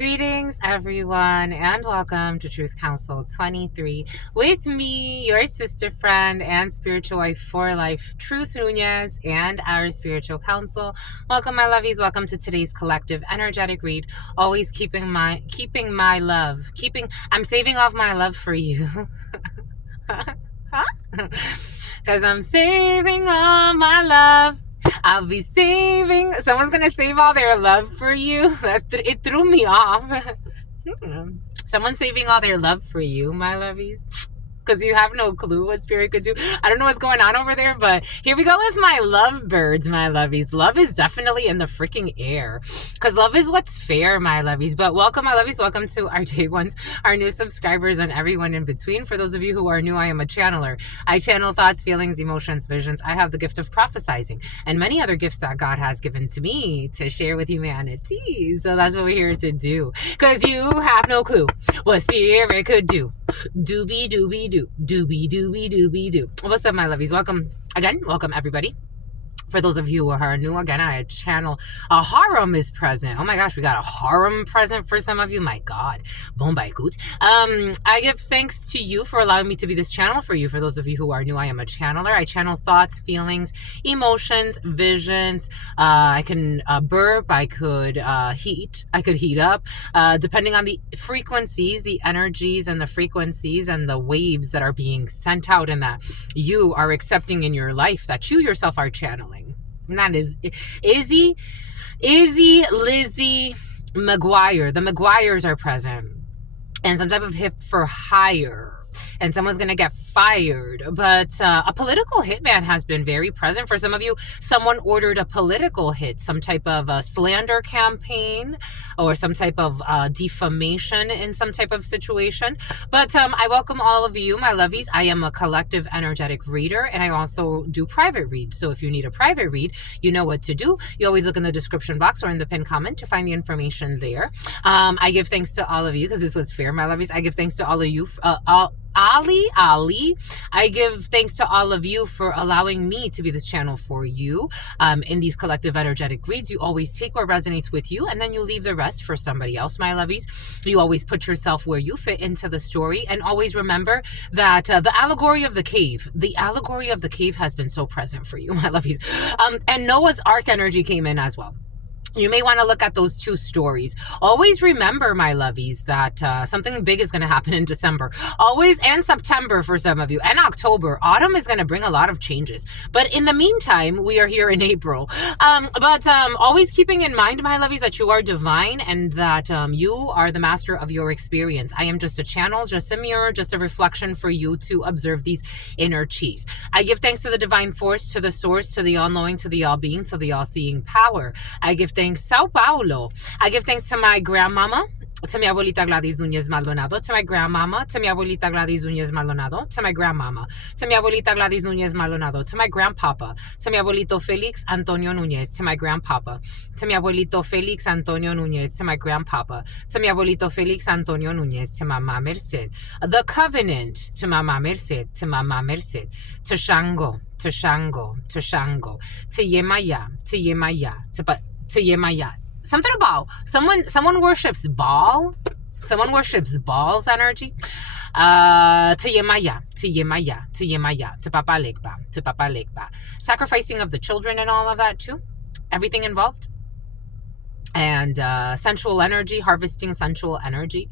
Greetings, everyone, and welcome to Truth Council 23 with me, your sister friend and spiritual wife for life, Truth Nunez, and our spiritual counsel. Welcome, my lovies. Welcome to today's collective energetic read. Always keeping my love. I'm saving off my love for you. Because I'm saving all my love. I'll be saving. Someone's gonna save all their love for you. It threw me off. Someone's saving all their love for you, my lovies. Because you have no clue what spirit could do. I don't know what's going on over there, but here we go with my lovebirds, my lovies. Love is definitely in the freaking air. Because love is what's fair, my lovies. But welcome, my lovies. Welcome to our day ones, our new subscribers, and everyone in between. For those of you who are new, I am a channeler. I channel thoughts, feelings, emotions, visions. I have the gift of prophesizing and many other gifts that God has given to me to share with humanity. So that's what we're here to do. Because you have no clue what spirit could do. Doobie doobie doo, doobie doobie doobie doo. What's up, my lovies? Welcome again. Welcome, everybody. For those of you who are new, again, I channel a harem is present. Oh my gosh, we got a harem present for some of you. My God. Bombay coot. I give thanks to you for allowing me to be this channel for you. For those of you who are new, I am a channeler. I channel thoughts, feelings, emotions, visions. I can burp. I could heat. I could heat up. Depending on the frequencies, the energies and the frequencies and the waves that are being sent out and that you are accepting in your life, that you yourself are channeling. And that is Izzy, Lizzie, McGuire. The McGuires are present. And some type of hip for hire. And someone's going to get fired. But a political hitman has been very present. For some of you, someone ordered a political hit, some type of a slander campaign or some type of defamation in some type of situation. But I welcome all of you, my lovies. I am a collective energetic reader, and I also do private reads. So if you need a private read, you know what to do. You always look in the description box or in the pinned comment to find the information there. I give thanks to all of you because this was fair, my lovies. I give thanks to all of you, Ali. I give thanks to all of you for allowing me to be this channel for you. In these collective energetic reads, you always take what resonates with you and then you leave the rest for somebody else, my lovies. You always put yourself where you fit into the story, and always remember that the allegory of the cave has been so present for you, my lovies. And Noah's Ark energy came in as well. You may want to look at those two stories. Always remember, my lovies, that something big is going to happen in December. Always, and September for some of you, and October. Autumn is going to bring a lot of changes. But in the meantime, we are here in April. But always keeping in mind, my lovies, that you are divine and that you are the master of your experience. I am just a channel, just a mirror, just a reflection for you to observe these inner cheese. I give thanks to the divine force, to the source, to the all-knowing, to the all-being, to the all-seeing power. I give thanks, Sao Paulo. I give thanks to my grandmama, to mi abuelita Gladys Nunez Maldonado, to my grandmama, to mi abuelita Gladys Nunez Maldonado, to my grandmama, to mi abuelita Gladys Nunez Maldonado, to my grandpapa, to mi abuelito Felix Antonio Nunez, to my grandpapa, to mi abuelito Felix Antonio Nunez, to my grandpapa, to mi abuelito Felix Antonio Nunez, to Mama Merced, the covenant, to Mama Merced, to Mama Merced, to Shango, to Shango, to Shango, to Yemaya, to Yemaya, to Yemaya. Something about someone worships Baal. Someone worships Baal's energy. To Yemaya, to Yemaya, to Yemaya, to Papa Legba, to Papa Legba. Sacrificing of the children and all of that too. Everything involved. And sensual energy, harvesting sensual energy.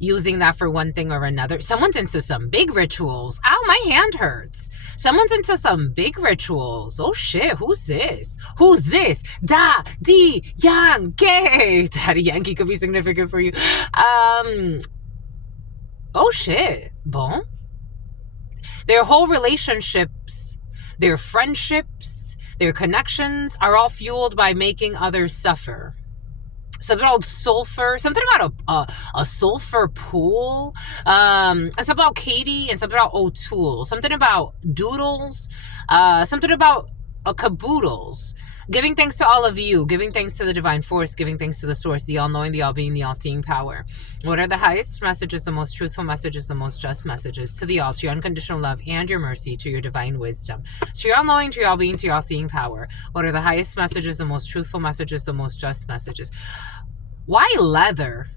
Using that for one thing or another. Someone's into some big rituals. Ow, my hand hurts. Someone's into some big rituals. Oh shit, who's this? Who's this? Daddy Yankee. Daddy Yankee could be significant for you. Oh shit. Bon. Their whole relationships, their friendships, their connections are all fueled by making others suffer. Something about sulfur, something about a sulfur pool. It's about Katie and something about O'Toole, something about doodles, something about caboodles. Giving thanks to all of you, giving thanks to the divine force, giving thanks to the source, the all-knowing, the all-being, the all-seeing power. What are the highest messages, the most truthful messages, the most just messages? To the all, to your unconditional love and your mercy, to your divine wisdom, to your all-knowing, to your all-being, to your all-seeing power. What are the highest messages, the most truthful messages, the most just messages? Why leather?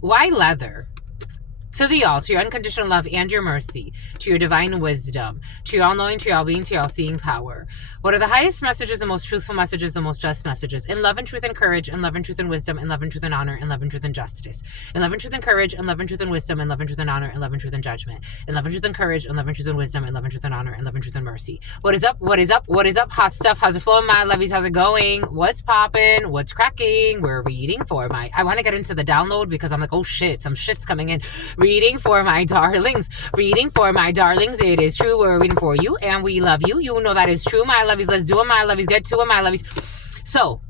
Why leather? To the all, to your unconditional love and your mercy, to your divine wisdom, to your all-knowing, to your all-being, to your all-seeing power. What are the highest messages, the most truthful messages, the most just messages? In love and truth and courage, in love and truth and wisdom, in love and truth and honor, in love and truth and justice. In love and truth and courage, in love and truth and wisdom, in love and truth and honor, in love and truth and judgment. In love and truth and courage, in love and truth and wisdom, in love and truth and honor, in love and truth and mercy. What is up? What is up? What is up? Hot stuff. How's it flowing, my lovies? How's it going? What's popping? What's cracking? We're reading for my... I want to get into the download because I'm like, oh shit, some shit's coming in. Reading for my darlings. Reading for my darlings. It is true. We're reading for you and we love you. You know that is true, my lovies. Let's do it, my lovies. Get to it, my lovies. So,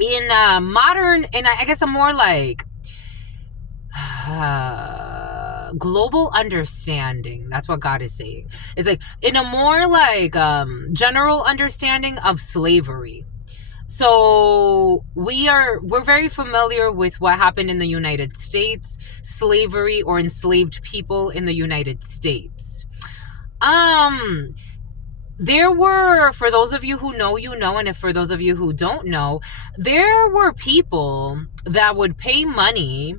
in modern, and I guess a more like global understanding, that's what God is saying. It's like in a more like general understanding of slavery. So we're very familiar with what happened in the United States, slavery or enslaved people in the United States. There were, for those of you who know, you know, and if for those of you who don't know, there were people that would pay money,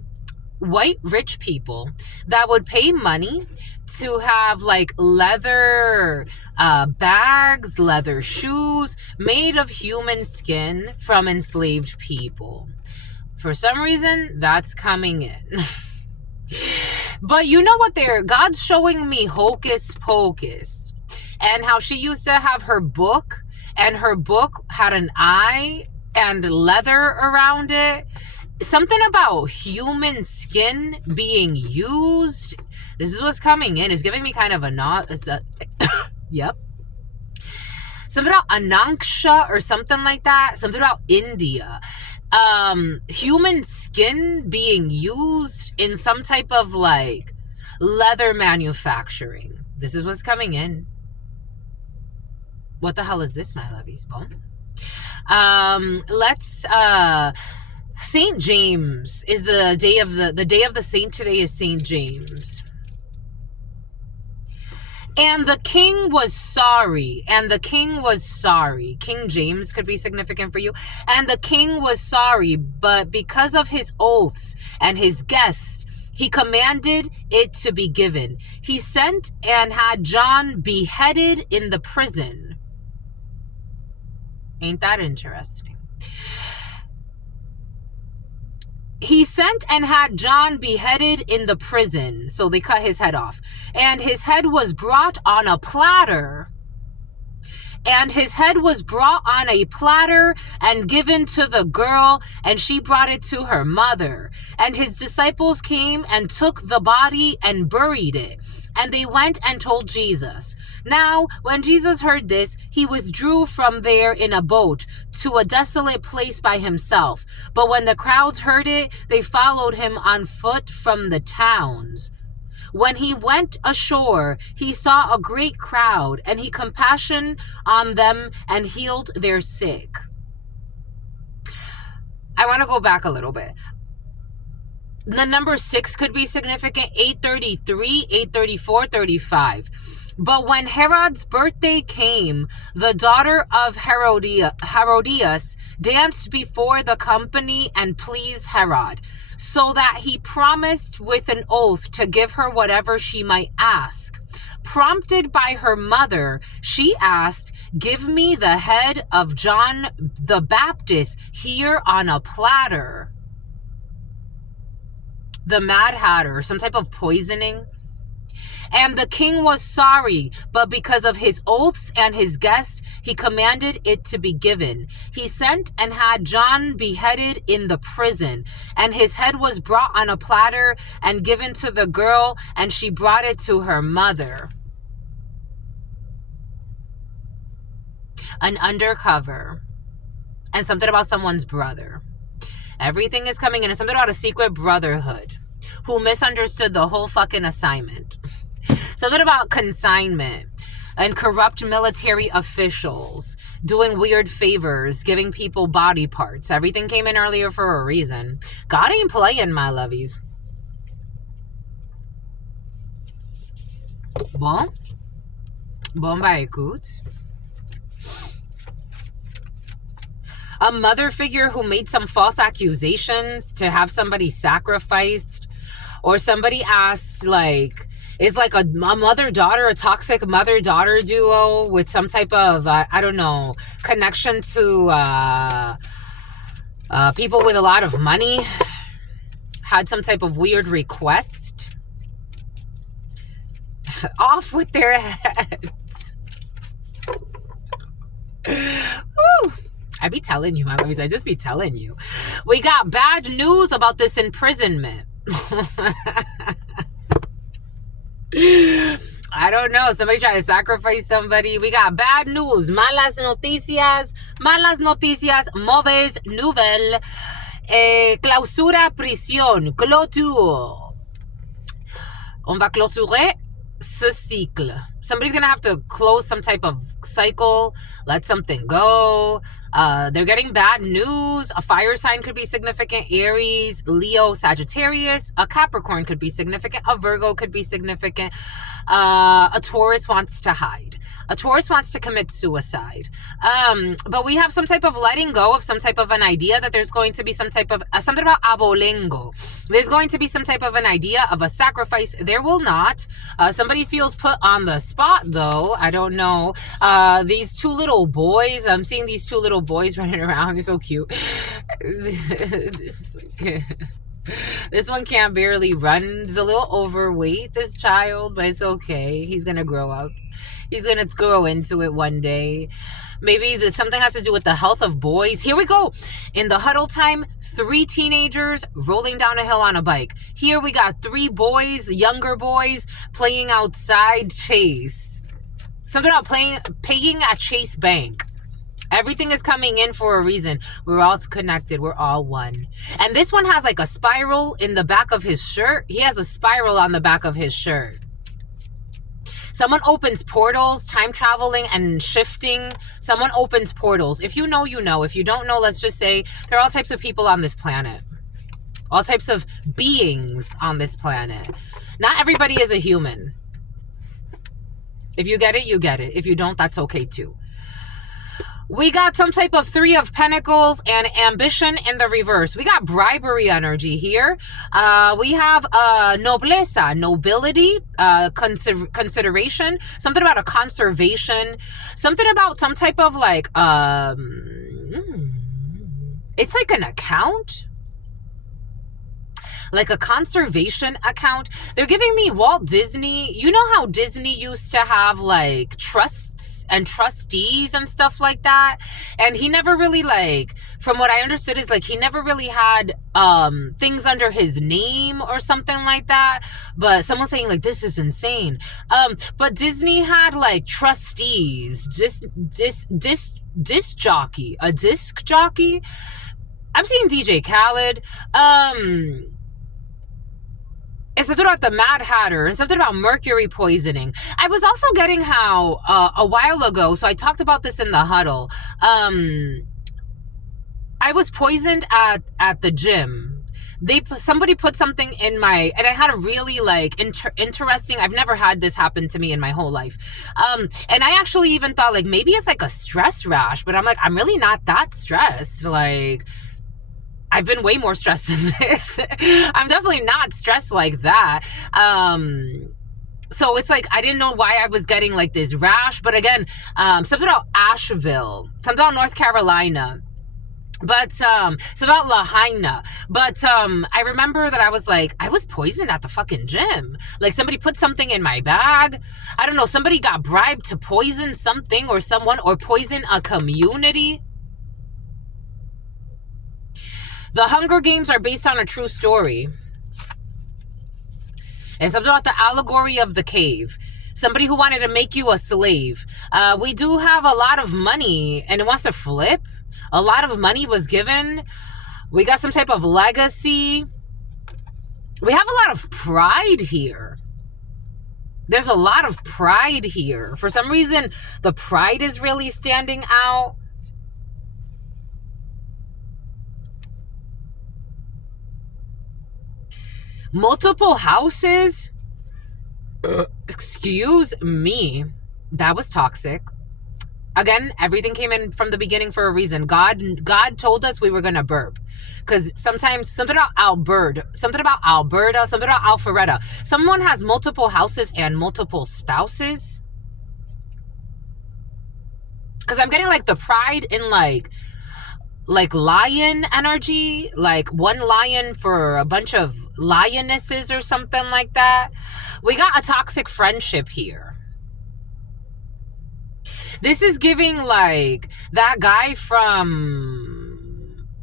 white rich people that would pay money to have like leather bags, leather shoes made of human skin from enslaved people. For some reason, that's coming in. But you know what God's showing me Hocus Pocus and how she used to have her book and her book had an eye and leather around it. Something about human skin being used. This is what's coming in. It's giving me kind of a nod. Yep. Something about Ananksha or something like that. Something about India. Human skin being used in some type of like leather manufacturing. This is what's coming in. What the hell is this, my lovies? Boom. Saint James is the day of the day of the saint today is Saint James. And the king was sorry. And the king was sorry. King James could be significant for you. And the king was sorry, but because of his oaths and his guests, he commanded it to be given. He sent and had John beheaded in the prison. Ain't that interesting? He sent and had John beheaded in the prison. So they cut his head off. And his head was brought on a platter. And his head was brought on a platter and given to the girl, and she brought it to her mother. And his disciples came and took the body and buried it. And they went and told Jesus. Now, when Jesus heard this, he withdrew from there in a boat to a desolate place by himself. But when the crowds heard it, they followed him on foot from the towns. When he went ashore, he saw a great crowd, and he had compassion on them and healed their sick. I want to go back a little bit. The number 6 could be significant, 833, 834, 35. But when Herod's birthday came, the daughter of Herodias danced before the company and pleased Herod, so that he promised with an oath to give her whatever she might ask. Prompted by her mother, she asked, "Give me the head of John the Baptist here on a platter." The Mad Hatter, some type of poisoning. And the king was sorry, but because of his oaths and his guests, he commanded it to be given. He sent and had John beheaded in the prison, and his head was brought on a platter and given to the girl, and she brought it to her mother. An undercover. And something about someone's brother. Everything is coming in. And something about a secret brotherhood who misunderstood the whole fucking assignment. Something about consignment and corrupt military officials doing weird favors, giving people body parts. Everything came in earlier for a reason. God ain't playing, my lovies. Bon bah écoute. A mother figure who made some false accusations to have somebody sacrificed, or somebody asked, like, is like a mother-daughter, a toxic mother-daughter duo with some type of, I don't know, connection to people with a lot of money, had some type of weird request. Off with their heads. Woo. I be telling you, my babies. I just be telling you. We got bad news about this imprisonment. I don't know. Somebody trying to sacrifice somebody. We got bad news. Malas noticias. Malas noticias. Mauvaises nouvelles. Clausura prisión. Clôture. On va clôturer ce cycle. Somebody's going to have to close some type of cycle, let something go. They're getting bad news. A fire sign could be significant. Aries, Leo, Sagittarius. A Capricorn could be significant. A Virgo could be significant. A Taurus wants to hide. A Taurus wants to commit suicide. But we have some type of letting go of some type of an idea that there's going to be some type of, something about abolengo. There's going to be some type of an idea of a sacrifice. There will not. Somebody feels put on the spot, though. I don't know. These two little boys, I'm seeing these two little boys running around. They're so cute. This one can't barely run. He's a little overweight, this child, but it's okay. He's going to grow up. He's going to grow into it one day. Maybe something has to do with the health of boys. Here we go. In the huddle time, 3 teenagers rolling down a hill on a bike. Here we got 3 boys, younger boys, playing outside Chase. Something about paying at Chase Bank. Everything is coming in for a reason. We're all connected. We're all one. And this one has like a spiral in the back of his shirt. He has a spiral on the back of his shirt. Someone opens portals, time traveling and shifting. Someone opens portals. If you know, you know. If you don't know, let's just say there are all types of people on this planet. All types of beings on this planet. Not everybody is a human. If you get it, you get it. If you don't, that's okay too. We got some type of 3 of Pentacles and ambition in the reverse. We got bribery energy here. We have nobleza, nobility, consideration, something about a conservation, something about some type of like, it's like an account. Like a conservation account. They're giving me Walt Disney. You know how Disney used to have like trusts and trustees and stuff like that? And he never really, like, from what I understood is like he never really had things under his name or something like that. But someone's saying like this is insane. But Disney had like trustees, disc jockey, a disc jockey. I'm seeing DJ Khaled. It's something about the Mad Hatter and something about mercury poisoning. I was also getting how a while ago, so I talked about this in the huddle. I was poisoned at the gym. Somebody put something in my, and I had a really like interesting, I've never had this happen to me in my whole life. And I actually even thought like maybe it's like a stress rash, but I'm like, I'm really not that stressed. Like, I've been way more stressed than this. I'm definitely not stressed like that. So it's like, I didn't know why I was getting like this rash. But again, something about Asheville, something about North Carolina. But it's about Lahaina. But I remember that I was like, I was poisoned at the fucking gym. Like somebody put something in my bag. I don't know. Somebody got bribed to poison something or someone, or poison a community. The Hunger Games are based on a true story. And something about the allegory of the cave. Somebody who wanted to make you a slave. We do have a lot of money and it wants to flip. A lot of money was given. We got some type of legacy. We have a lot of pride here. There's a lot of pride here. For some reason, the pride is really standing out. Multiple houses? Excuse me. That was toxic. Again, everything came in from the beginning for a reason. God told us we were going to burp. Because sometimes, something about Alberta, something about Alpharetta. Someone has multiple houses and multiple spouses. Because I'm getting like the pride in like lion energy, like one lion for a bunch of lionesses or something like that. We got a toxic friendship here. This is giving like that guy from...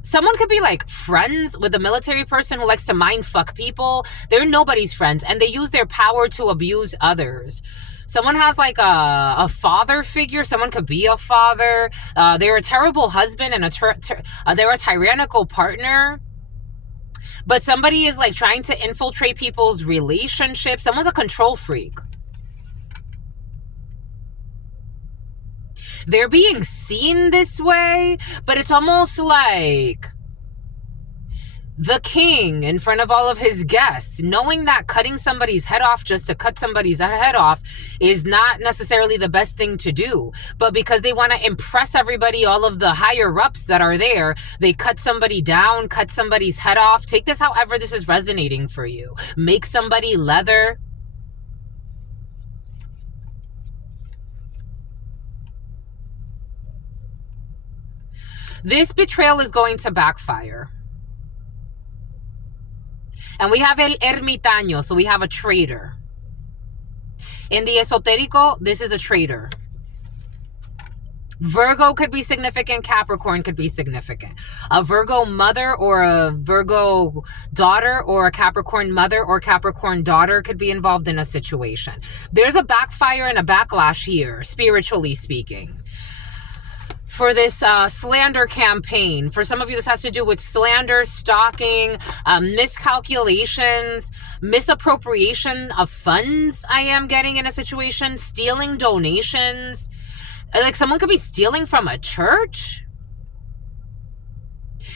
Someone could be like friends with a military person who likes to mind fuck people. They're nobody's friends and they use their power to abuse others. Someone has like a father figure. Someone could be a father. They're a terrible husband and they're a tyrannical partner. But somebody is like trying to infiltrate people's relationships. Someone's a control freak. They're being seen this way, but it's almost like the king in front of all of his guests, knowing that cutting somebody's head off just to cut somebody's head off is not necessarily the best thing to do. But because they want to impress everybody, all of the higher ups that are there, they cut somebody down, cut somebody's head off. Take this however this is resonating for you. Make somebody leather. This betrayal is going to backfire. And we have el ermitaño, so we have a traitor. In the esotérico, this is a traitor. Virgo could be significant. Capricorn could be significant. A Virgo mother or a Virgo daughter or a Capricorn mother or Capricorn daughter could be involved in a situation. There's a backfire and a backlash here, spiritually speaking. For this slander campaign. For some of you, this has to do with slander, stalking, miscalculations, misappropriation of funds I am getting in a situation, stealing donations. Like someone could be stealing from a church.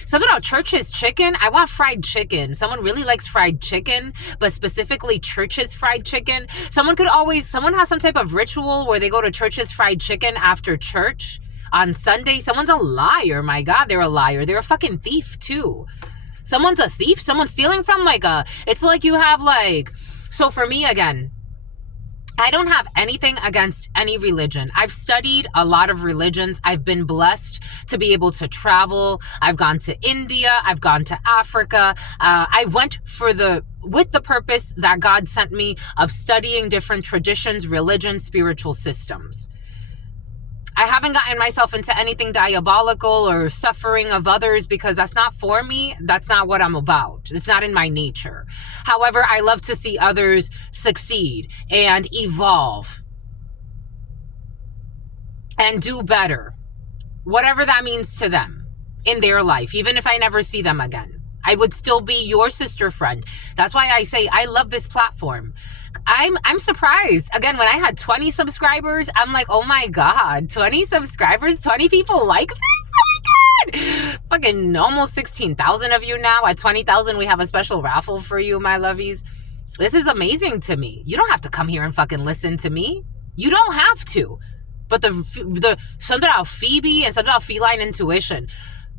Something about church's chicken. I want fried chicken. Someone really likes fried chicken, but specifically church's fried chicken. Someone has some type of ritual where they go to church's fried chicken after church. On Sunday, someone's a liar. My God, they're a liar. They're a fucking thief too. Someone's a thief. Someone's stealing from it's like you have so for me again, I don't have anything against any religion. I've studied a lot of religions. I've been blessed to be able to travel. I've gone to India. I've gone to Africa. I went with the purpose that God sent me of studying different traditions, religions, spiritual systems. I haven't gotten myself into anything diabolical or suffering of others because that's not for me. That's not what I'm about. It's not in my nature. However, I love to see others succeed and evolve and do better, whatever that means to them in their life, even if I never see them again. I would still be your sister friend. That's why I say I love this platform. I'm surprised. Again, when I had 20 subscribers, I'm like, oh my God, 20 subscribers, 20 people like this? Oh my God. Fucking almost 16,000 of you now. At 20,000, we have a special raffle for you, my lovies. This is amazing to me. You don't have to come here and fucking listen to me. You don't have to. But the something about Phoebe and something about feline intuition.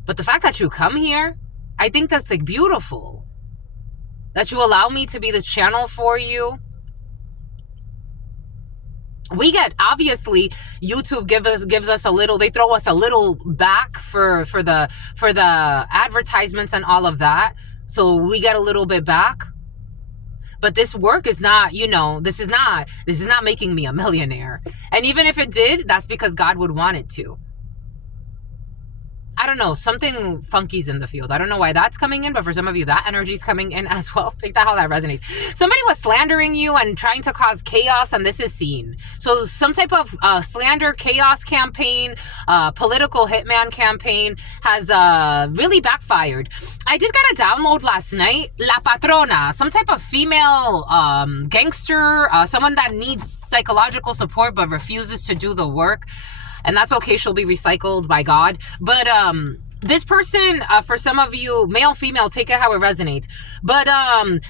But the fact that you come here, I think that's beautiful. That you allow me to be the channel for you. We get, obviously, YouTube gives us a little, they throw us a little back for the advertisements and all of that. So we get a little bit back. But this work is not, this is not making me a millionaire. And even if it did, that's because God would want it to. I don't know, something funky's in the field. I don't know why that's coming in, but for some of you, that energy's coming in as well. Take that how that resonates. Somebody was slandering you and trying to cause chaos, and this is seen. So some type of slander, chaos campaign, political hitman campaign has really backfired. I did get a download last night. La Patrona, some type of female gangster, someone that needs psychological support but refuses to do the work. And that's okay, she'll be recycled by God. But This person, for some of you, male, female, take it how it resonates. But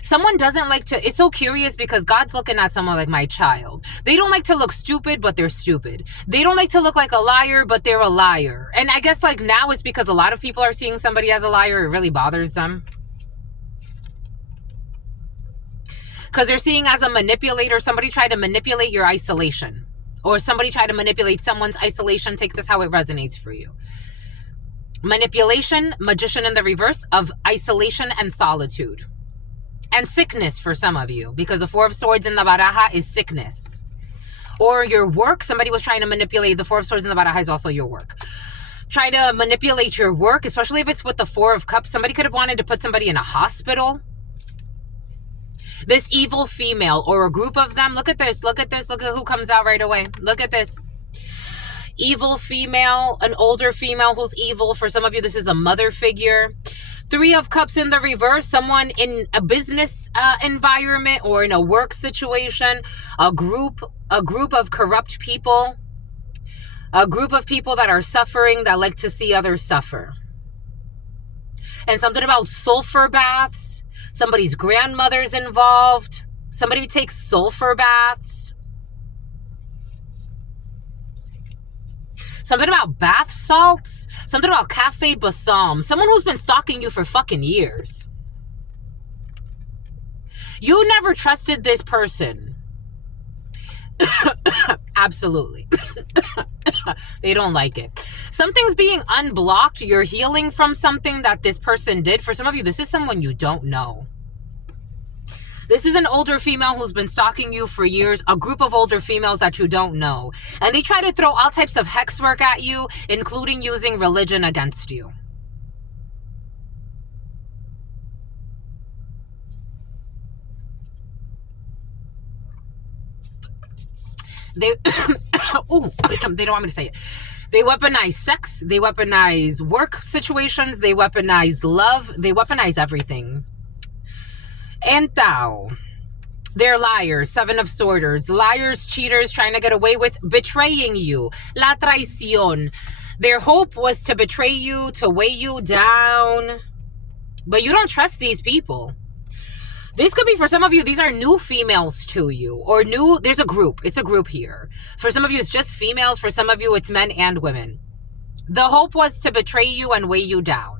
someone doesn't like to, it's so curious because God's looking at someone like my child. They don't like to look stupid, but they're stupid. They don't like to look like a liar, but they're a liar. And I guess like now it's because a lot of people are seeing somebody as a liar. It really bothers them. Because they're seeing as a manipulator, somebody tried to manipulate your isolation. Or somebody tried to manipulate someone's isolation. Take this how it resonates for you. Manipulation, magician in the reverse of isolation and solitude. And sickness for some of you, because the Four of Swords in the baraja is sickness. Or your work, somebody was trying to manipulate, the Four of Swords in the baraja is also your work. Try to manipulate your work, especially if it's with the Four of Cups. Somebody could have wanted to put somebody in a hospital. This evil female or a group of them, look at this, look at this, look at who comes out right away. Look at this. Evil female, an older female who's evil. For some of you, this is a mother figure. Three of Cups in the reverse, someone in a business environment or in a work situation, a group of corrupt people, a group of people that are suffering, that like to see others suffer. And something about sulfur baths, somebody's grandmother's involved, somebody takes sulfur baths. Something about bath salts. Something about cafe balsam. Someone who's been stalking you for fucking years. You never trusted this person. Absolutely. They don't like it. Something's being unblocked. You're healing from something that this person did. For some of you, this is someone you don't know. This is an older female who's been stalking you for years, a group of older females that you don't know. And they try to throw all types of hex work at you, including using religion against you. They, ooh, they don't want me to say it. They weaponize sex. They weaponize work situations. They weaponize love. They weaponize everything. And thou, they're liars, Seven of Swords, liars, cheaters, trying to get away with betraying you. La traición. Their hope was to betray you, to weigh you down. But you don't trust these people. This could be, for some of you, these are new females to you. Or new, there's a group. It's a group here. For some of you, it's just females. For some of you, it's men and women. The hope was to betray you and weigh you down.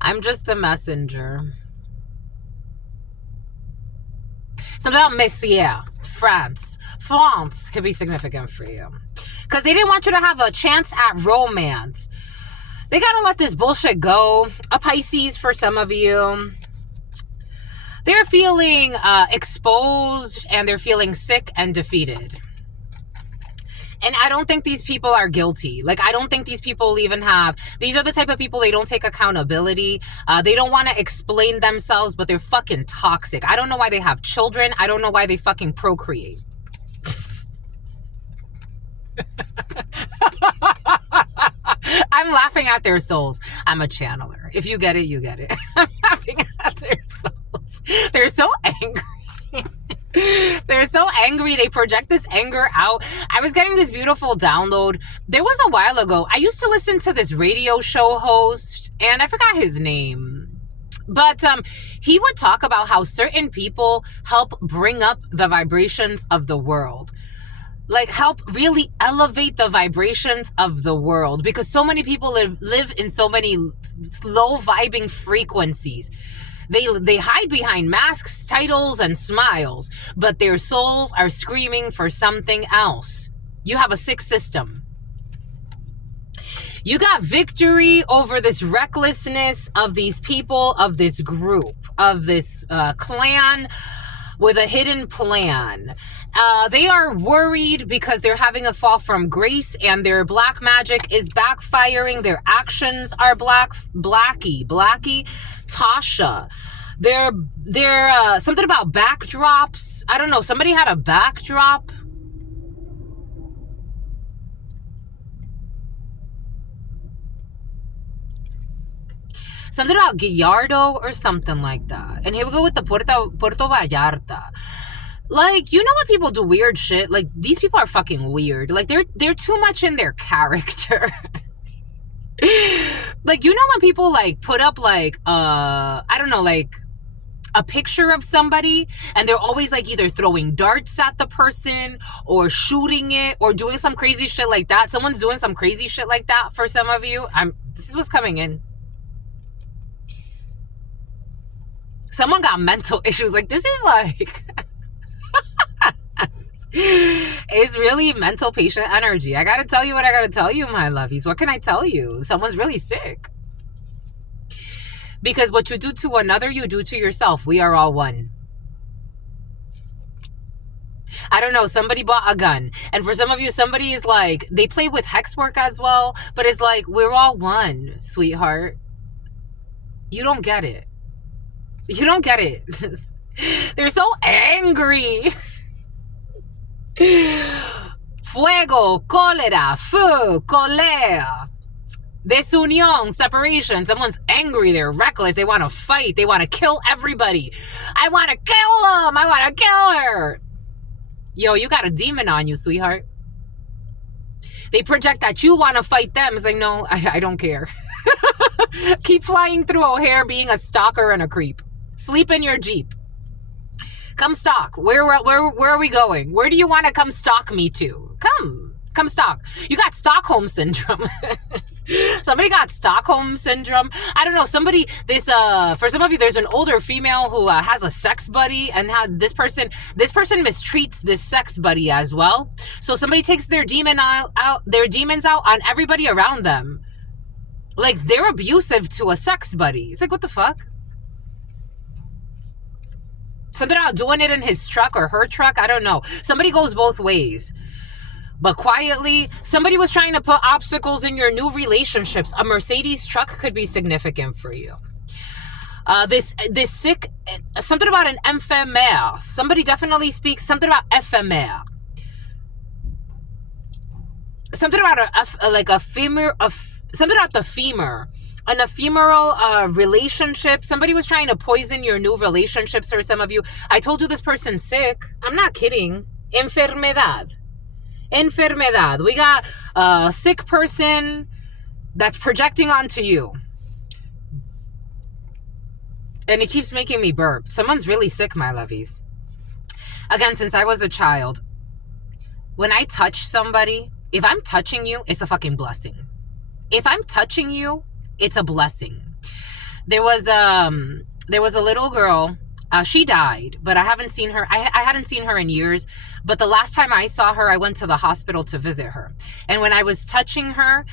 I'm just a messenger. Something about Messier, France. France could be significant for you. Because they didn't want you to have a chance at romance. They got to let this bullshit go. A Pisces for some of you. They're feeling exposed and they're feeling sick and defeated. And I don't think these people are guilty. Like, I don't think these people even have... These are the type of people, they don't take accountability. They don't want to explain themselves, but they're fucking toxic. I don't know why they have children. I don't know why they fucking procreate. I'm laughing at their souls. I'm a channeler. If you get it, you get it. I'm laughing at their souls. They're so angry. They're so angry. They project this anger out. I was getting this beautiful download. There was a while ago, I used to listen to this radio show host, and I forgot his name. But he would talk about how certain people help bring up the vibrations of the world. Like, help really elevate the vibrations of the world. Because so many people live in so many low vibing frequencies. They hide behind masks, titles, and smiles, but their souls are screaming for something else. You have a sick system. You got victory over this recklessness of these people, of this group, of this clan with a hidden plan. They are worried because they're having a fall from grace and their black magic is backfiring. Their actions are Blackie, Tasha. They're something about backdrops. I don't know. Somebody had a backdrop. Something about Gallardo or something like that. And here we go with the Puerto Vallarta. Like, you know when people do weird shit? Like, these people are fucking weird. Like, they're too much in their character. Like, you know when people, like, put up, like, I don't know, like, a picture of somebody, and they're always, like, either throwing darts at the person, or shooting it, or doing some crazy shit like that. Someone's doing some crazy shit like that for some of you. This is what's coming in. Someone got mental issues. Like, this is, like... It's really mental patient energy. I gotta tell you what I gotta tell you, my lovies. What can I tell you? Someone's really sick. Because what you do to another, you do to yourself. We are all one. I don't know. Somebody bought a gun. And for some of you, somebody is like, they play with hex work as well. But it's like, we're all one, sweetheart. You don't get it. You don't get it. They're so angry. Fuego, cólera, feu, colère. Desunión, separation. Someone's angry. They're reckless. They want to fight. They want to kill everybody. I want to kill them. I want to kill her. Yo, you got a demon on you, sweetheart. They project that you want to fight them. It's like, no, I don't care. Keep flying through O'Hare being a stalker and a creep. Sleep in your Jeep. Come stalk. Where are we going? Where do you want to come stalk me to? Come stalk. You got Stockholm syndrome. Somebody got Stockholm syndrome. I don't know. Somebody, for some of you, there's an older female who has a sex buddy, and this person mistreats this sex buddy as well. So somebody takes their demons out on everybody around them. Like, they're abusive to a sex buddy. It's like, what the fuck? Something about doing it in his truck or her truck. I don't know. Somebody goes both ways. But quietly, somebody was trying to put obstacles in your new relationships. A Mercedes truck could be significant for you. This sick, something about an éphémère. Somebody definitely speaks something about éphémère. Something about something about the femur. An ephemeral relationship. Somebody was trying to poison your new relationships for some of you. I told you this person's sick. I'm not kidding. Enfermedad. We got a sick person that's projecting onto you. And it keeps making me burp. Someone's really sick, my lovies. Again, since I was a child, when I touch somebody, if I'm touching you, it's a fucking blessing. If I'm touching you, it's a blessing. There was a little girl. She died, but I haven't seen her. I hadn't seen her in years. But the last time I saw her, I went to the hospital to visit her. And when I was touching her,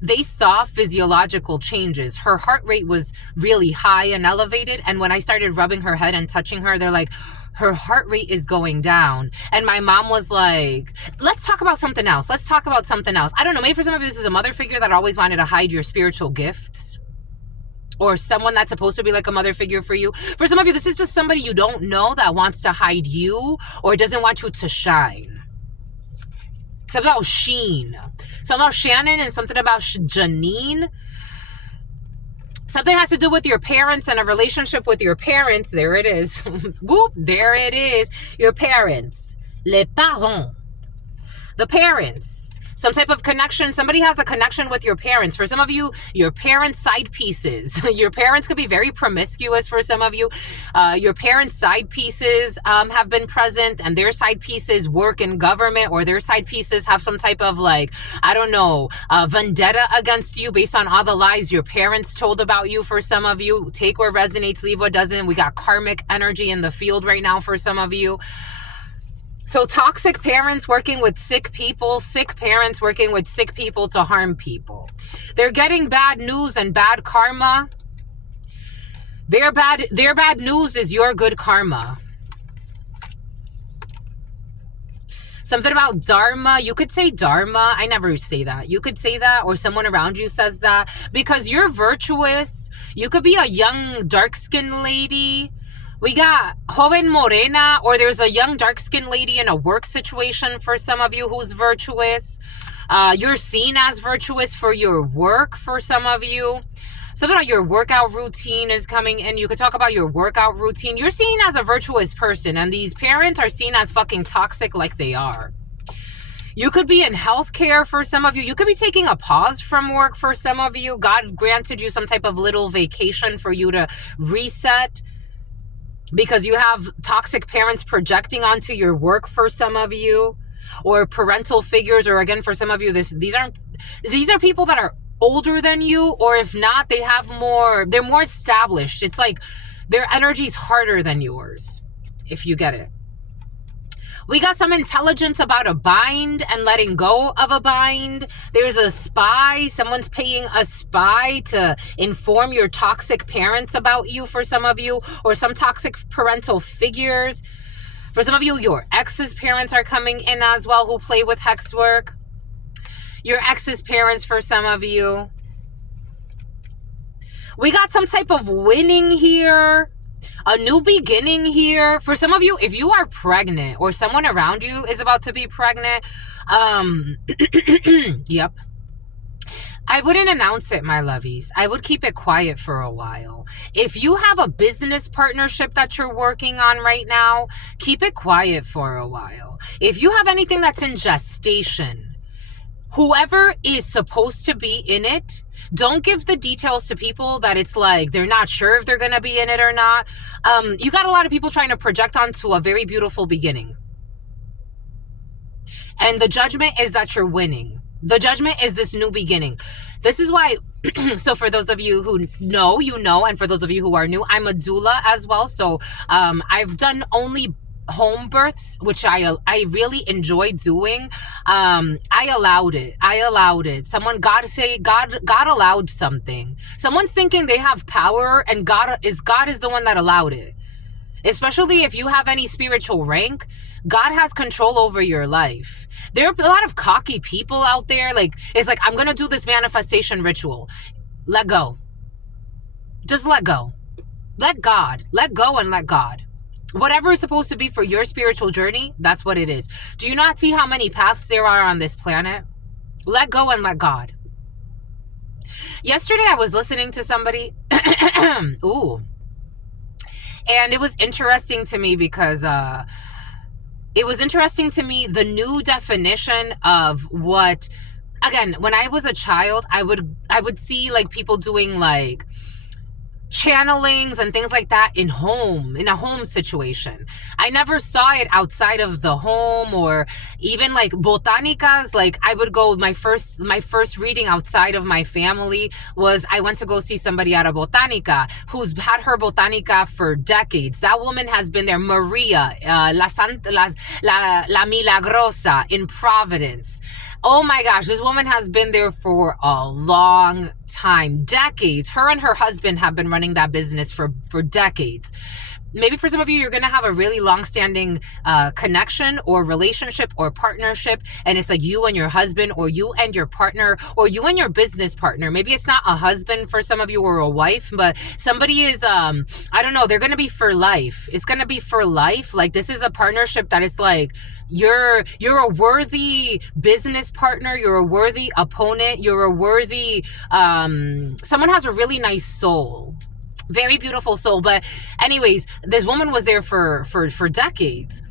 they saw physiological changes. Her heart rate was really high and elevated. And when I started rubbing her head and touching her, they're like, her heart rate is going down. And my mom was like, let's talk about something else. Let's talk about something else. I don't know. Maybe for some of you, this is a mother figure that always wanted to hide your spiritual gifts. Or someone that's supposed to be like a mother figure for you. For some of you, this is just somebody you don't know that wants to hide you or doesn't want you to shine. Something about Sheen. Something about Shannon and something about Janine. Something has to do with your parents and a relationship with your parents. There it is. Whoop, there it is. Your parents. Les parents. The parents. Some type of connection. Somebody has a connection with your parents. For some of you, your parents' side pieces. Your parents could be very promiscuous for some of you. Your parents' side pieces have been present, and their side pieces work in government, or their side pieces have some type of, like, I don't know, vendetta against you based on all the lies your parents told about you. For some of you, take what resonates, leave what doesn't. We got karmic energy in the field right now for some of you. So toxic parents working with sick people, sick parents working with sick people to harm people. They're getting bad news and bad karma. Their bad news is your good karma. Something about dharma. You could say dharma. I never say that. You could say that, or someone around you says that, because you're virtuous. You could be a young dark-skinned lady. We got joven morena, or there's a young dark-skinned lady in a work situation for some of you who's virtuous. You're seen as virtuous for your work for some of you. Something about your workout routine is coming in. You could talk about your workout routine. You're seen as a virtuous person, and these parents are seen as fucking toxic like they are. You could be in healthcare for some of you. You could be taking a pause from work for some of you. God granted you some type of little vacation for you to reset because you have toxic parents projecting onto your work for some of you, or parental figures, or again, for some of you, these are people that are older than you, or if not, they're more established. It's like their energy's harder than yours, if you get it. We got some intelligence about a bind and letting go of a bind. There's a spy. Someone's paying a spy to inform your toxic parents about you for some of you, or some toxic parental figures. For some of you, your ex's parents are coming in as well, who play with hex work. Your ex's parents for some of you. We got some type of winning here. A new beginning here. For some of you, if you are pregnant or someone around you is about to be pregnant, yep. I wouldn't announce it, my lovies. I would keep it quiet for a while. If you have a business partnership that you're working on right now, keep it quiet for a while. If you have anything that's in gestation, whoever is supposed to be in it, don't give the details to people that it's like they're not sure if they're going to be in it or not. You got a lot of people trying to project onto a very beautiful beginning. And the judgment is that you're winning. The judgment is this new beginning. This is why, so for those of you who know, you know, and for those of you who are new, I'm a doula as well. So I've done only home births, which I really enjoy doing. I allowed it. God allowed something. Someone's thinking they have power, and God is the one that allowed it. Especially if you have any spiritual rank, God has control over your life. There are a lot of cocky people out there. Like, it's like, I'm going to do this manifestation ritual. Let go. Just let go. Let God. Let go and let God. Whatever is supposed to be for your spiritual journey, that's what it is. Do you not see how many paths there are on this planet? Let go and let God. Yesterday, I was listening to somebody. Ooh. And it was interesting to me because the new definition of what, again, when I was a child, I would see like people doing like channelings and things like that in a home situation. I never saw it outside of the home, or even like botanicas. Like I would go, my first reading outside of my family was, I went to go see somebody at a botanica who's had her botanica for decades. That woman has been there. Maria, La Milagrosa in Providence. Oh my gosh, this woman has been there for a long time, decades. Her and her husband have been running that business for decades. Maybe for some of you, you're going to have a really long-standing connection or relationship or partnership, and it's like you and your husband, or you and your partner, or you and your business partner. Maybe it's not a husband for some of you, or a wife, but somebody is, I don't know, they're going to be for life. It's going to be for life. Like, this is a partnership that is like, you're a worthy business partner, you're a worthy opponent, you're a worthy, someone has a really nice soul. Very beautiful soul. But anyways, this woman was there for decades.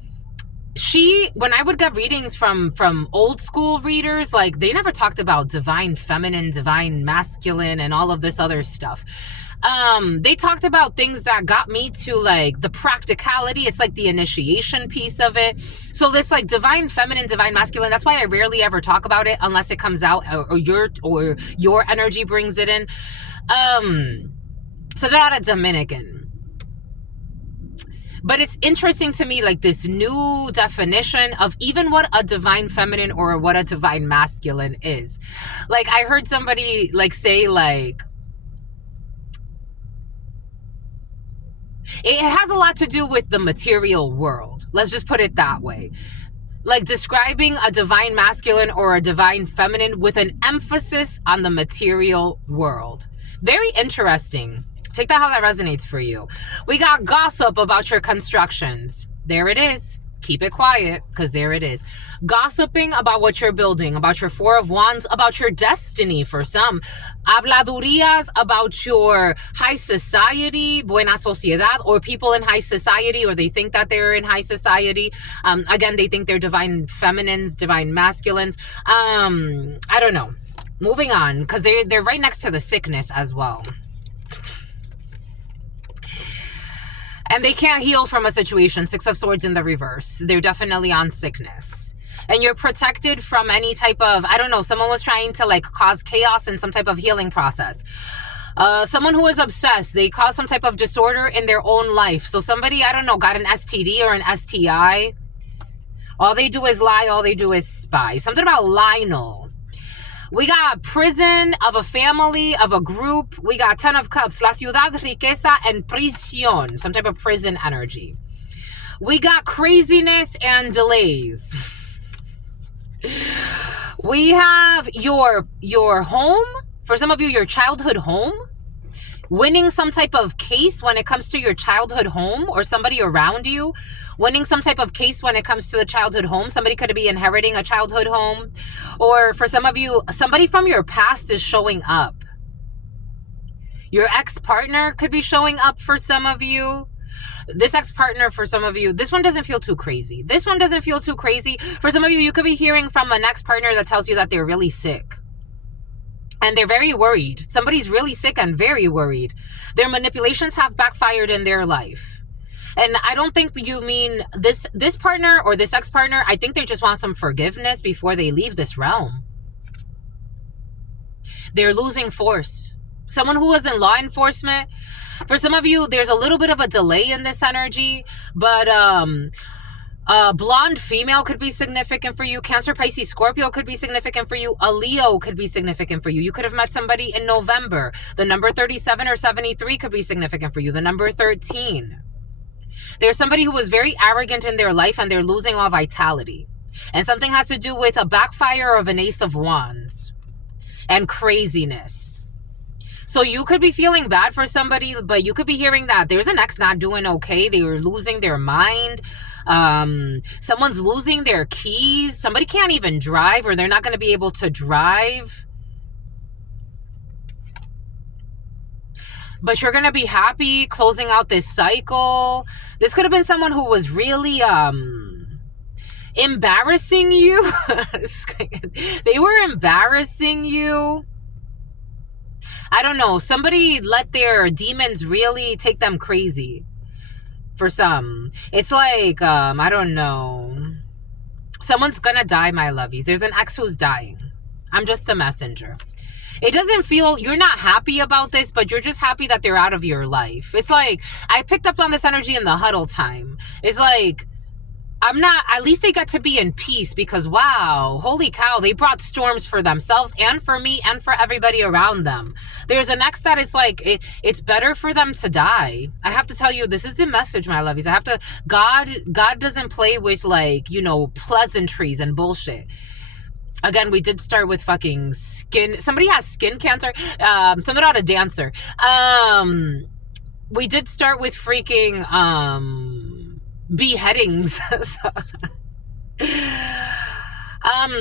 When I would get readings from old school readers, like, they never talked about divine feminine, divine masculine, and all of this other stuff. They talked about things that got me to like the practicality. It's like the initiation piece of it. So this like divine feminine, divine masculine, that's why I rarely ever talk about it unless it comes out, or your energy brings it in. So they're not a Dominican. But it's interesting to me, like, this new definition of even what a divine feminine or what a divine masculine is. Like, I heard somebody like say, like, it has a lot to do with the material world. Let's just put it that way. Like, describing a divine masculine or a divine feminine with an emphasis on the material world. Very interesting. Take that how that resonates for you. We got gossip about your constructions. There it is. Keep it quiet, because there it is. Gossiping about what you're building, about your Four of Wands, about your destiny for some. Habladurías about your high society, buena sociedad, or people in high society, or they think that they're in high society. Again, they think they're divine feminines, divine masculines. I don't know. Moving on, because they're right next to the sickness as well. And they can't heal from a situation. Six of Swords in the reverse. They're definitely on sickness. And you're protected from any type of, I don't know, someone was trying to like cause chaos in some type of healing process. Someone who is obsessed, they cause some type of disorder in their own life. So somebody, I don't know, got an STD or an STI. All they do is lie. All they do is spy. Something about Lionel. We got prison of a family, of a group. We got 10 of Cups, la ciudad, riqueza, and prisión, some type of prison energy. We got craziness and delays. We have your home, for some of you, your childhood home, winning some type of case when it comes to your childhood home or somebody around you, winning some type of case when it comes to the childhood home. Somebody could be inheriting a childhood home. Or for some of you, somebody from your past is showing up. Your ex-partner could be showing up for some of you. This ex-partner for some of you, this one doesn't feel too crazy. This one doesn't feel too crazy. For some of you, you could be hearing from an ex-partner that tells you that they're really sick. And they're very worried. Somebody's really sick and very worried. Their manipulations have backfired in their life. And I don't think you mean this partner or this ex-partner. I think they just want some forgiveness before they leave this realm. They're losing force. Someone who was in law enforcement. For some of you, there's a little bit of a delay in this energy. But a blonde female could be significant for you. Cancer, Pisces, Scorpio could be significant for you. A Leo could be significant for you. You could have met somebody in November. The number 37 or 73 could be significant for you. The number 13. There's somebody who was very arrogant in their life and they're losing all vitality. And something has to do with a backfire of an Ace of Wands and craziness. So you could be feeling bad for somebody, but you could be hearing that there's an ex not doing okay. They were losing their mind. Someone's losing their keys. Somebody can't even drive, or they're not going to be able to drive. But you're going to be happy closing out this cycle. This could have been someone who was really embarrassing you. They were embarrassing you. I don't know. Somebody let their demons really take them crazy. For some. It's like, I don't know. Someone's going to die, my lovies. There's an ex who's dying. I'm just the messenger. It doesn't feel, you're not happy about this, but you're just happy that they're out of your life. It's like, I picked up on this energy in the huddle time. It's like, I'm not, at least they got to be in peace because, wow, holy cow, they brought storms for themselves and for me and for everybody around them. There's an ex that is like, it's better for them to die. I have to tell you, this is the message, my lovies. God doesn't play with like, you know, pleasantries and bullshit. Again, we did start with fucking skin. Somebody has skin cancer. Somebody not a dancer. We did start with freaking beheadings.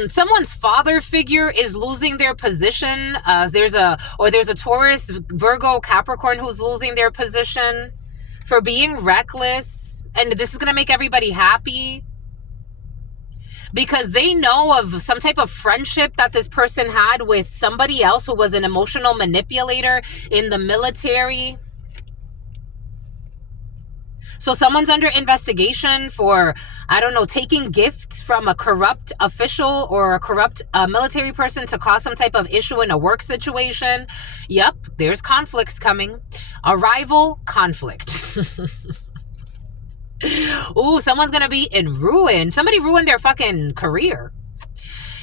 Someone's father figure is losing their position. There's a Taurus, Virgo, Capricorn who's losing their position for being reckless. And this is going to make everybody happy. Because they know of some type of friendship that this person had with somebody else who was an emotional manipulator in the military. So someone's under investigation for, I don't know, taking gifts from a corrupt official or a corrupt military person to cause some type of issue in a work situation. Yep, there's conflicts coming. Arrival, conflict. Ooh, someone's gonna be in ruin. Somebody ruined their fucking career.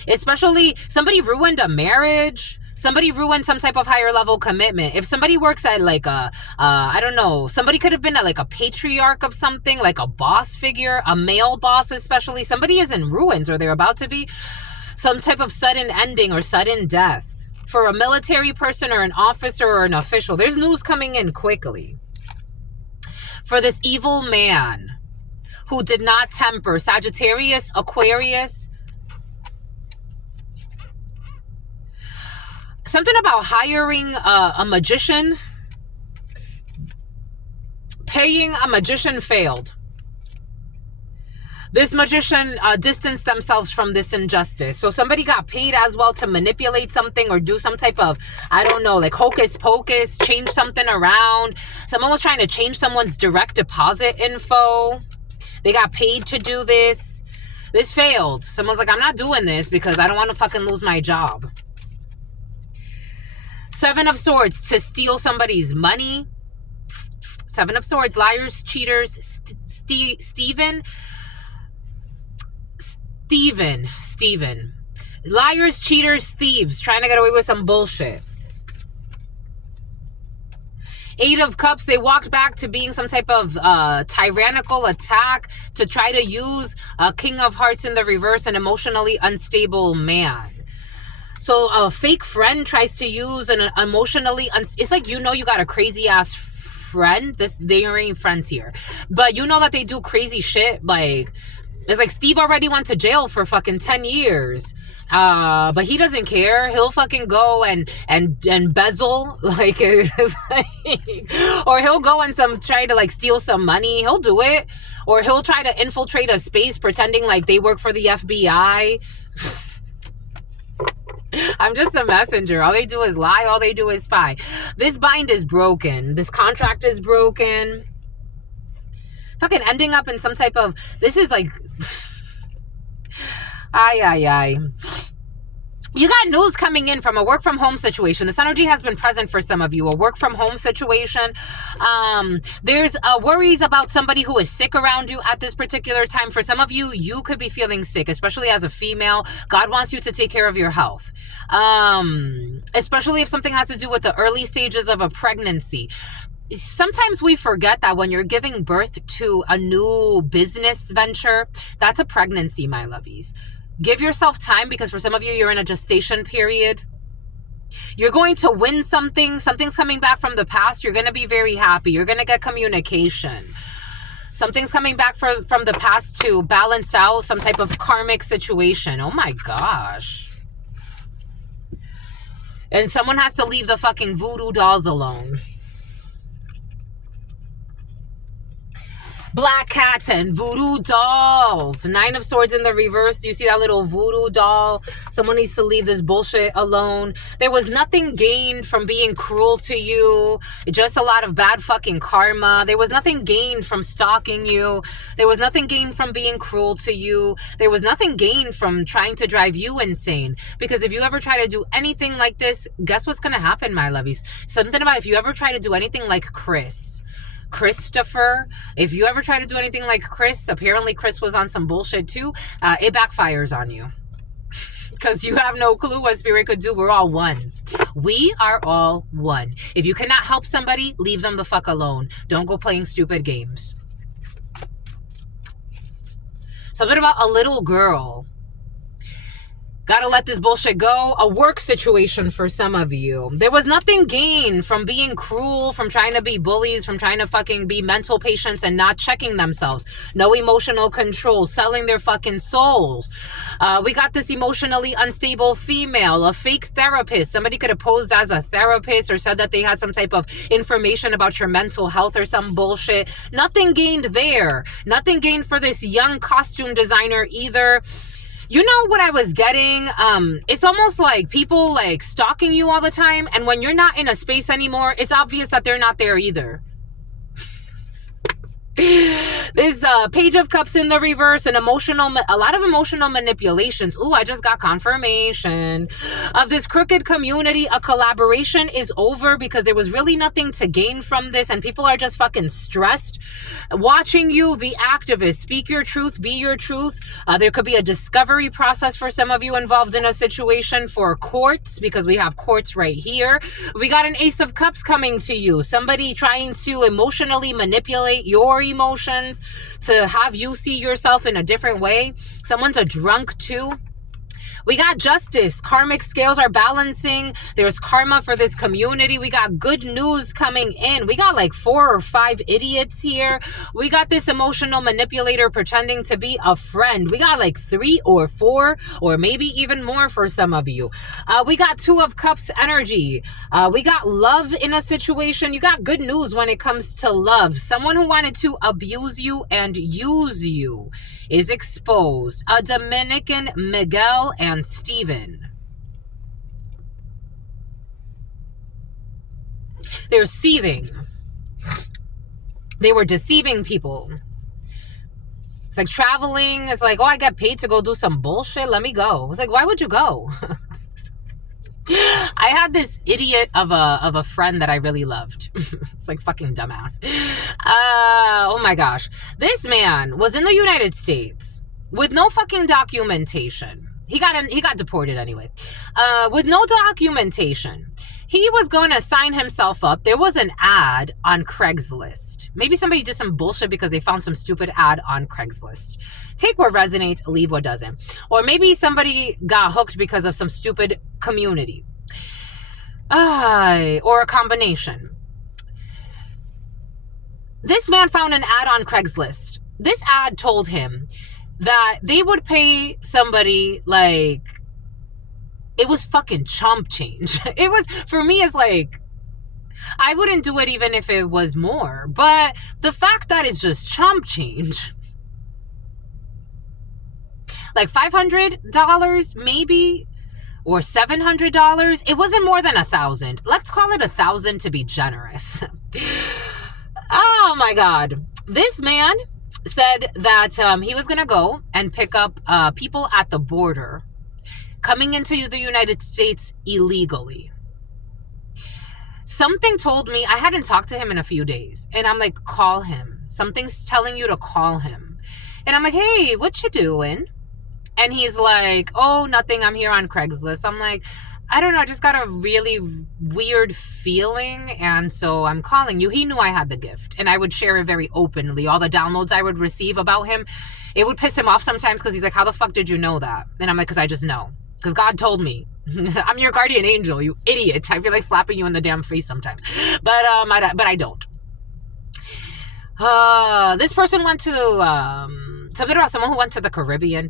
Especially somebody ruined a marriage. Somebody ruined some type of higher level commitment. If somebody works at like a, I don't know, somebody could have been at like a patriarch of something, like a boss figure, a male boss especially. Somebody is in ruins or they're about to be. Some type of sudden ending or sudden death. For a military person or an officer or an official, there's news coming in quickly. For this evil man who did not temper. Sagittarius, Aquarius. Something about hiring a magician. Paying a magician failed. This magician distanced themselves from this injustice. So somebody got paid as well to manipulate something or do some type of, I don't know, like hocus pocus, change something around. Someone was trying to change someone's direct deposit info. They got paid to do this. This failed. Someone's like, I'm not doing this because I don't want to fucking lose my job. Seven of Swords, to steal somebody's money. Seven of Swords, liars, cheaters, Steven. Liars, cheaters, thieves, trying to get away with some bullshit. Eight of Cups, they walked back to being some type of tyrannical attack to try to use King of Hearts in the reverse, an emotionally unstable man. So a fake friend tries to use an emotionally it's like, you got a crazy ass friend. They ain't friends here, but you know that they do crazy shit. Like, it's like Steve already went to jail for fucking 10 years. But he doesn't care. He'll fucking go and embezzle, like, or he'll go and try to like steal some money. He'll do it. Or he'll try to infiltrate a space pretending like they work for the FBI. I'm just a messenger. All they do is lie. All they do is spy. This bind is broken. This contract is broken. Fucking ending up in some type of, this is like, ay. You got news coming in from a work from home situation. This energy has been present for some of you. A work from home situation. There's worries about somebody who is sick around you at this particular time. For some of you, you could be feeling sick, especially as a female. God wants you to take care of your health. Especially if something has to do with the early stages of a pregnancy. Sometimes we forget that when you're giving birth to a new business venture, that's a pregnancy, my lovies. Give yourself time, because for some of you, you're in a gestation period. You're going to win something. Something's coming back from the past. You're going to be very happy. You're going to get communication. Something's coming back from the past to balance out some type of karmic situation. Oh my gosh. And someone has to leave the fucking voodoo dolls alone. Black cats and voodoo dolls. Nine of Swords in the reverse. Do you see that little voodoo doll? Someone needs to leave this bullshit alone. There was nothing gained from being cruel to you. Just a lot of bad fucking karma. There was nothing gained from stalking you. There was nothing gained from being cruel to you. There was nothing gained from trying to drive you insane. Because if you ever try to do anything like this, guess what's going to happen, my lovies? Something about if you ever try to do anything like Christopher, if you ever try to do anything like Chris, apparently Chris was on some bullshit too, it backfires on you. Because you have no clue what spirit could do. We're all one. We are all one. If you cannot help somebody, leave them the fuck alone. Don't go playing stupid games. Something about a little girl. Gotta let this bullshit go. A work situation for some of you. There was nothing gained from being cruel, from trying to be bullies, from trying to fucking be mental patients and not checking themselves. No emotional control, selling their fucking souls. We got this emotionally unstable female, a fake therapist. Somebody could have posed as a therapist or said that they had some type of information about your mental health or some bullshit. Nothing gained there. Nothing gained for this young costume designer either. You know what I was getting? It's almost like people like stalking you all the time. And when you're not in a space anymore, it's obvious that they're not there either. This Page of Cups in the reverse, and a lot of emotional manipulations. Ooh, I just got confirmation of this crooked community. A collaboration is over because there was really nothing to gain from this, and people are just fucking stressed. Watching you, the activist, speak your truth, be your truth. There could be a discovery process for some of you involved in a situation for courts, because we have courts right here. We got an Ace of Cups coming to you. Somebody trying to emotionally manipulate your emotions to have you see yourself in a different way. Someone's a drunk too. We got justice. Karmic scales are balancing. There's karma for this community. We got good news coming in. We got like 4 or 5 idiots here. We got this emotional manipulator pretending to be a friend. We got like 3 or 4 or maybe even more for some of you. We got 2 of Cups energy. We got love in a situation. You got good news when it comes to love. Someone who wanted to abuse you and use you is exposed. A Dominican, Miguel and Steven. They're seething. They were deceiving people. It's like traveling. It's like, oh, I get paid to go do some bullshit. Let me go. It's like, why would you go? I had this idiot of a friend that I really loved. It's like fucking dumbass. Oh my gosh. This man was in the United States with no fucking documentation. He got deported anyway. With no documentation. He was going to sign himself up. There was an ad on Craigslist. Maybe somebody did some bullshit because they found some stupid ad on Craigslist. Take what resonates, leave what doesn't. Or maybe somebody got hooked because of some stupid community. Or a combination. This man found an ad on Craigslist. This ad told him that they would pay somebody like, it was fucking chump change. It was, for me, it's like, I wouldn't do it even if it was more. But the fact that it's just chump change, like $500 maybe, or $700, it wasn't more than 1,000. Let's call it 1,000 to be generous. Oh my God. This man said that he was gonna go and pick up people at the border coming into the United States illegally. Something told me, I hadn't talked to him in a few days, and I'm like, call him. Something's telling you to call him. And I'm like, hey, what you doing? And he's like, oh, nothing, I'm here on Craigslist. I'm like, I don't know, I just got a really weird feeling, and so I'm calling you. He knew I had the gift, and I would share it very openly. All the downloads I would receive about him, it would piss him off sometimes because he's like, how the fuck did you know that? And I'm like, because I just know. Because God told me. I'm your guardian angel, you idiot. I feel like slapping you in the damn face sometimes. But I don't. This person went to something about someone who went to the Caribbean.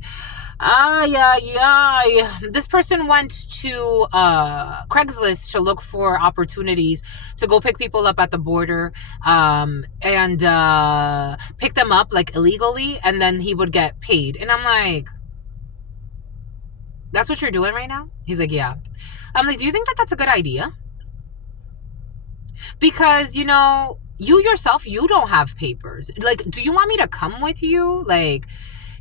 This person went to Craigslist to look for opportunities to go pick people up at the border and pick them up like illegally, and then he would get paid. And I'm like, that's what you're doing right now? He's like, yeah. I'm like, do you think that that's a good idea? Because, you know, you yourself, you don't have papers. Like, do you want me to come with you? Like,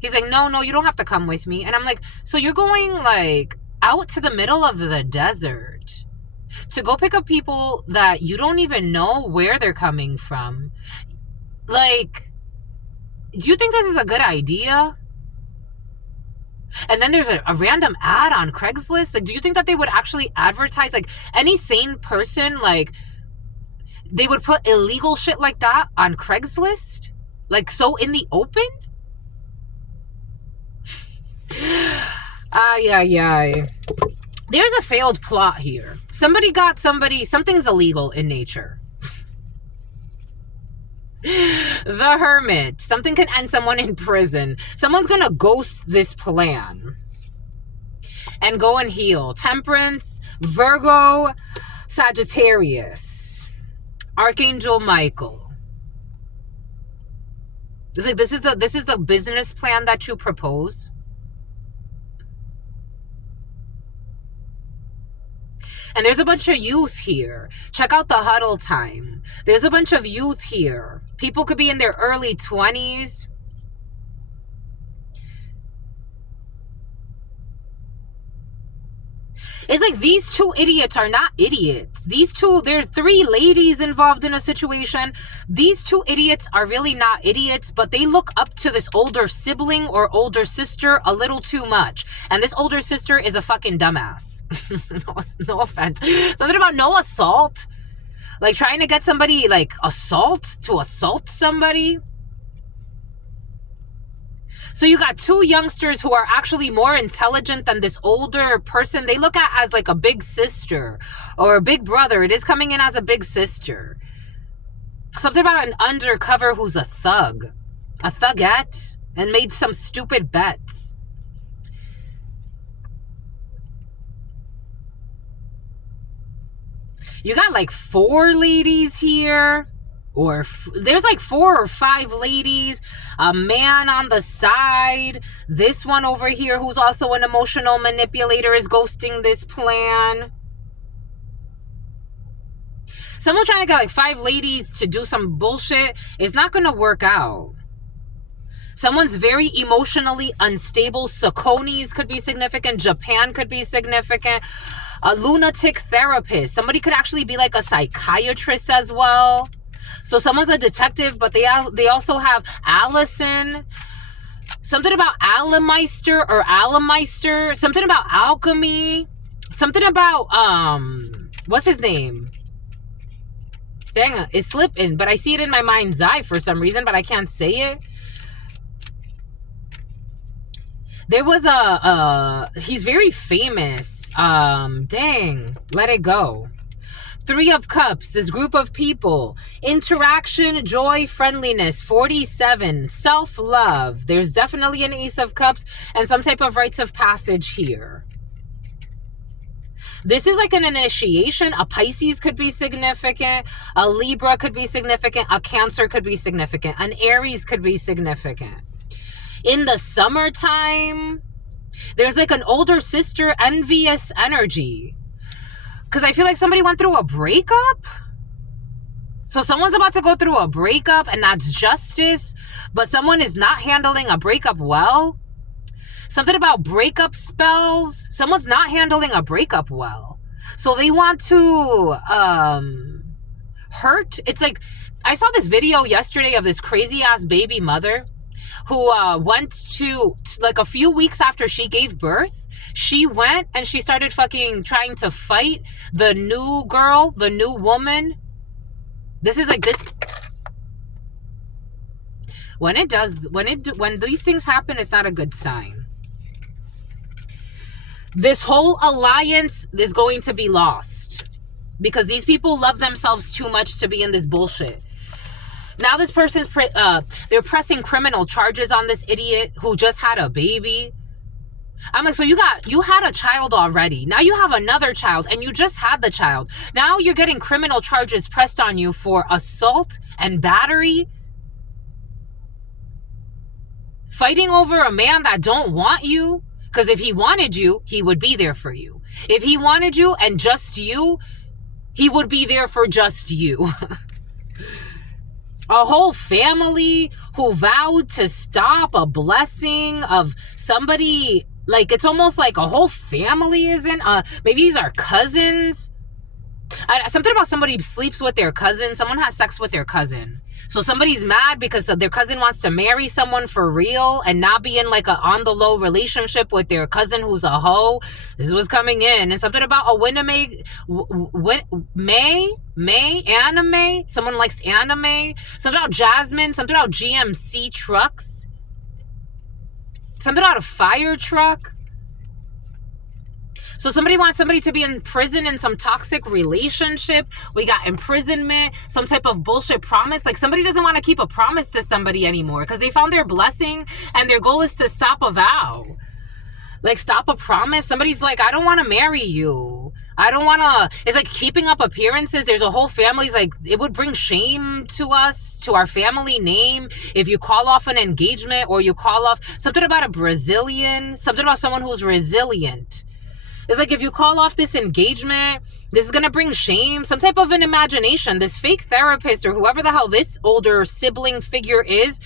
he's like, no, you don't have to come with me. And I'm like, so you're going like out to the middle of the desert to go pick up people that you don't even know where they're coming from. Like, do you think this is a good idea? And then there's a random ad on Craigslist. Like, do you think that they would actually advertise, like, any sane person, like, they would put illegal shit like that on Craigslist? Like, so in the open? There's a failed plot here. Something's illegal in nature. The Hermit. Something can end someone in prison. Someone's gonna ghost this plan and go and heal. Temperance, Virgo, Sagittarius, Archangel Michael. It's like, this is the business plan that you propose. And there's a bunch of youth here. Check out the huddle time. There's a bunch of youth here. People could be in their early 20s. It's like these 2 idiots are not idiots. There's 3 ladies involved in a situation. These 2 idiots are really not idiots, but they look up to this older sibling or older sister a little too much. And this older sister is a fucking dumbass. No offense. Something about no assault. Like trying to get somebody like to assault somebody. So you got two youngsters who are actually more intelligent than this older person they look at as like a big sister or a big brother. It is coming in as a big sister. Something about an undercover who's a thugette, and made some stupid bets. You got like 4 ladies here. Or there's like 4 or 5 ladies, a man on the side, this one over here who's also an emotional manipulator is ghosting this plan. Someone trying to get like 5 ladies to do some bullshit is not going to work out. Someone's very emotionally unstable. Saucony's could be significant. Japan could be significant. A lunatic therapist. Somebody could actually be like a psychiatrist as well. So someone's a detective, but they also have Allison. Something about Alameister or Alameister. Something about alchemy. Something about, what's his name? Dang, it's slipping, but I see it in my mind's eye for some reason, but I can't say it. There was he's very famous. Dang, let it go. 3 of Cups, this group of people. Interaction, joy, friendliness, 47. Self-love. There's definitely an Ace of Cups and some type of rites of passage here. This is like an initiation. A Pisces could be significant. A Libra could be significant. A Cancer could be significant. An Aries could be significant. In the summertime, there's like an older sister envious energy. Because I feel like somebody went through a breakup. So someone's about to go through a breakup and that's justice. But someone is not handling a breakup well. Something about breakup spells. Someone's not handling a breakup well. So they want to hurt. It's like, I saw this video yesterday of this crazy ass baby mother who went to, like a few weeks after she gave birth, she went and she started fucking trying to fight the new girl, the new woman. This is like this. When these things happen, it's not a good sign. This whole alliance is going to be lost because these people love themselves too much to be in this bullshit. Now this person's, they're pressing criminal charges on this idiot who just had a baby. I'm like, so you had a child already. Now you have another child and you just had the child. Now you're getting criminal charges pressed on you for assault and battery. Fighting over a man that don't want you. Because if he wanted you, he would be there for you. If he wanted you and just you, he would be there for just you. A whole family who vowed to stop a blessing of somebody. Like, it's almost like a whole family isn't. Maybe these are cousins. Something about somebody sleeps with their cousin. Someone has sex with their cousin. So somebody's mad because their cousin wants to marry someone for real and not be in like a on the low relationship with their cousin who's a hoe. This was coming in. And something about a anime. Someone likes anime. Something about Jasmine. Something about GMC trucks. Something about a fire truck. So somebody wants somebody to be in prison in some toxic relationship. We got imprisonment, some type of bullshit promise. Like somebody doesn't want to keep a promise to somebody anymore because they found their blessing and their goal is to stop a vow. Like stop a promise. Somebody's like, I don't want to marry you. I don't want to. It's like keeping up appearances. There's a whole family's like, it would bring shame to us, to our family name, if you call off an engagement or you call off something about a Brazilian, something about someone who's resilient. It's like if you call off this engagement, this is going to bring shame, some type of an imagination. This fake therapist or whoever the hell this older sibling figure is,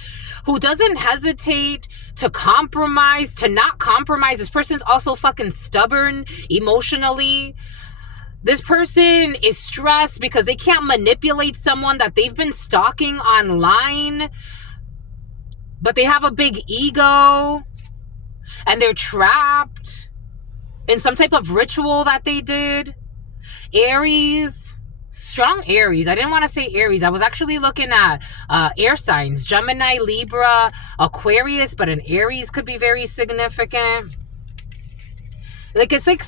who doesn't hesitate to compromise, to not compromise. This person's also fucking stubborn emotionally. This person is stressed because they can't manipulate someone that they've been stalking online, but they have a big ego and they're trapped in some type of ritual that they did. Aries, strong Aries. I didn't want to say Aries. I was actually looking at air signs. Gemini, Libra, Aquarius, but an Aries could be very significant. Like, it's like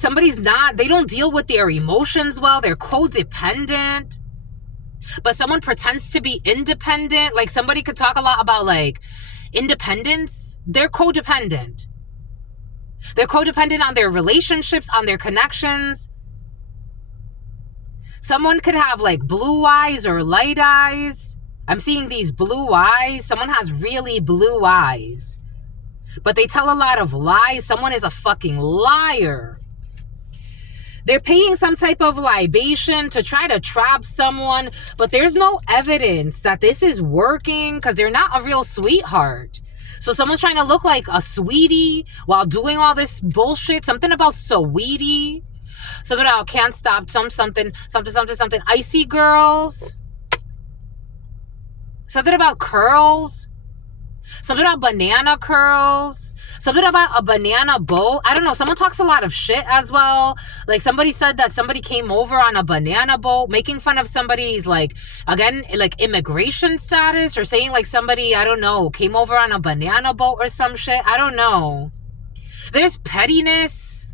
they don't deal with their emotions well. They're codependent. But someone pretends to be independent. Like, somebody could talk a lot about, like, independence. They're codependent. They're codependent on their relationships, on their connections. Someone could have, like, blue eyes or light eyes. I'm seeing these blue eyes. Someone has really blue eyes. But they tell a lot of lies. Someone is a fucking liar. They're paying some type of libation to try to trap someone, but there's no evidence that this is working because they're not a real sweetheart. So someone's trying to look like a sweetie while doing all this bullshit. Something about sweetie. Something about can't stop. Something. Icy girls. Something about curls. Something about banana curls. Something about a banana boat. I don't know. Someone talks a lot of shit as well. Like, somebody said that somebody came over on a banana boat, making fun of somebody's, like, again, like, immigration status, or saying, like, somebody, I don't know, came over on a banana boat or some shit. I don't know. There's pettiness.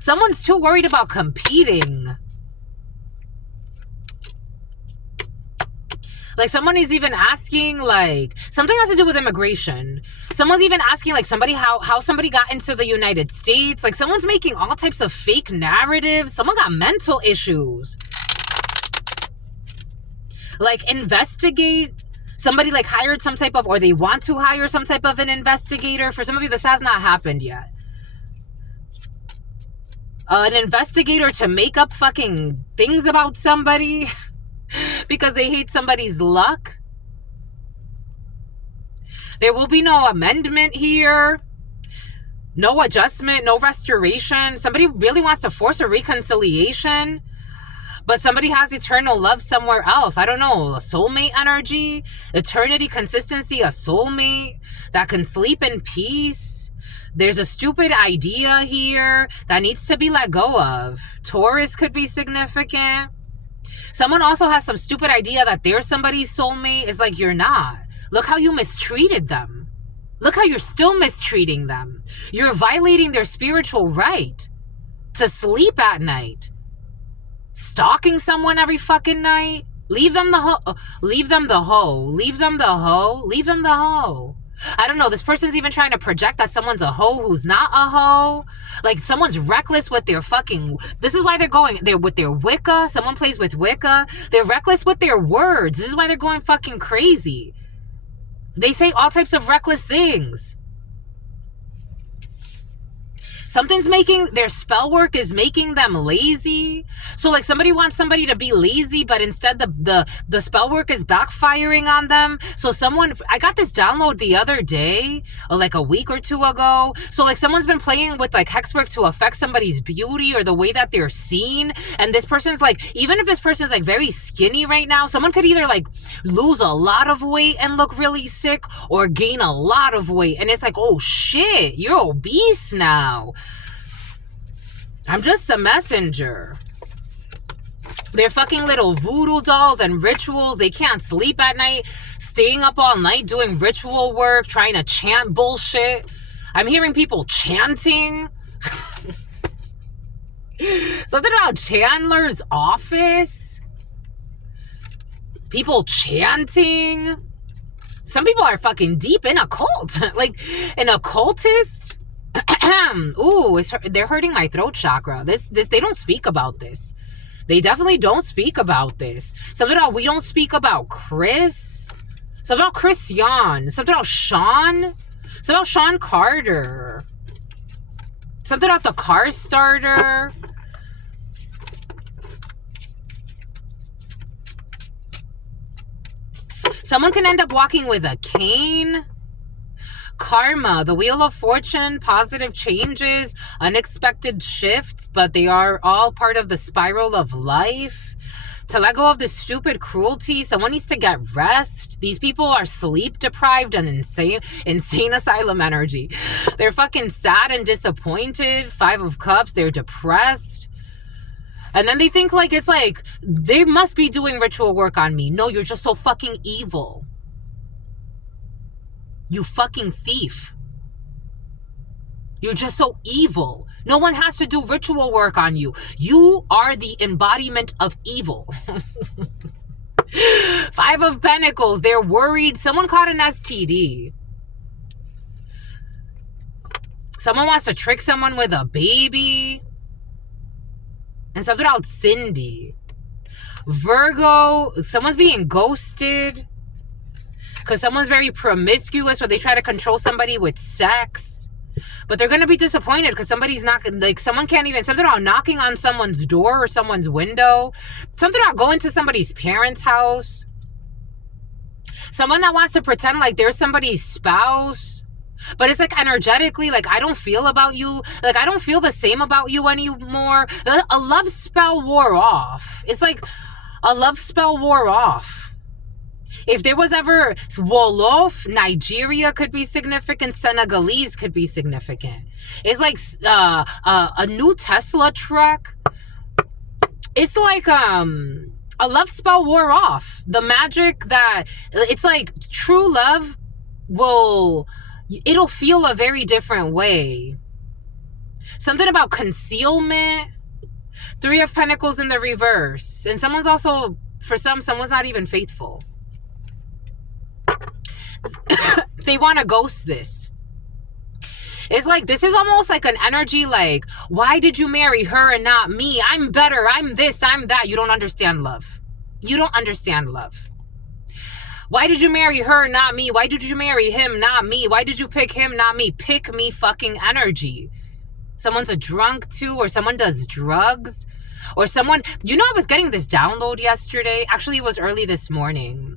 Someone's too worried about competing. Like, someone is even asking, like, something has to do with immigration. Someone's even asking, like, somebody how somebody got into the United States. Like, someone's making all types of fake narratives. Someone got mental issues. Like, investigate. Somebody, like, hired some type of, or they want to hire some type of an investigator. For some of you, this has not happened yet. An investigator to make up fucking things about somebody. Because they hate somebody's luck. There will be no amendment here. No adjustment, no restoration. Somebody really wants to force a reconciliation. But somebody has eternal love somewhere else. I don't know, a soulmate energy, eternity, consistency, a soulmate that can sleep in peace. There's a stupid idea here that needs to be let go of. Taurus could be significant. Someone also has some stupid idea that they're somebody's soulmate. It's like, you're not. Look how you mistreated them. Look how you're still mistreating them. You're violating their spiritual right to sleep at night. Stalking someone every fucking night. Leave them the hoe. Leave them the hoe. Leave them the hoe. Leave them the hoe. I don't know. This person's even trying to project that someone's a hoe who's not a hoe. Like, someone's reckless with their fucking... This is why they're going... They're with their Wicca. Someone plays with Wicca. They're reckless with their words. This is why they're going fucking crazy. They say all types of reckless things. Something's making... Their spell work is making them lazy. So, like, somebody wants somebody to be lazy, but instead the spell work is backfiring on them. So someone... I got this download the other day, or like a week or two ago. So, like, someone's been playing with, like, hexwork to affect somebody's beauty or the way that they're seen. And this person's, like... Even if this person's, like, very skinny right now, someone could either, like, lose a lot of weight and look really sick, or gain a lot of weight. And it's like, oh, shit, you're obese now. I'm just a messenger. They're fucking little voodoo dolls and rituals. They can't sleep at night, staying up all night doing ritual work, trying to chant bullshit. I'm hearing people chanting. Something about Chandler's office. People chanting. Some people are fucking deep in a cult. Like, an occultist. Ooh, they're hurting my throat chakra. This they don't speak about this. They definitely don't speak about this. Something about we don't speak about Chris. Something about Christian. Something about Sean. Something about Sean Carter. Something about the car starter. Someone can end up walking with a cane. Karma, the wheel of fortune, positive changes, unexpected shifts, but they are all part of the spiral of life. To let go of the stupid cruelty, someone needs to get rest. These people are sleep deprived and insane asylum energy. They're fucking sad and disappointed. 5 of Cups, they're depressed. And then they think like it's like they must be doing ritual work on me. No, you're just so fucking evil. You fucking thief. You're just so evil. No one has to do ritual work on you. You are the embodiment of evil. Five of Pentacles. They're worried. Someone caught an STD. Someone wants to trick someone with a baby. And something about Cindy. Virgo. Someone's being ghosted. Because someone's very promiscuous, or they try to control somebody with sex. But they're going to be disappointed because somebody's knocking, like someone can't even, something about knocking on someone's door or someone's window. Something about going to somebody's parents' house. Someone that wants to pretend like they're somebody's spouse. But it's like energetically, like I don't feel about you. Like I don't feel the same about you anymore. A love spell wore off. It's like a love spell wore off. If there was ever Wolof, Nigeria could be significant. Senegalese could be significant. It's like a new Tesla truck. It's like a love spell wore off. The magic that it's like true love it'll feel a very different way. Something about concealment. Three of Pentacles in the reverse. And someone's also, for someone's not even faithful. They want to ghost this. It's like, this is almost like an energy like, why did you marry her and not me? I'm better. I'm this. I'm that. You don't understand love. You don't understand love. Why did you marry her, not me? Why did you marry him, not me? Why did you pick him, not me? Pick me fucking energy. Someone's a drunk too, or someone does drugs, or someone, I was getting this download yesterday. Actually, it was early this morning.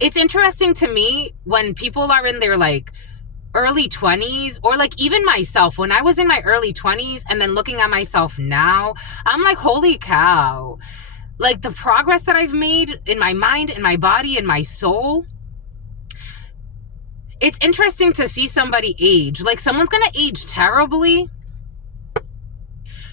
It's interesting to me when people are in their like early 20s, or like even myself, when I was in my early 20s and then looking at myself now, I'm like, holy cow. Like the progress that I've made in my mind, in my body, in my soul. It's interesting to see somebody age. Like someone's going to age terribly.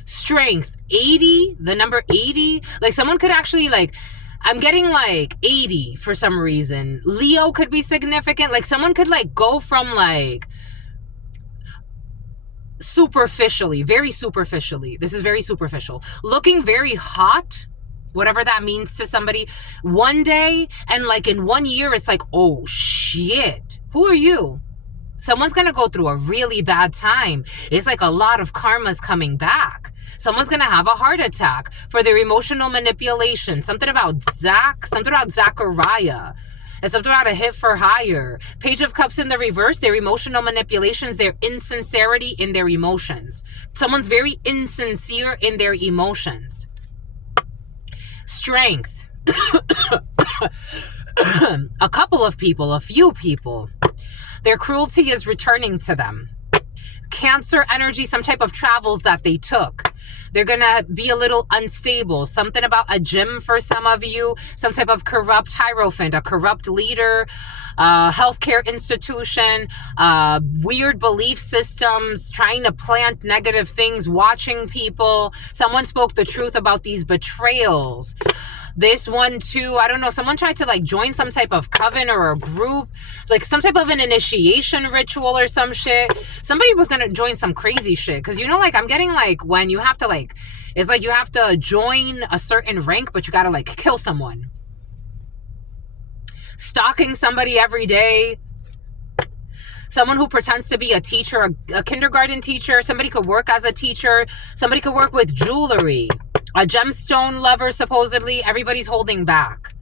Strength, 80, the number 80. Like someone could actually like, I'm getting like 80 for some reason. Leo could be significant. Like someone could like go from like superficially, very superficially. This is very superficial. Looking very hot, whatever that means to somebody, one day, and like in 1 year, it's like, oh shit, who are you? Someone's going to go through a really bad time. It's like a lot of karma's coming back. Someone's going to have a heart attack for their emotional manipulation. Something about Zachariah. And something about a hit for hire. Page of Cups in the reverse, their emotional manipulations, their insincerity in their emotions. Someone's very insincere in their emotions. Strength. A couple of people, a few people. Their cruelty is returning to them. Cancer energy, some type of travels that they took. They're going to be a little unstable. Something about a gym for some of you. Some type of corrupt hierophant, a corrupt leader, healthcare institution, weird belief systems, trying to plant negative things, watching people. Someone spoke the truth about these betrayals. This one too, I don't know, someone tried to like join some type of coven or a group, like some type of an initiation ritual or some shit. Somebody was gonna join some crazy shit, because like I'm getting like when you have to like, it's like you have to join a certain rank, but you gotta like kill someone. Stalking somebody every day. Someone who pretends to be a teacher, a kindergarten teacher. Somebody could work as a teacher. Somebody could work with jewelry. A gemstone lover, supposedly. Everybody's holding back.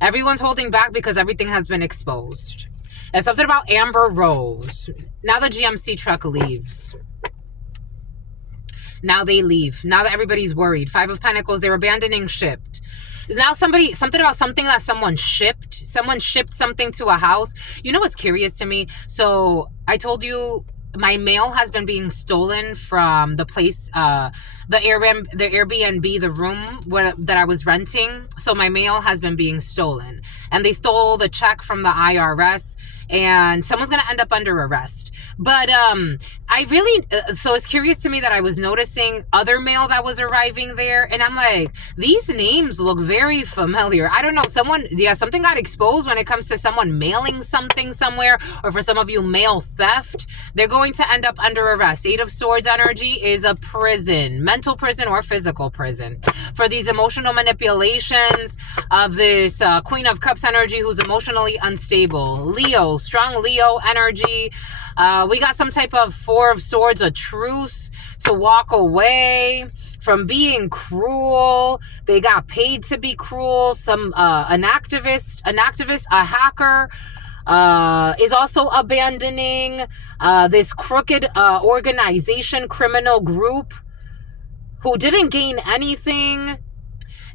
Everyone's holding back because everything has been exposed. And something about Amber Rose. Now the GMC truck leaves. Now they leave. Now that everybody's worried. Five of Pentacles, they're abandoning ship. Now something about something that someone shipped. Someone shipped something to a house. What's curious to me? So I told you my mail has been being stolen from the place, the Airbnb, the room that I was renting. So my mail has been being stolen. And they stole the check from the IRS. and someone's going to end up under arrest. But I really, so it's curious to me that I was noticing other mail that was arriving there, and I'm like, these names look very familiar. I don't know, something got exposed when it comes to someone mailing something somewhere, or for some of you, mail theft. They're going to end up under arrest. Eight of Swords energy is a prison, mental prison or physical prison, for these emotional manipulations of this Queen of Cups energy, who's emotionally unstable. Leo, strong Leo energy. We got some type of Four of Swords, a truce to walk away from being cruel. They got paid to be cruel. An activist, a hacker, is also abandoning this crooked organization, criminal group, who didn't gain anything.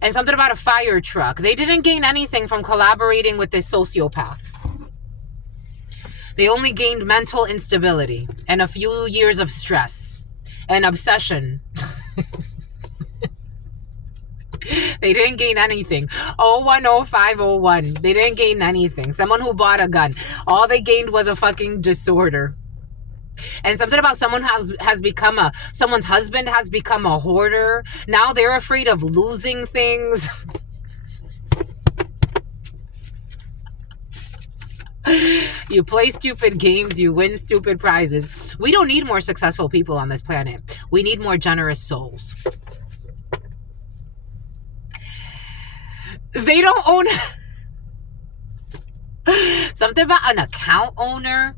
And something about a fire truck. They didn't gain anything from collaborating with this sociopath. They only gained mental instability and a few years of stress and obsession. They didn't gain anything. 010501. They didn't gain anything. Someone who bought a gun. All they gained was a fucking disorder. And something about someone's husband has become a hoarder. Now they're afraid of losing things. You play stupid games, you win stupid prizes. We don't need more successful people on this planet. We need more generous souls. They don't own something about an account owner.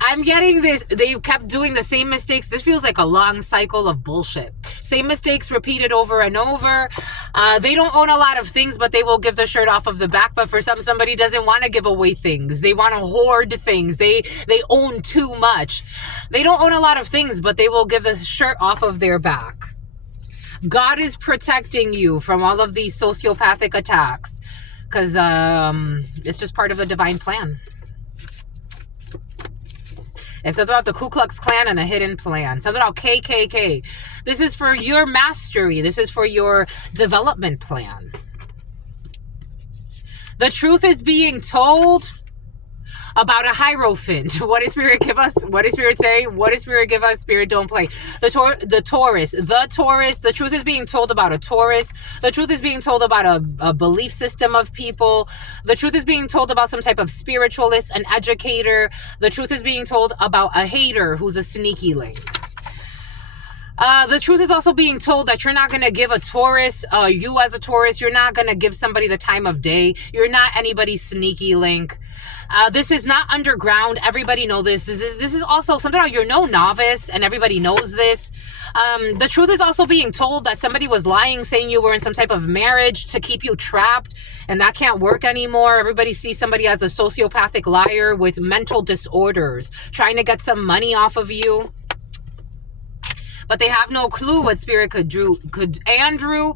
I'm getting this. They kept doing the same mistakes. This feels like a long cycle of bullshit. Same mistakes repeated over and over. They don't own a lot of things, but they will give the shirt off of the back. But for somebody doesn't want to give away things. They want to hoard things. They own too much. They don't own a lot of things, but they will give the shirt off of their back. God is protecting you from all of these sociopathic attacks, because it's just part of the divine plan. It's about the Ku Klux Klan and a hidden plan. Something about KKK. This is for your mastery. This is for your development plan. The truth is being told about a Hierophant. What does Spirit give us? What does Spirit say? What does Spirit give us? Spirit don't play. The Taurus. The truth is being told about a Taurus. The truth is being told about a belief system of people. The truth is being told about some type of spiritualist, an educator. The truth is being told about a hater who's a sneaky link. The truth is also being told that you're not going to give a Taurus, you as a Taurus, you're not going to give somebody the time of day. You're not anybody's sneaky link. This is not underground. Everybody knows this. This is also something about you're no novice, and everybody knows this. The truth is also being told that somebody was lying, saying you were in some type of marriage to keep you trapped, and that can't work anymore. Everybody sees somebody as a sociopathic liar with mental disorders, trying to get some money off of you. But they have no clue what Spirit could Andrew,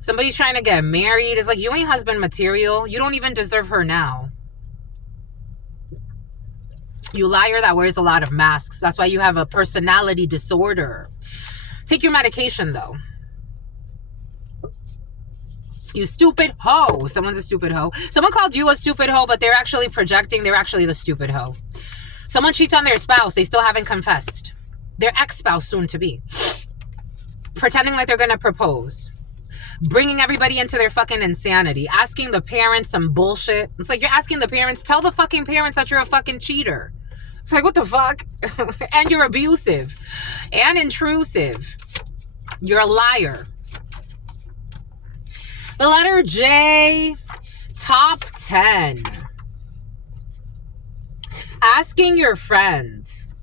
somebody's trying to get married. It's like, you ain't husband material. You don't even deserve her now. You liar that wears a lot of masks. That's why you have a personality disorder. Take your medication, though. You stupid hoe. Someone's a stupid hoe. Someone called you a stupid hoe, but they're actually projecting. They're actually the stupid hoe. Someone cheats on their spouse. They still haven't confessed. Their ex-spouse, soon to be. Pretending like they're going to propose. Bringing everybody into their fucking insanity. Asking the parents some bullshit. It's like you're asking the parents, tell the fucking parents that you're a fucking cheater. It's like, what the fuck? And you're abusive. And intrusive. You're a liar. The letter J. Top 10. Asking your friends.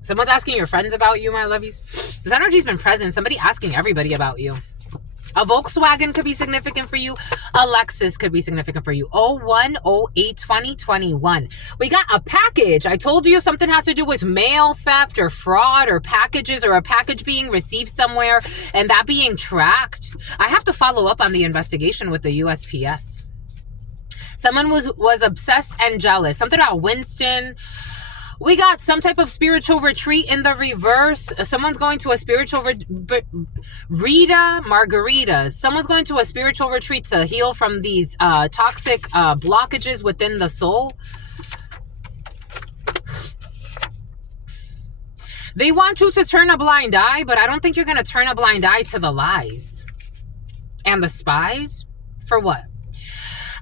Someone's asking your friends about you, my lovies. This energy's been present. Somebody asking everybody about you. A Volkswagen could be significant for you. A Lexus could be significant for you. 01082021. We got a package. I told you something has to do with mail theft or fraud or packages, or a package being received somewhere and that being tracked. I have to follow up on the investigation with the USPS. Someone was obsessed and jealous. Something about Winston. We got some type of spiritual retreat in the reverse. Someone's going to a spiritual margaritas. Someone's going to a spiritual retreat to heal from these toxic blockages within the soul. They want you to turn a blind eye, but I don't think you're going to turn a blind eye to the lies and the spies. For what?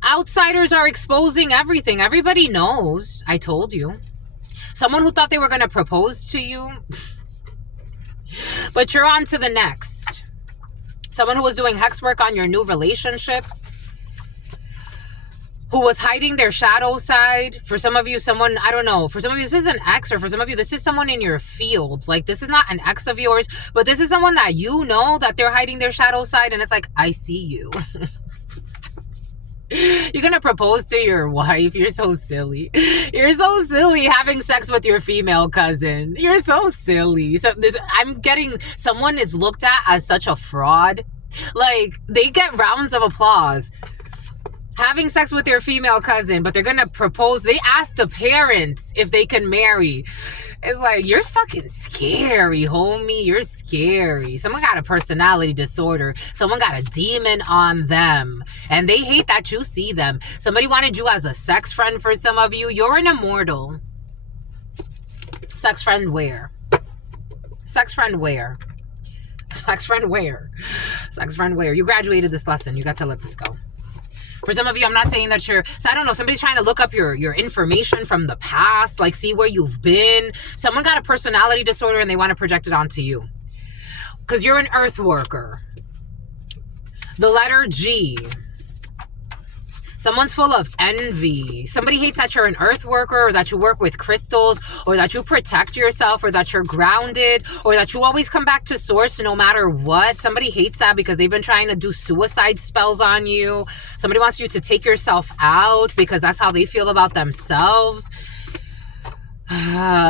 Outsiders are exposing everything. Everybody knows. I told you. Someone who thought they were going to propose to you, but you're on to the next. Someone who was doing hex work on your new relationships, who was hiding their shadow side. For some of you, someone, I don't know, for some of you, this is an ex, or for some of you, this is someone in your field. Like, this is not an ex of yours, but this is someone that you know that they're hiding their shadow side, and it's like, I see you. You're gonna propose to your wife. You're so silly. You're so silly having sex with your female cousin. You're so silly. So I'm getting, someone is looked at as such a fraud. Like, they get rounds of applause having sex with their female cousin, but they're gonna propose. They ask the parents if they can marry. It's like, you're fucking scary, homie. You're scary. Someone got a personality disorder. Someone got a demon on them. And they hate that you see them. Somebody wanted you as a sex friend for some of you. You're an immortal. Sex friend where? Sex friend where? Sex friend where? Sex friend where? You graduated this lesson. You got to let this go. For some of you, I'm not saying that you're, so I don't know, somebody's trying to look up your information from the past, like see where you've been. Someone got a personality disorder and they want to project it onto you. Because you're an earth worker. The letter G. Someone's full of envy. Somebody hates that you're an earth worker, or that you work with crystals, or that you protect yourself, or that you're grounded, or that you always come back to source no matter what. Somebody hates that because they've been trying to do suicide spells on you. Somebody wants you to take yourself out because that's how they feel about themselves.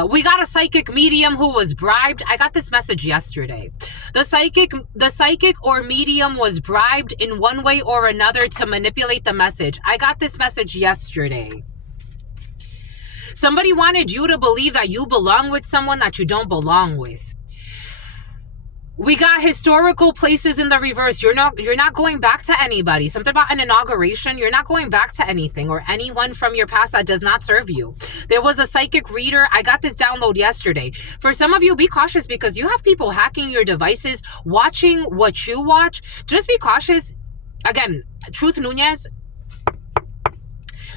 We got a psychic medium who was bribed. I got this message yesterday. The psychic or medium was bribed in one way or another to manipulate the message. I got this message yesterday. Somebody wanted you to believe that you belong with someone that you don't belong with. We got historical places in the reverse. You're not going back to anybody. Something about an inauguration. You're not going back to anything or anyone from your past that does not serve you. There was a psychic reader. I got this download yesterday. For some of you, be cautious because you have people hacking your devices, watching what you watch. Just be cautious. Again, Truth Nunez,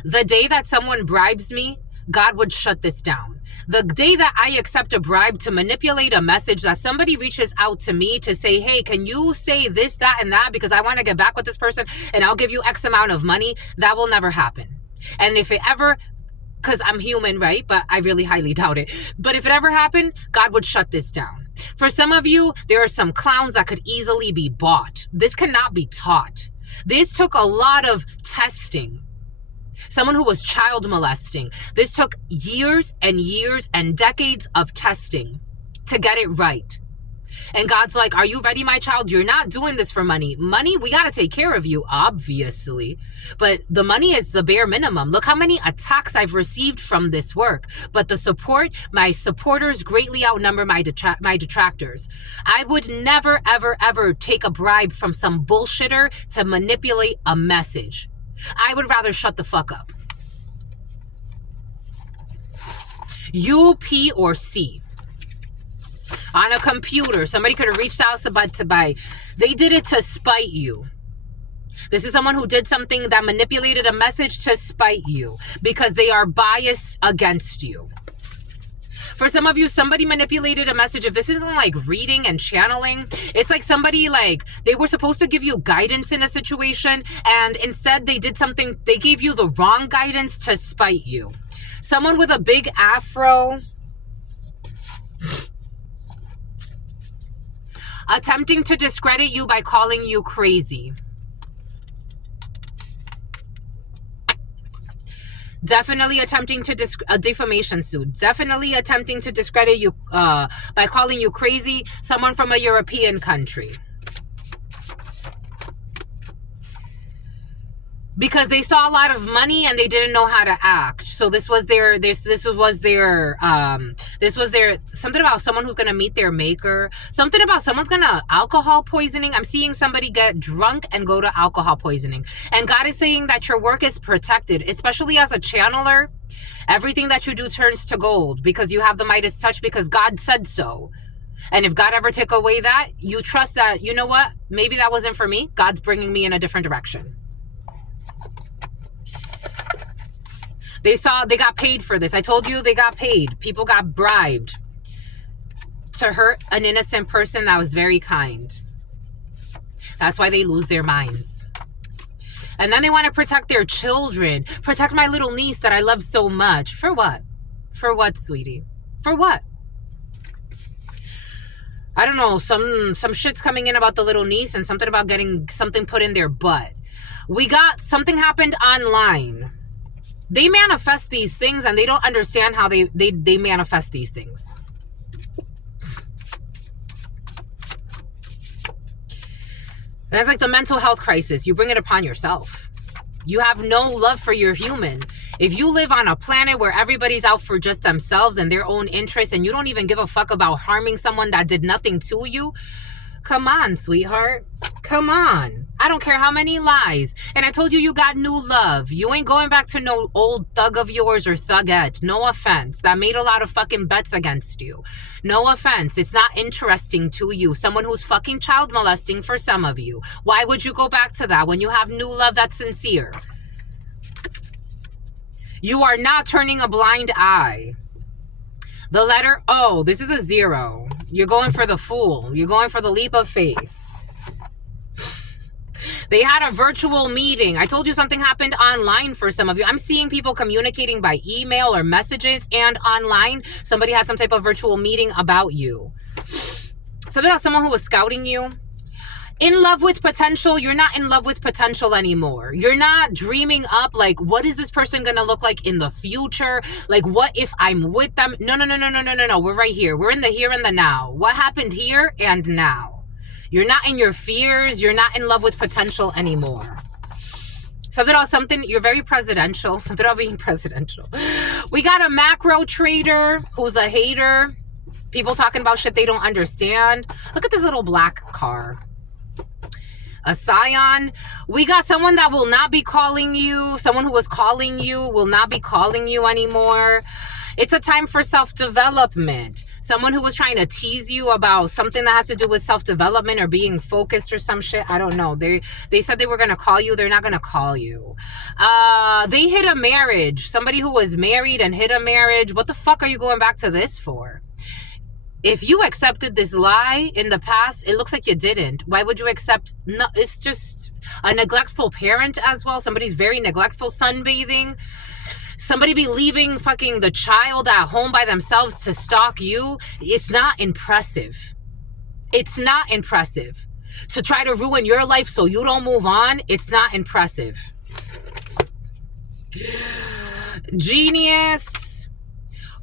the day that someone bribes me, God would shut this down. The day that I accept a bribe to manipulate a message, that somebody reaches out to me to say, hey, can you say this, that, and that because I want to get back with this person and I'll give you X amount of money, that will never happen. And if it ever, because I'm human, right? But I really highly doubt it. But if it ever happened, God would shut this down. For some of you, there are some clowns that could easily be bought. This cannot be taught. This took a lot of testing. Someone who was child molesting. This took years and years and decades of testing to get it right. And God's like, are you ready, my child? You're not doing this for money. Money, we got to take care of you, obviously. But the money is the bare minimum. Look how many attacks I've received from this work. But the support, my supporters greatly outnumber my detractors. I would never, ever, ever take a bribe from some bullshitter to manipulate a message. I would rather shut the fuck up. U, P, or C. On a computer, somebody could have reached out to buy. They did it to spite you. This is someone who did something that manipulated a message to spite you because they are biased against you. For some of you, somebody manipulated a message. If this isn't like reading and channeling, it's like somebody, like, they were supposed to give you guidance in a situation, and instead they did something, they gave you the wrong guidance to spite you. Someone with a big afro attempting to discredit you by calling you crazy. Definitely attempting to a defamation suit. Definitely attempting to discredit you by calling you crazy. Someone from a European country. because they saw a lot of money and they didn't know how to act. So this was their something about someone who's gonna meet their maker, something about someone's gonna alcohol poisoning. I'm seeing somebody get drunk and go to alcohol poisoning, and God is saying that your work is protected, especially as a channeler. Everything that you do turns to gold because you have the Midas touch, because God said so. And if God ever take away that, you trust that, you know what, maybe that wasn't for me. God's bringing me in a different direction. They got paid for this. I told you they got paid. People got bribed to hurt an innocent person that was very kind. That's why they lose their minds. And then they want to protect their children. Protect my little niece that I love so much. For what? For what, sweetie? For what? I don't know. Some shit's coming in about the little niece and something about getting something put in their butt. We got something happened online. They manifest these things and they don't understand how they manifest these things. That's like the mental health crisis. You bring it upon yourself. You have no love for your human. If you live on a planet where everybody's out for just themselves and their own interests, and you don't even give a fuck about harming someone that did nothing to you, come on, sweetheart. Come on. I don't care how many lies. And I told you, you got new love. You ain't going back to no old thug of yours or thugette. No offense. That made a lot of fucking bets against you. No offense. It's not interesting to you. Someone who's fucking child molesting for some of you. Why would you go back to that when you have new love that's sincere? You are not turning a blind eye. The letter O, this is a 0. You're going for the fool. You're going for the leap of faith. They had a virtual meeting. I told you something happened online for some of you. I'm seeing people communicating by email or messages and online. Somebody had some type of virtual meeting about you. Something about someone who was scouting you. In love with potential, you're not in love with potential anymore. You're not dreaming up like, what is this person gonna look like in the future? Like, what if I'm with them? No. We're right here. We're in the here and the now. What happened here and now? You're not in your fears. You're not in love with potential anymore. Something, you're very presidential. Something about being presidential. We got a macro trader who's a hater. People talking about shit they don't understand. Look at this little black car. A scion. We got someone that will not be calling you. Someone who was calling you will not be calling you anymore. It's a time for self-development. Someone who was trying to tease you about something that has to do with self-development or being focused or some shit. I don't know. They said they were going to call you. They're not going to call you. They hit a marriage. Somebody who was married and hit a marriage. What the fuck are you going back to this for? If you accepted this lie in the past, it looks like you didn't. Why would you accept? No, it's just a neglectful parent as well. Somebody's very neglectful, sunbathing. Somebody be leaving fucking the child at home by themselves to stalk you. It's not impressive. It's not impressive. To try to ruin your life so you don't move on, it's not impressive. Genius.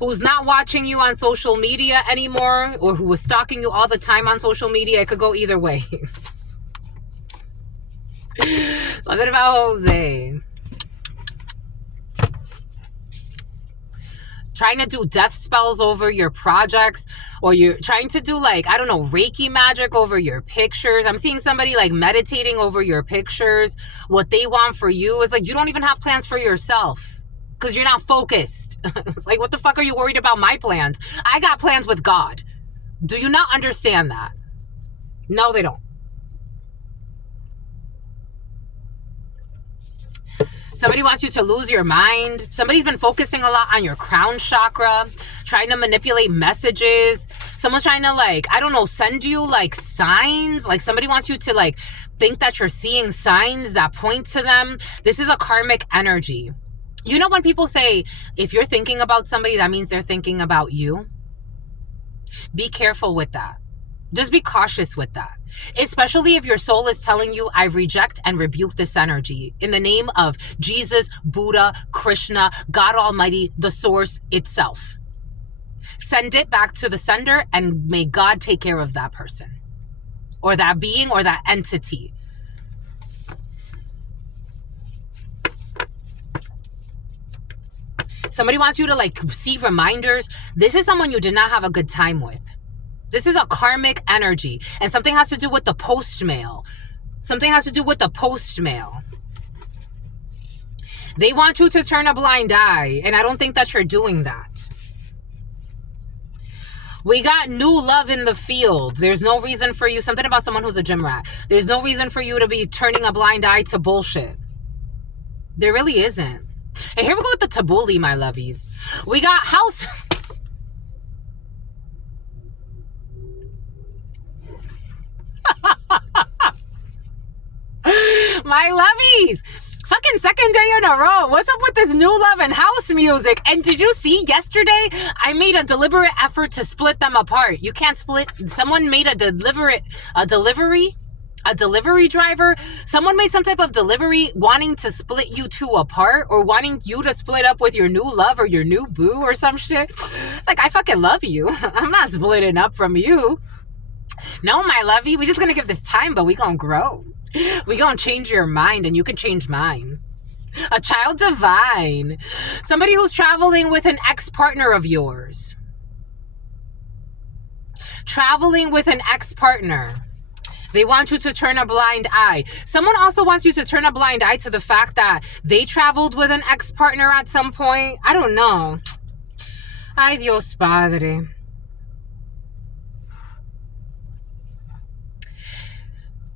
Who's not watching you on social media anymore, or who was stalking you all the time on social media. It could go either way. Something about Jose. Trying to do death spells over your projects, or you're trying to do like, I don't know, Reiki magic over your pictures. I'm seeing somebody like meditating over your pictures. What they want for you is like, you don't even have plans for yourself. Because you're not focused. It's like, what the fuck are you worried about my plans? I got plans with God. Do you not understand that? No, they don't. Somebody wants you to lose your mind. Somebody's been focusing a lot on your crown chakra, trying to manipulate messages. Someone's trying to like, I don't know, send you like signs. Like somebody wants you to like think that you're seeing signs that point to them. This is a karmic energy. You know when people say, if you're thinking about somebody, that means they're thinking about you? Be careful with that. Just be cautious with that. Especially if your soul is telling you, I reject and rebuke this energy in the name of Jesus, Buddha, Krishna, God Almighty, the source itself. Send it back to the sender and may God take care of that person or that being or that entity. Somebody wants you to like see reminders. This is someone you did not have a good time with. This is a karmic energy. And something has to do with the post mail. Something has to do with the post mail. They want you to turn a blind eye. And I don't think that you're doing that. We got new love in the field. There's no reason for you. Something about someone who's a gym rat. There's no reason for you to be turning a blind eye to bullshit. There really isn't. And here we go with the tabbouleh, my lovies. We got house... My lovies, fucking second day in a row. What's up with this new love and house music? And did you see yesterday? I made a deliberate effort to split them apart. You can't split. Someone made a delivery driver. Someone made some type of delivery wanting to split you two apart or wanting you to split up with your new love or your new boo or some shit. It's like, I fucking love you. I'm not splitting up from you. No, my lovey, we just gonna give this time, but we gonna grow. We gonna change your mind and you can change mine. A child divine. Somebody who's traveling with an ex-partner of yours. Traveling with an ex-partner. They want you to turn a blind eye. Someone also wants you to turn a blind eye to the fact that they traveled with an ex-partner at some point. I don't know. Ay, Dios Padre.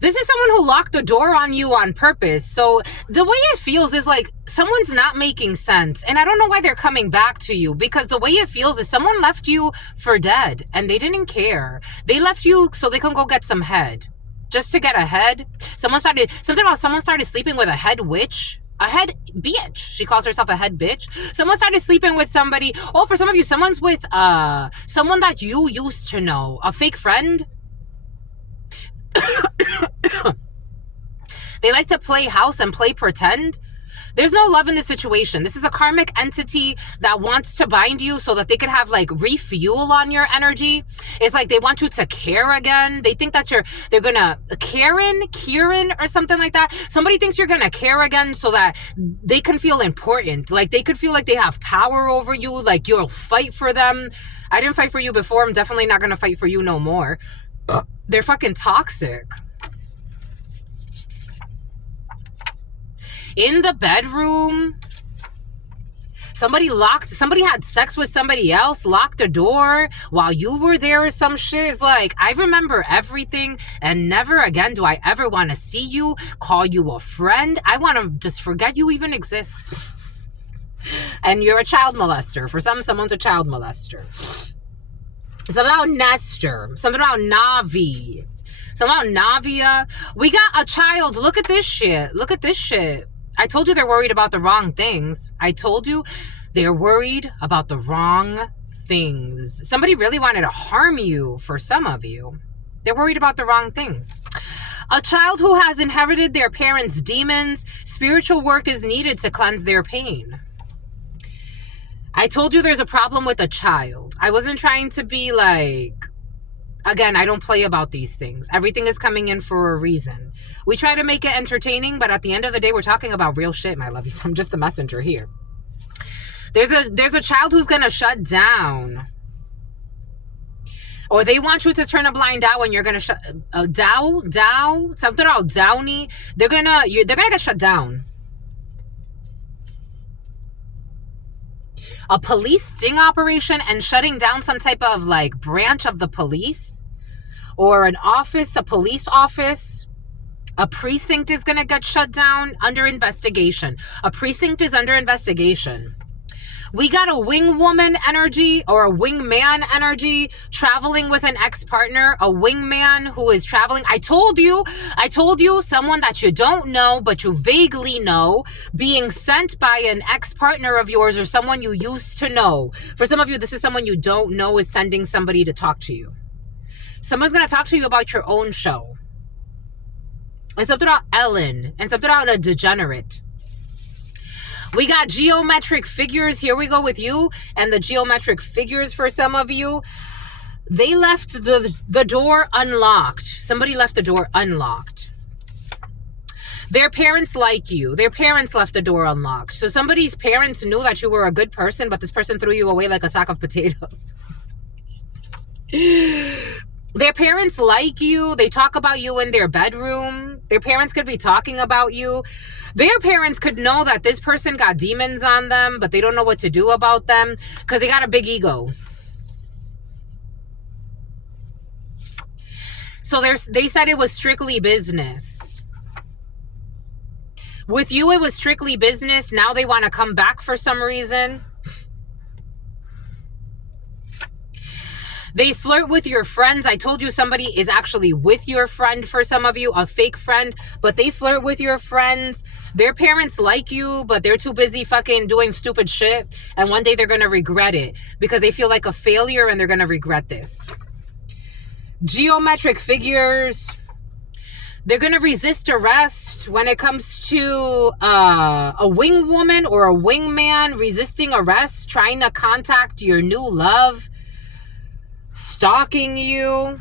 This is someone who locked the door on you on purpose. So the way it feels is like someone's not making sense. And I don't know why they're coming back to you, because the way it feels is someone left you for dead and they didn't care. They left you so they can go get some head. Just to get a head. Someone started sleeping with a head witch. A head bitch. She calls herself a head bitch. Someone started sleeping with somebody. Oh, for some of you, someone's with someone that you used to know. A fake friend. They like to play house and play pretend. There's no love in this situation. This is a karmic entity that wants to bind you so that they could have like refuel on your energy. It's like they want you to care again. They think that they're gonna Kieran or something like that. Somebody thinks you're gonna care again so that they can feel important. Like they could feel like they have power over you. Like you'll fight for them. I didn't fight for you before. I'm definitely not gonna fight for you no more. They're fucking toxic. In the bedroom, somebody had sex with somebody else, locked the door while you were there or some shit. It's like, I remember everything and never again do I ever want to see you, call you a friend. I want to just forget you even exist. And you're a child molester. For someone's a child molester. Something about Nestor. Something about Navi. Something about Navia. We got a child. Look at this shit. Look at this shit. I told you they're worried about the wrong things. I told you they're worried about the wrong things. Somebody really wanted to harm you for some of you. They're worried about the wrong things. A child who has inherited their parents' demons. Spiritual work is needed to cleanse their pain. I told you there's a problem with a child. I wasn't trying to be like... Again, I don't play about these things. Everything is coming in for a reason. We try to make it entertaining, but at the end of the day, we're talking about real shit, my lovies. I'm just the messenger here. There's a child who's going to shut down. Or they want you to turn a blind eye when you're going to shut... something about downy. They're going to get shut down. A police sting operation and shutting down some type of like branch of the police or an office, a police office. A precinct is going to get shut down under investigation. A precinct is under investigation. We got a wing woman energy or a wingman energy traveling with an ex-partner, a wingman who is traveling. I told you, someone that you don't know, but you vaguely know, being sent by an ex-partner of yours or someone you used to know. For some of you, this is someone you don't know is sending somebody to talk to you. Someone's going to talk to you about your own show. And something about Ellen and something about a degenerate. We got geometric figures. Here we go with you and the geometric figures for some of you. They left the door unlocked. Somebody left the door unlocked. Their parents like you. Their parents left the door unlocked. So somebody's parents knew that you were a good person, but this person threw you away like a sack of potatoes. Their parents like you. They talk about you in their bedroom. Their parents could be talking about you. Their parents could know that this person got demons on them, but they don't know what to do about them because they got a big ego. So they said it was strictly business. With you, it was strictly business. Now they want to come back for some reason. They flirt with your friends. I told you somebody is actually with your friend for some of you, a fake friend, but they flirt with your friends. Their parents like you, but they're too busy fucking doing stupid shit. And one day they're going to regret it because they feel like a failure and they're going to regret this. Geometric figures. They're going to resist arrest when it comes to a wing woman or a wingman resisting arrest, trying to contact your new love, stalking you.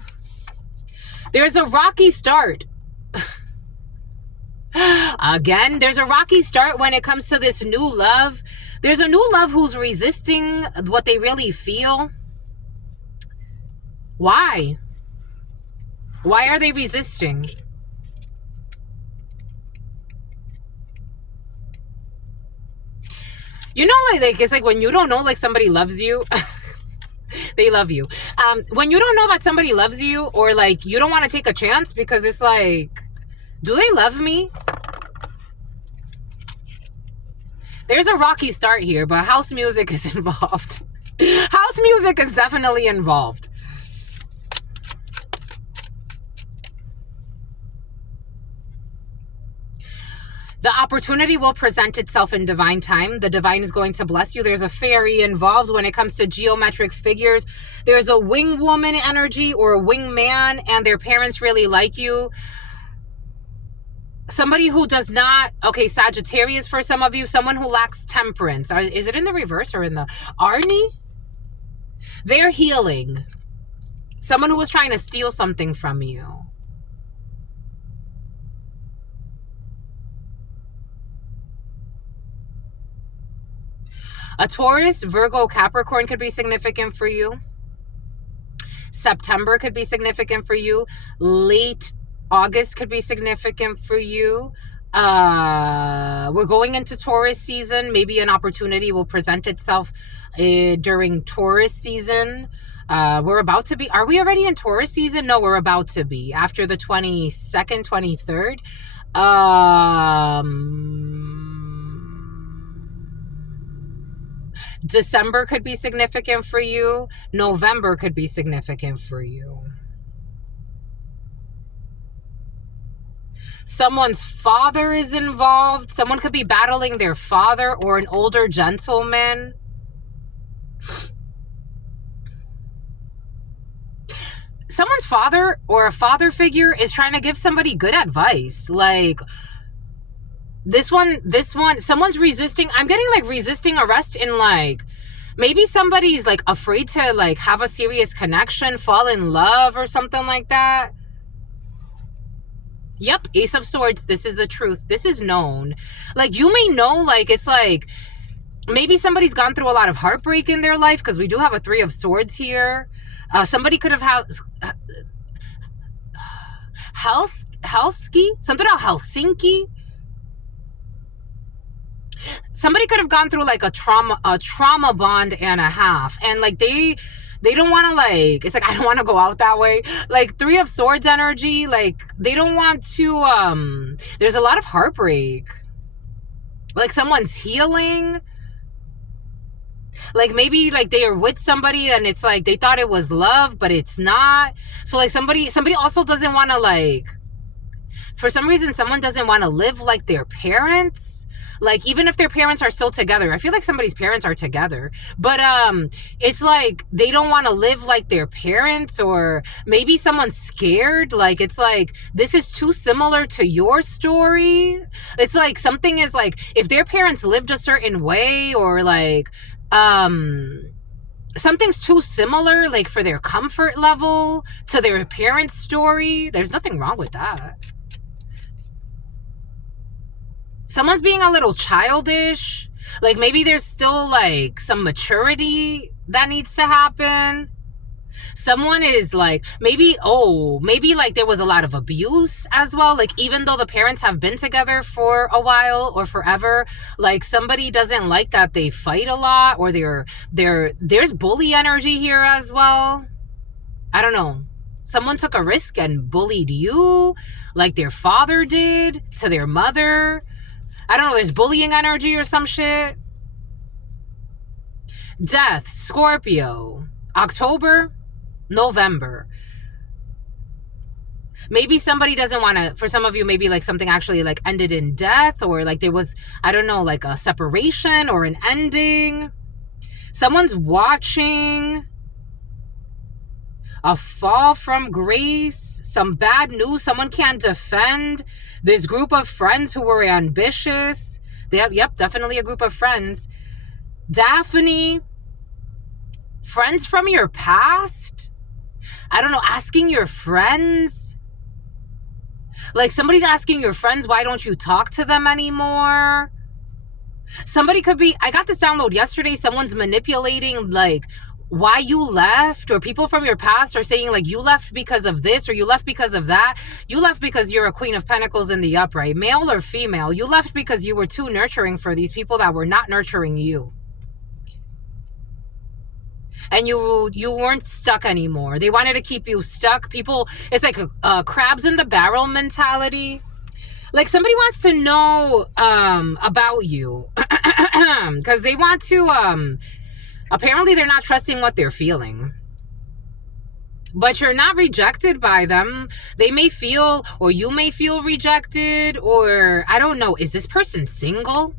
There's a rocky start. Again, there's a rocky start when it comes to this new love. There's a new love who's resisting what they really feel. Why? Why are they resisting? You know, like it's like when you don't know like somebody loves you. They love you. When you don't know that somebody loves you, or like you don't want to take a chance because it's like, do they love me? There's a rocky start here, but house music is involved. House music is definitely involved. The opportunity will present itself in divine time. The divine is going to bless you. There's a fairy involved when it comes to geometric figures. There's a wing woman energy or a wing man, and their parents really like you. Somebody who does not, okay, Sagittarius for some of you, someone who lacks temperance. Is it in the reverse or in the Arnie? They're healing. Someone who was trying to steal something from you. A Taurus, Virgo, Capricorn could be significant for you. September could be significant for you. Late August could be significant for you. We're going into Taurus season. Maybe an opportunity will present itself during Taurus season. We're about to be, are we already in Taurus season? No, we're about to be after the 22nd, 23rd. December could be significant for you. November could be significant for you. Someone's father is involved. Someone could be battling their father or an older gentleman. Someone's father or a father figure is trying to give somebody good advice. Like this one, someone's resisting. I'm getting like resisting arrest in like, maybe somebody's like afraid to like have a serious connection, fall in love or something like that. Yep, Ace of Swords. This is the truth. This is known. Like you may know, like it's like maybe somebody's gone through a lot of heartbreak in their life because we do have a 3 of Swords here. Somebody could have had Helsinki, something about Helsinki. Somebody could have gone through like a trauma bond and a half, and like they don't want to like, it's like I don't want to go out that way. Like 3 of Swords energy, like they don't want to there's a lot of heartbreak. Like someone's healing. Like maybe like they are with somebody and it's like they thought it was love, but it's not. So like somebody also doesn't want to like, for some reason someone doesn't want to live like their parents. Like even if their parents are still together, I feel like somebody's parents are together, but it's like they don't want to live like their parents, or maybe someone's scared. Like it's like this is too similar to your story. It's like something is like if their parents lived a certain way, or like something's too similar, like for their comfort level to their parents' story. There's nothing wrong with that. Someone's being a little childish. Like maybe there's still like some maturity that needs to happen. Someone is like, maybe like there was a lot of abuse as well. Like even though the parents have been together for a while or forever, like somebody doesn't like that they fight a lot, or there's bully energy here as well. I don't know. Someone took a risk and bullied you like their father did to their mother. I don't know. There's bullying energy or some shit. Death, Scorpio, October, November. Maybe somebody doesn't want to, for some of you, maybe like something actually like ended in death, or like there was, I don't know, like a separation or an ending. Someone's watching a fall from grace, some bad news. Someone can't defend this group of friends who were ambitious. Yep, definitely a group of friends. Daphne, friends from your past. I don't know, asking your friends. Like somebody's asking your friends, why don't you talk to them anymore? Somebody could be, I got this download yesterday, someone's manipulating like why you left, or people from your past are saying like you left because of this, or you left because of that. You left because you're a Queen of Pentacles in the upright, male or female. You left because you were too nurturing for these people that were not nurturing you. And you weren't stuck anymore. They wanted to keep you stuck. People, it's like a crabs in the barrel mentality. Like somebody wants to know about you because they want to, apparently they're not trusting what they're feeling. But you're not rejected by them. They may feel, or you may feel rejected, or I don't know. Is this person single?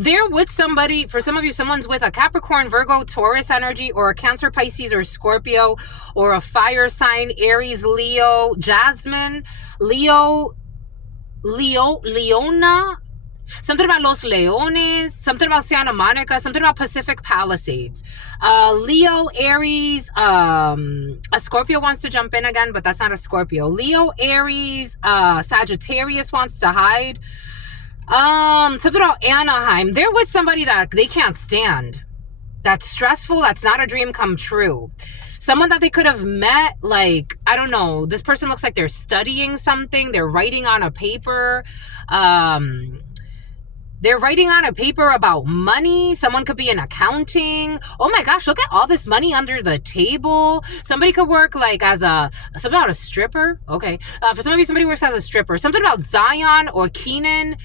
They're with somebody, for some of you, someone's with a Capricorn, Virgo, Taurus energy, or a Cancer, Pisces, or Scorpio, or a fire sign, Aries, Leo, Jasmine, Leona, something about Los Leones, something about Santa Monica, something about Pacific Palisades. Leo, Aries, a Scorpio wants to jump in again, but that's not a Scorpio. Leo, Aries, Sagittarius wants to hide. Something about Anaheim. They're with somebody that they can't stand. That's stressful. That's not a dream come true. Someone that they could have met, like, I don't know. This person looks like they're studying something. They're writing on a paper. They're writing on a paper about money. Someone could be in accounting. Oh my gosh, look at all this money under the table. Somebody could work like as something about a stripper. Okay. For some of you, somebody works as a stripper. Something about Zion or Keenan.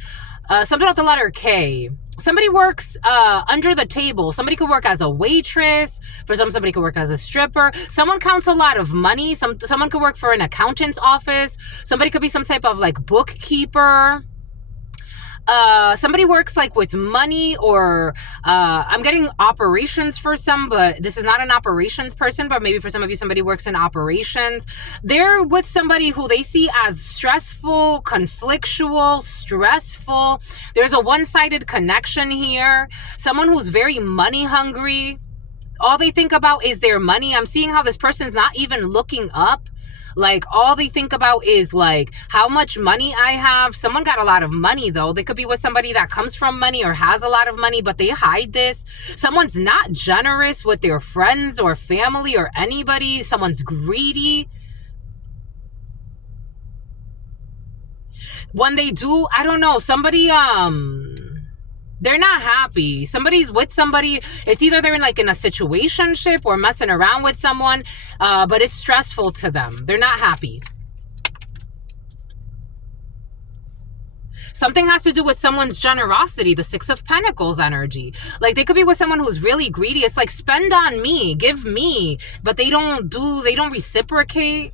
Something about the letter K. Somebody works under the table. Somebody could work as a waitress. For somebody could work as a stripper. Someone counts a lot of money. Someone could work for an accountant's office. Somebody could be some type of like bookkeeper. Somebody works like with money, or I'm getting operations for some, but this is not an operations person, but maybe for some of you, somebody works in operations. They're with somebody who they see as stressful, conflictual, stressful. There's a one-sided connection here. Someone who's very money hungry. All they think about is their money. I'm seeing how this person's not even looking up. Like all they think about is like how much money I have. Someone got a lot of money though. They could be with somebody that comes from money or has a lot of money, but they hide this. Someone's not generous with their friends or family or anybody. Someone's greedy. When they do, I don't know, somebody they're not happy. Somebody's with somebody. It's either they're in like in a situationship or messing around with someone, but it's stressful to them. They're not happy. Something has to do with someone's generosity, the Six of Pentacles energy. Like they could be with someone who's really greedy. It's like spend on me, give me, but they don't reciprocate.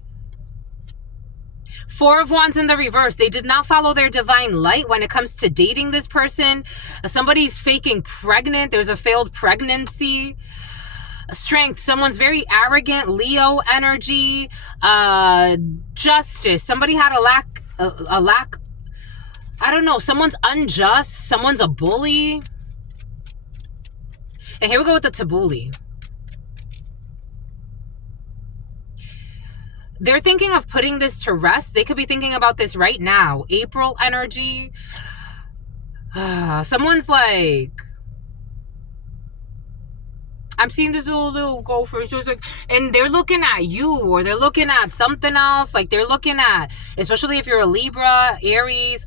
Four of Wands in the reverse. They did not follow their divine light when it comes to dating this person. Somebody's faking pregnant. There's a failed pregnancy. Strength. Someone's very arrogant. Leo energy. Justice. Somebody had a lack. I don't know. Someone's unjust. Someone's a bully. And here we go with the tabbouleh. They're thinking of putting this to rest. They could be thinking about this right now. April energy. Someone's like, I'm seeing this little gopher. It's just like, and they're looking at you, or they're looking at something else. Like they're looking at, especially if you're a Libra, Aries,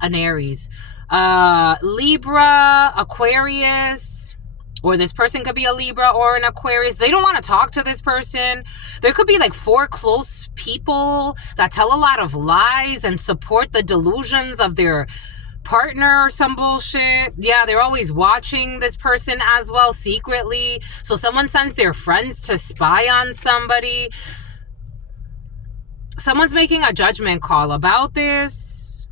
Libra, Aquarius, or this person could be a Libra or an Aquarius. They don't want to talk to this person. There could be like 4 close people that tell a lot of lies and support the delusions of their partner or some bullshit. Yeah, they're always watching this person as well secretly. So someone sends their friends to spy on somebody. Someone's making a judgment call about this.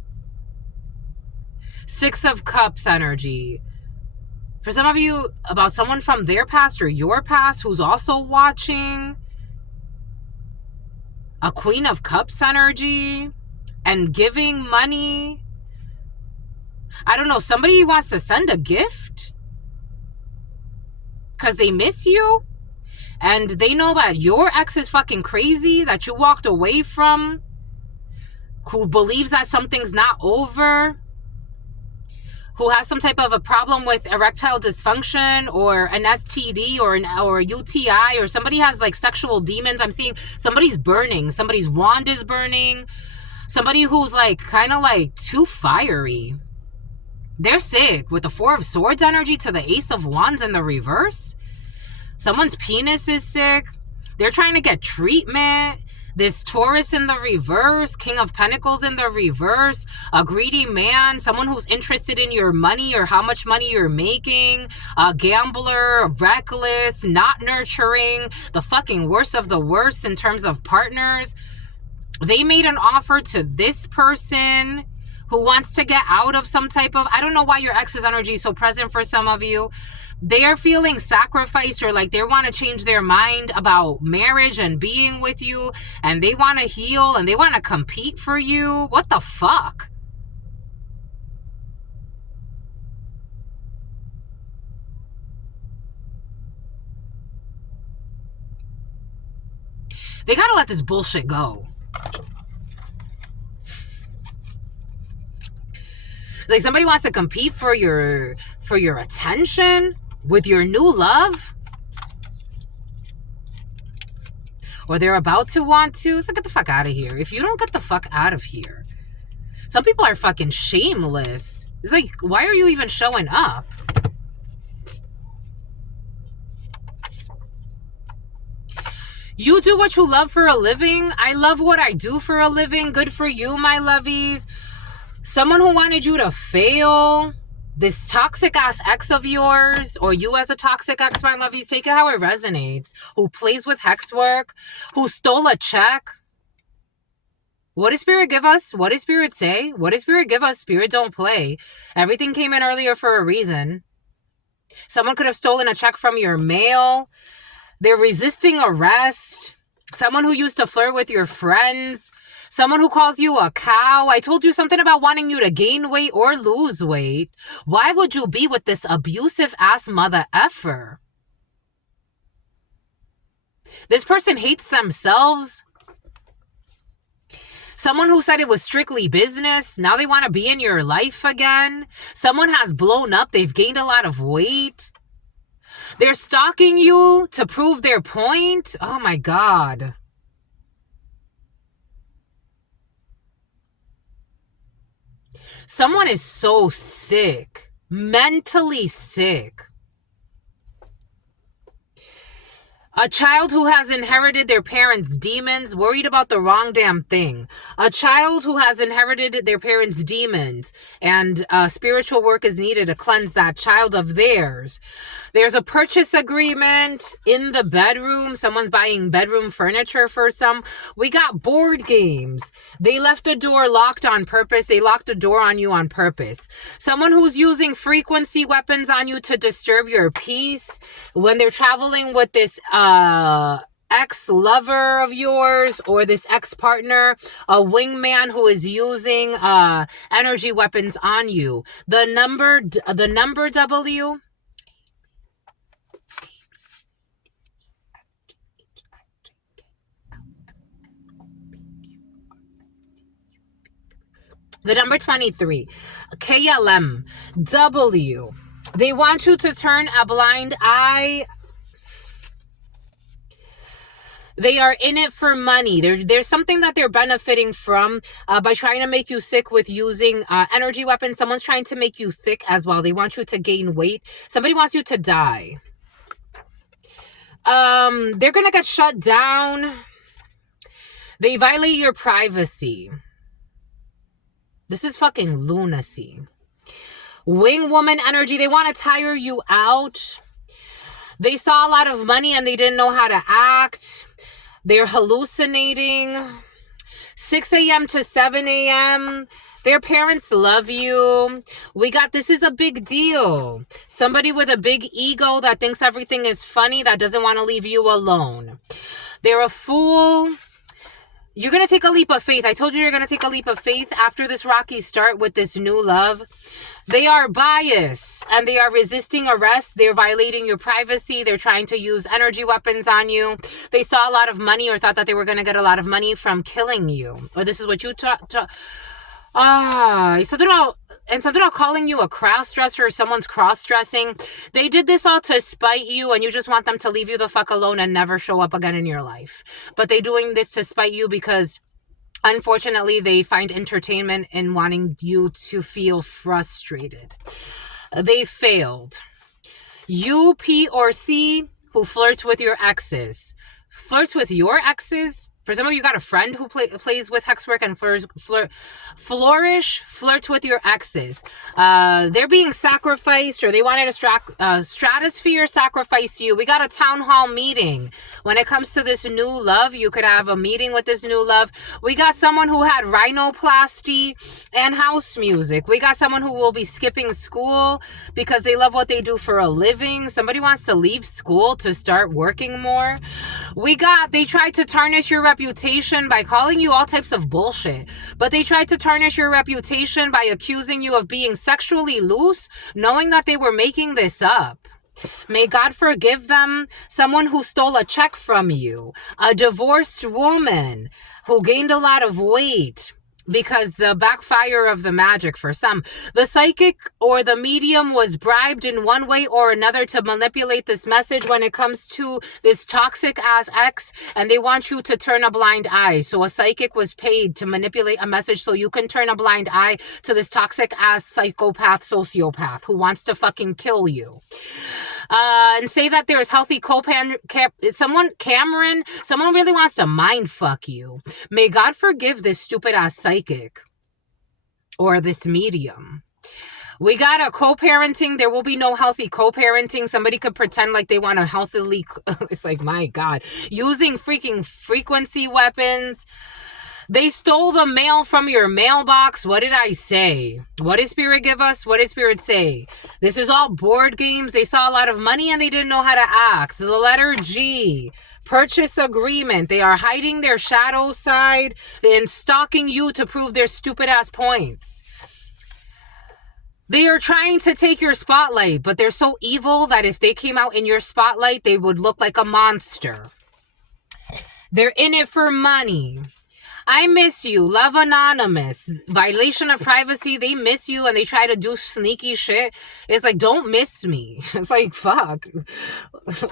6 of Cups energy. For some of you, about someone from their past or your past who's also watching. A Queen of Cups energy. And giving money. I don't know, somebody wants to send a gift because they miss you and they know that your ex is fucking crazy, that you walked away from, who believes that something's not over, who has some type of a problem with erectile dysfunction or an STD or a UTI, or somebody has like sexual demons. I'm seeing somebody's burning, somebody's wand is burning, somebody who's like kind of like too fiery. They're sick with the 4 of Swords energy to the Ace of Wands in the reverse. Someone's penis is sick. They're trying to get treatment. This Taurus in the reverse, King of Pentacles in the reverse, a greedy man, someone who's interested in your money or how much money you're making, a gambler, reckless, not nurturing, the fucking worst of the worst in terms of partners. They made an offer to this person who wants to get out of some type of, I don't know why your ex's energy is so present for some of you. They are feeling sacrificed, or like they want to change their mind about marriage and being with you, and they want to heal and they want to compete for you. What the fuck? They gotta let this bullshit go. Like somebody wants to compete for your attention with your new love, or they're about to want to. So get the fuck out of here. If you don't get the fuck out of here, some people are fucking shameless. It's like, why are you even showing up? You do what you love for a living. I love what I do for a living. Good for you, my lovies. Someone who wanted you to fail, this toxic ass ex of yours, or you as a toxic ex, my lovies, take it how it resonates, who plays with hex work, who stole a check. What does Spirit give us? What does Spirit say? What does Spirit give us? Spirit don't play. Everything came in earlier for a reason. Someone could have stolen a check from your mail. They're resisting arrest. Someone who used to flirt with your friends. Someone who calls you a cow. I told you something about wanting you to gain weight or lose weight. Why would you be with this abusive ass mother effer? This person hates themselves. Someone who said it was strictly business. Now they want to be in your life again. Someone has blown up. They've gained a lot of weight. They're stalking you to prove their point. Oh my God. Someone is so sick, mentally sick. A child who has inherited their parents' demons, worried about the wrong damn thing. A child who has inherited their parents' demons, and spiritual work is needed to cleanse that child of theirs. There's a purchase agreement in the bedroom. Someone's buying bedroom furniture for some. We got board games. They left the door locked on purpose. They locked the door on you on purpose. Someone who's using frequency weapons on you to disturb your peace when they're traveling with this ex-lover of yours or this ex-partner, a wingman who is using energy weapons on you. The number W. The number 23, KLM, W. They want you to turn a blind eye. They are in it for money. There's something that they're benefiting from by trying to make you sick with using energy weapons. Someone's trying to make you thick as well. They want you to gain weight. Somebody wants you to die. They're going to get shut down. They violate your privacy. This is fucking lunacy. Wing woman energy. They want to tire you out. They saw a lot of money and they didn't know how to act. They're hallucinating. 6 a.m. to 7 a.m. Their parents love you. We got, this is a big deal. Somebody with a big ego that thinks everything is funny, that doesn't want to leave you alone. They're a fool. You're going to take a leap of faith. I told you you're going to take a leap of faith after this rocky start with this new love. They are biased and they are resisting arrest. They're violating your privacy. They're trying to use energy weapons on you. They saw a lot of money or thought that they were going to get a lot of money from killing you. Or this is what you something about calling you a cross-dresser or someone's cross-dressing. They did this all to spite you and you just want them to leave you the fuck alone and never show up again in your life. But they're doing this to spite you because unfortunately, they find entertainment in wanting you to feel frustrated. They failed. U, P, or C, who flirts with your exes. Flirts with your exes? For some of you got a friend who plays with hex work and flirts with your exes. They're being sacrificed, or they wanted to stratosphere sacrifice you. We got a town hall meeting. When it comes to this new love, you could have a meeting with this new love. We got someone who had rhinoplasty and house music. We got someone who will be skipping school because they love what they do for a living. Somebody wants to leave school to start working more. They tried to tarnish your reputation by calling you all types of bullshit. But they tried to tarnish your reputation by accusing you of being sexually loose, knowing that they were making this up. May God forgive them. Someone who stole a check from you. A divorced woman who gained a lot of weight. Because the backfire of the magic for some. The psychic or the medium was bribed in one way or another to manipulate this message when it comes to this toxic ass ex, and they want you to turn a blind eye. So a psychic was paid to manipulate a message so you can turn a blind eye to this toxic ass psychopath, sociopath who wants to fucking kill you. And say that there's healthy someone really wants to mind fuck you. May God forgive this stupid ass psychic or this medium. We got a co-parenting. There will be no healthy co-parenting. Somebody could pretend like they want to healthily, it's like, my God, using freaking frequency weapons. They stole the mail from your mailbox. What did I say? What did Spirit give us? What did Spirit say? This is all board games. They saw a lot of money and they didn't know how to act. The letter G. Purchase agreement. They are hiding their shadow side and stalking you to prove their stupid ass points. They are trying to take your spotlight, but they're so evil that if they came out in your spotlight, they would look like a monster. They're in it for money. I miss you. Love Anonymous. Violation of privacy. They miss you and they try to do sneaky shit. It's like, don't miss me. It's like, fuck.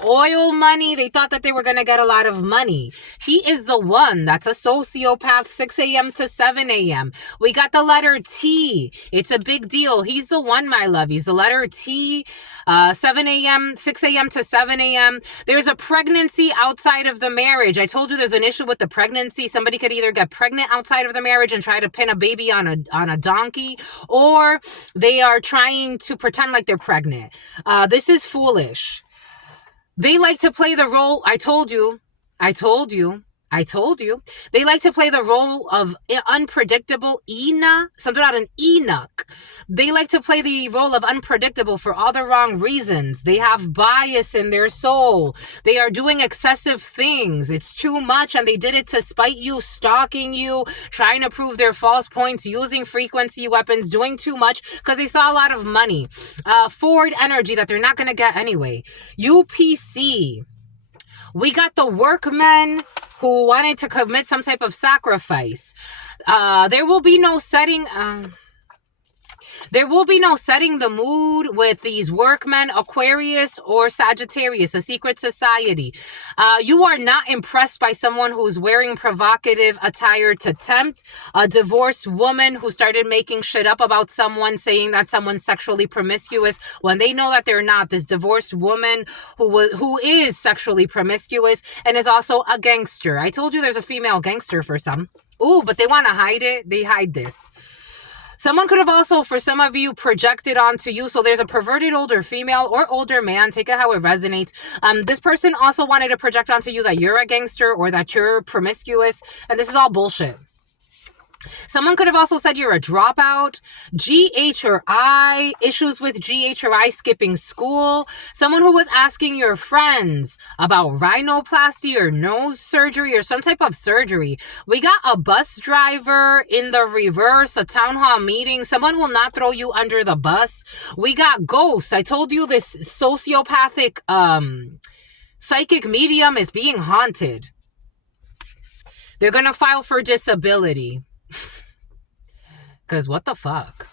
Oil money. They thought that they were going to get a lot of money. He is the one that's a sociopath. 6 a.m. to 7 a.m. We got the letter T. It's a big deal. He's the one, my love. He's the letter T. 7 a.m., 6 a.m. to 7 a.m. There's a pregnancy outside of the marriage. I told you there's an issue with the pregnancy. Somebody could either get pregnant outside of the marriage and try to pin a baby on a donkey, or they are trying to pretend like they're pregnant. This is foolish. They like to play the role. I told you. They like to play the role of unpredictable something about an Enoch. They like to play the role of unpredictable for all the wrong reasons. They have bias in their soul. They are doing excessive things. It's too much, and they did it to spite you, stalking you, trying to prove their false points, using frequency weapons, doing too much because they saw a lot of money. Forward energy that they're not going to get anyway. UPC. We got the workmen who wanted to commit some type of sacrifice. There will be no setting... There will be no setting the mood with these workmen, Aquarius or Sagittarius, a secret society. You are not impressed by someone who's wearing provocative attire to tempt. A divorced woman who started making shit up about someone, saying that someone's sexually promiscuous when they know that they're not. This divorced woman who is sexually promiscuous and is also a gangster. I told you there's a female gangster for some. Ooh, but they want to hide it. They hide this. Someone could have also, for some of you, projected onto you. So there's a perverted older female or older man. Take it how it resonates. This person also wanted to project onto you that you're a gangster or that you're promiscuous. And this is all bullshit. Someone could have also said you're a dropout, GH or I, issues with GH or I, skipping school. Someone who was asking your friends about rhinoplasty or nose surgery or some type of surgery. We got a bus driver in the reverse, a town hall meeting. Someone will not throw you under the bus. We got ghosts. I told you this sociopathic psychic medium is being haunted. They're going to file for disability. Because what the fuck?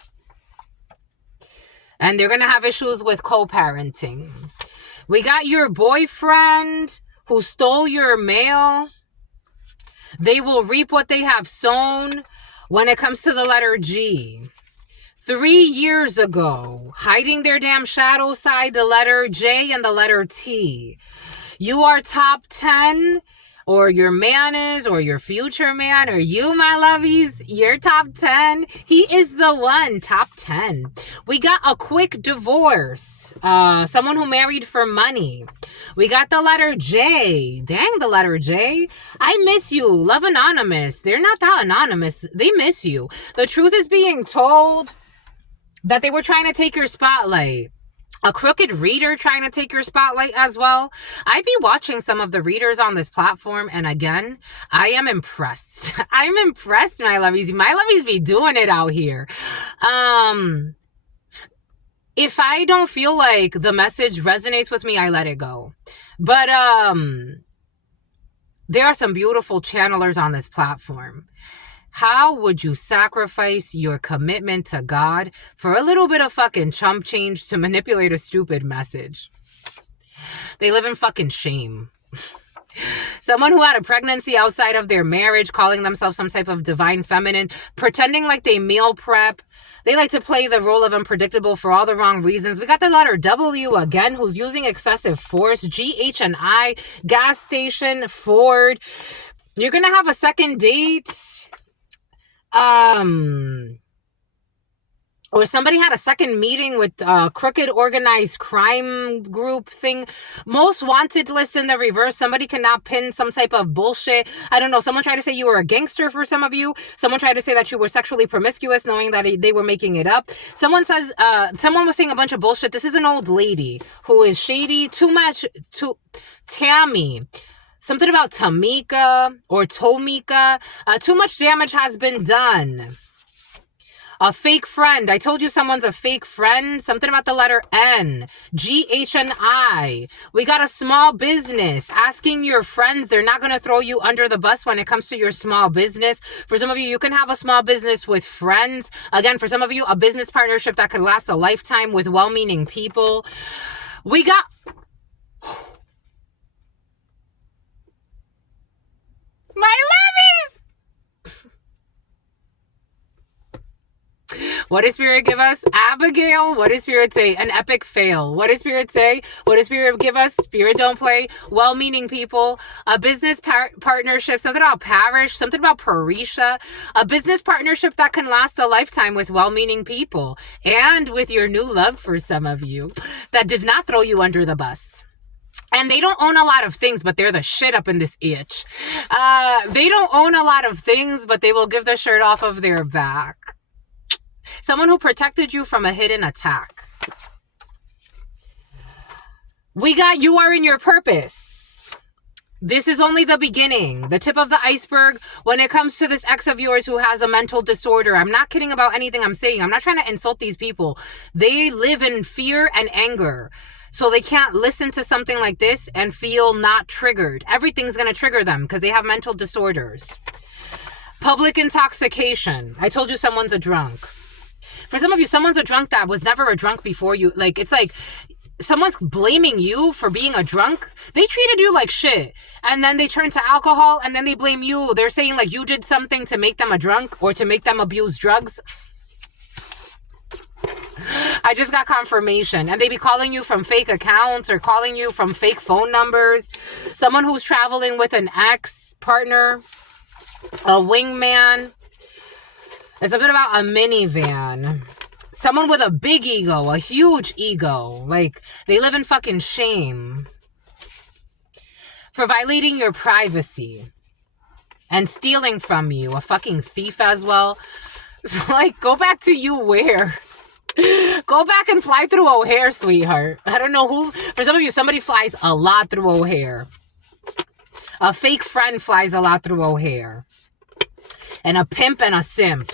And they're going to have issues with co-parenting. We got your boyfriend who stole your mail. They will reap what they have sown when it comes to the letter G. 3 years ago, hiding their damn shadow side, the letter J and the letter T. You are top 10. Or your man is, or your future man, or you, my lovies, you're top 10. He is the one, top 10. We got a quick divorce. Someone who married for money. We got the letter J. Dang, the letter J. I miss you. Love Anonymous. They're not that anonymous. They miss you. The truth is being told that they were trying to take your spotlight. A crooked reader trying to take your spotlight as well. I be watching some of the readers on this platform, and again, I am impressed. I'm impressed, my lovies. My lovies be doing it out here. If I don't feel like the message resonates with me, I let it go. But there are some beautiful channelers on this platform. How would you sacrifice your commitment to God for a little bit of fucking chump change to manipulate a stupid message? They live in fucking shame. Someone who had a pregnancy outside of their marriage, calling themselves some type of divine feminine, pretending like they meal prep. They like to play the role of unpredictable for all the wrong reasons. We got the letter W again, who's using excessive force. GH and I, gas station, Ford. You're going to have a second date. Or somebody had a second meeting with a crooked organized crime group thing. Most wanted list in the reverse. Somebody cannot pin some type of bullshit. I don't know. Someone tried to say you were a gangster for some of you. Someone tried to say that you were sexually promiscuous, knowing that they were making it up. Someone was saying a bunch of bullshit. This is an old lady who is shady. Tammy. Something about Tamika or Tomika. Too much damage has been done. A fake friend. I told you someone's a fake friend. Something about the letter N. GH and I. We got a small business. Asking your friends. They're not going to throw you under the bus when it comes to your small business. For some of you, you can have a small business with friends. Again, for some of you, a business partnership that could last a lifetime with well-meaning people. We got... My levies! What does Spirit give us? Abigail. What does Spirit say? An epic fail. What does Spirit say? What does Spirit give us? Spirit don't play. Well-meaning people. A business partnership. Something about parish. Something about parisha. A business partnership that can last a lifetime with well-meaning people. And with your new love for some of you that did not throw you under the bus. And they don't own a lot of things, but they're the shit up in this itch. They don't own a lot of things, but they will give the shirt off of their back. Someone who protected you from a hidden attack. We got you are in your purpose. This is only the beginning, the tip of the iceberg when it comes to this ex of yours who has a mental disorder. I'm not kidding about anything I'm saying. I'm not trying to insult these people. They live in fear and anger. So they can't listen to something like this and feel not triggered. Everything's going to trigger them because they have mental disorders. Public intoxication. I told you someone's a drunk. For some of you, someone's a drunk that was never a drunk before you. Like, it's like someone's blaming you for being a drunk. They treated you like shit. And then they turn to alcohol and then they blame you. They're saying like you did something to make them a drunk or to make them abuse drugs. I just got confirmation. And they be calling you from fake accounts or calling you from fake phone numbers. Someone who's traveling with an ex-partner, a wingman. There's something about a minivan. Someone with a big ego, a huge ego. Like, they live in fucking shame. For violating your privacy. And stealing from you. A fucking thief as well. So, like, go back to you where? Go back and fly through O'Hare, sweetheart. I don't know who. For some of you, somebody flies a lot through O'Hare. A fake friend flies a lot through O'Hare. And a pimp and a simp.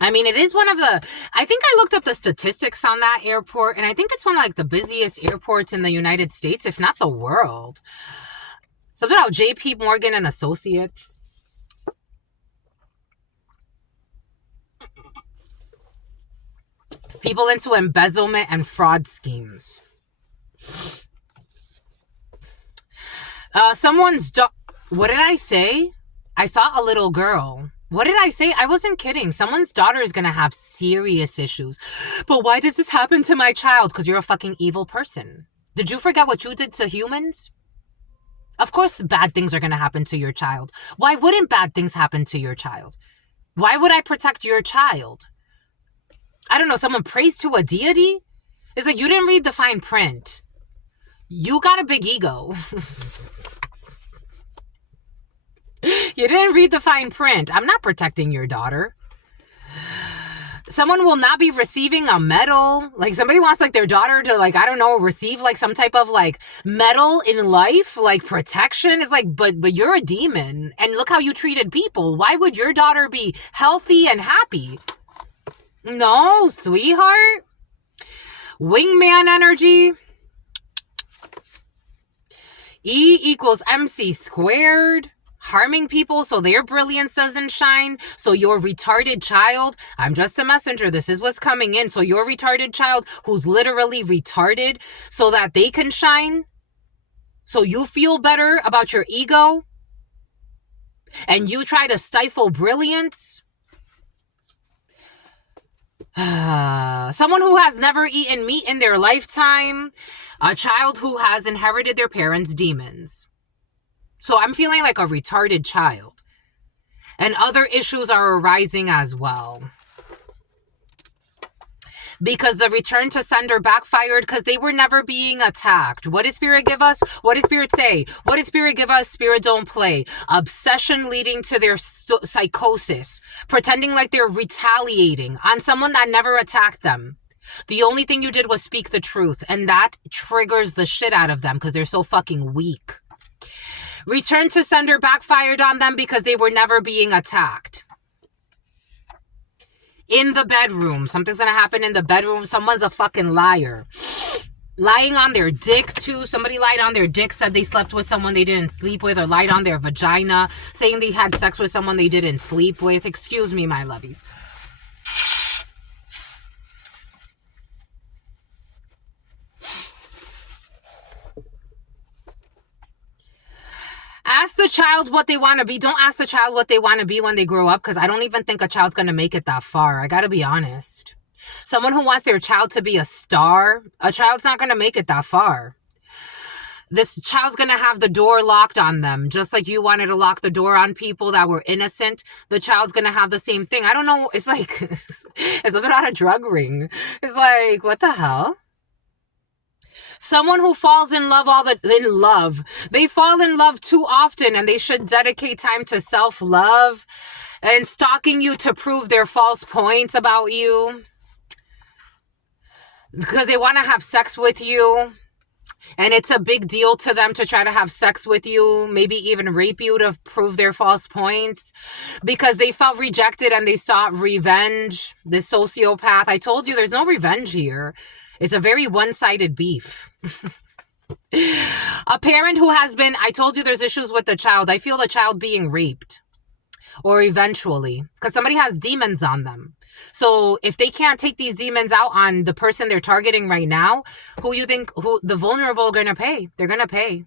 I mean, it is one of the, I think I looked up the statistics on that airport, and I think it's one of like the busiest airports in the United States, if not the world. Something about JP Morgan and Associates. People into embezzlement and fraud schemes. What did I say? I saw a little girl. What did I say? I wasn't kidding. Someone's daughter is going to have serious issues. But why does this happen to my child? Because you're a fucking evil person. Did you forget what you did to humans? Of course bad things are going to happen to your child. Why wouldn't bad things happen to your child? Why would I protect your child? I don't know, someone prays to a deity? It's like you didn't read the fine print. You got a big ego. You didn't read the fine print. I'm not protecting your daughter. Someone will not be receiving a medal. Like somebody wants like their daughter to like, I don't know, receive like some type of like medal in life, like protection. It's like, but you're a demon and look how you treated people. Why would your daughter be healthy and happy? No, sweetheart. Wingman energy. E equals MC squared. Harming people so their brilliance doesn't shine. So your retarded child, I'm just a messenger. This is what's coming in. So your retarded child who's literally retarded so that they can shine. So you feel better about your ego. And you try to stifle brilliance. Someone who has never eaten meat in their lifetime. A child who has inherited their parents' demons. So I'm feeling like a retarded child. And other issues are arising as well. Because the return to sender backfired because they were never being attacked. What did Spirit give us? What did Spirit say? What did Spirit give us? Spirit don't play. Obsession leading to their psychosis. Pretending like they're retaliating on someone that never attacked them. The only thing you did was speak the truth. And that triggers the shit out of them because they're so fucking weak. Return to sender backfired on them because they were never being attacked. In the bedroom. Something's going to happen in the bedroom. Someone's a fucking liar. Lying on their dick too. Somebody lied on their dick, said they slept with someone they didn't sleep with, or lied on their vagina, saying they had sex with someone they didn't sleep with. Excuse me, my lovies. Ask the child what they want to be. Don't ask the child what they want to be when they grow up, because I don't even think a child's going to make it that far. I got to be honest. Someone who wants their child to be a star, a child's not going to make it that far. This child's going to have the door locked on them, just like you wanted to lock the door on people that were innocent. The child's going to have the same thing. I don't know. It's like, it's not a drug ring. It's like, what the hell? Someone who falls in love they fall in love too often, and they should dedicate time to self-love and stalking you to prove their false points about you because they want to have sex with you, and it's a big deal to them to try to have sex with you, maybe even rape you to prove their false points because they felt rejected and they sought revenge. This sociopath, I told you there's no revenge here. It's a very one-sided beef. A parent who has been, I told you there's issues with the child. I feel the child being raped or eventually because somebody has demons on them. So if they can't take these demons out on the person they're targeting right now, who the vulnerable are going to pay? They're going to pay.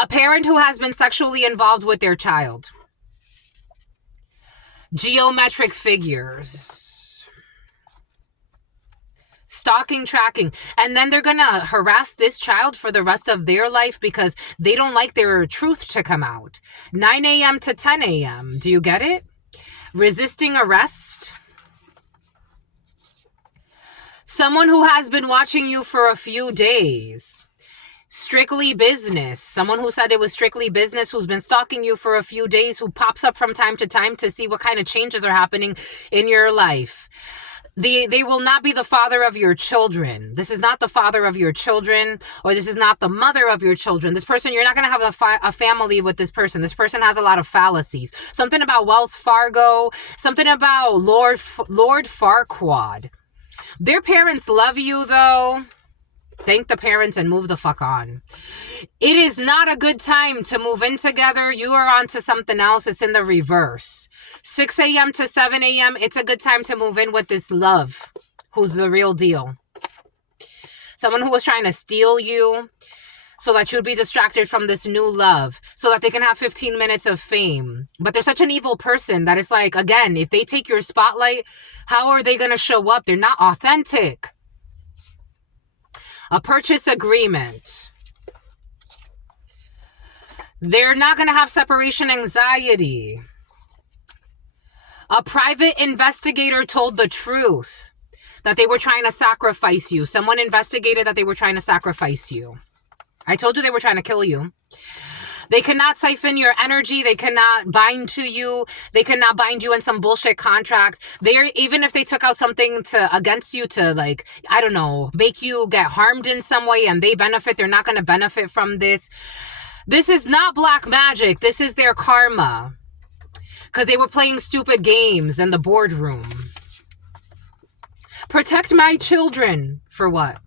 A parent who has been sexually involved with their child. Geometric figures. Stalking, tracking. And then they're going to harass this child for the rest of their life because they don't like their truth to come out. 9 a.m. to 10 a.m. Do you get it? Resisting arrest. Someone who has been watching you for a few days. Strictly business. Someone who said it was strictly business, who's been stalking you for a few days, who pops up from time to time to see what kind of changes are happening in your life. They will not be the father of your children. This is not the father of your children, or this is not the mother of your children. This person, you're not going to have a family with this person. This person has a lot of fallacies. Something about Wells Fargo, something about Lord Farquaad. Their parents love you, though. Thank the parents and move the fuck on. It is not a good time to move in together. You are on to something else. It's in the reverse. 6 a.m. to 7 a.m. It's a good time to move in with this love, who's the real deal. Someone who was trying to steal you so that you'd be distracted from this new love so that they can have 15 minutes of fame. But they're such an evil person that it's like, again, if they take your spotlight, how are they going to show up? They're not authentic. A purchase agreement. They're not going to have separation anxiety. A private investigator told the truth that they were trying to sacrifice you. Someone investigated that they were trying to sacrifice you. I told you they were trying to kill you. They cannot siphon your energy. They cannot bind to you. They cannot bind you in some bullshit contract. Even if they took out something against you to, like, I don't know, make you get harmed in some way and they benefit, they're not going to benefit from this. This is not black magic. This is their karma. Because they were playing stupid games in the boardroom. Protect my children. For what?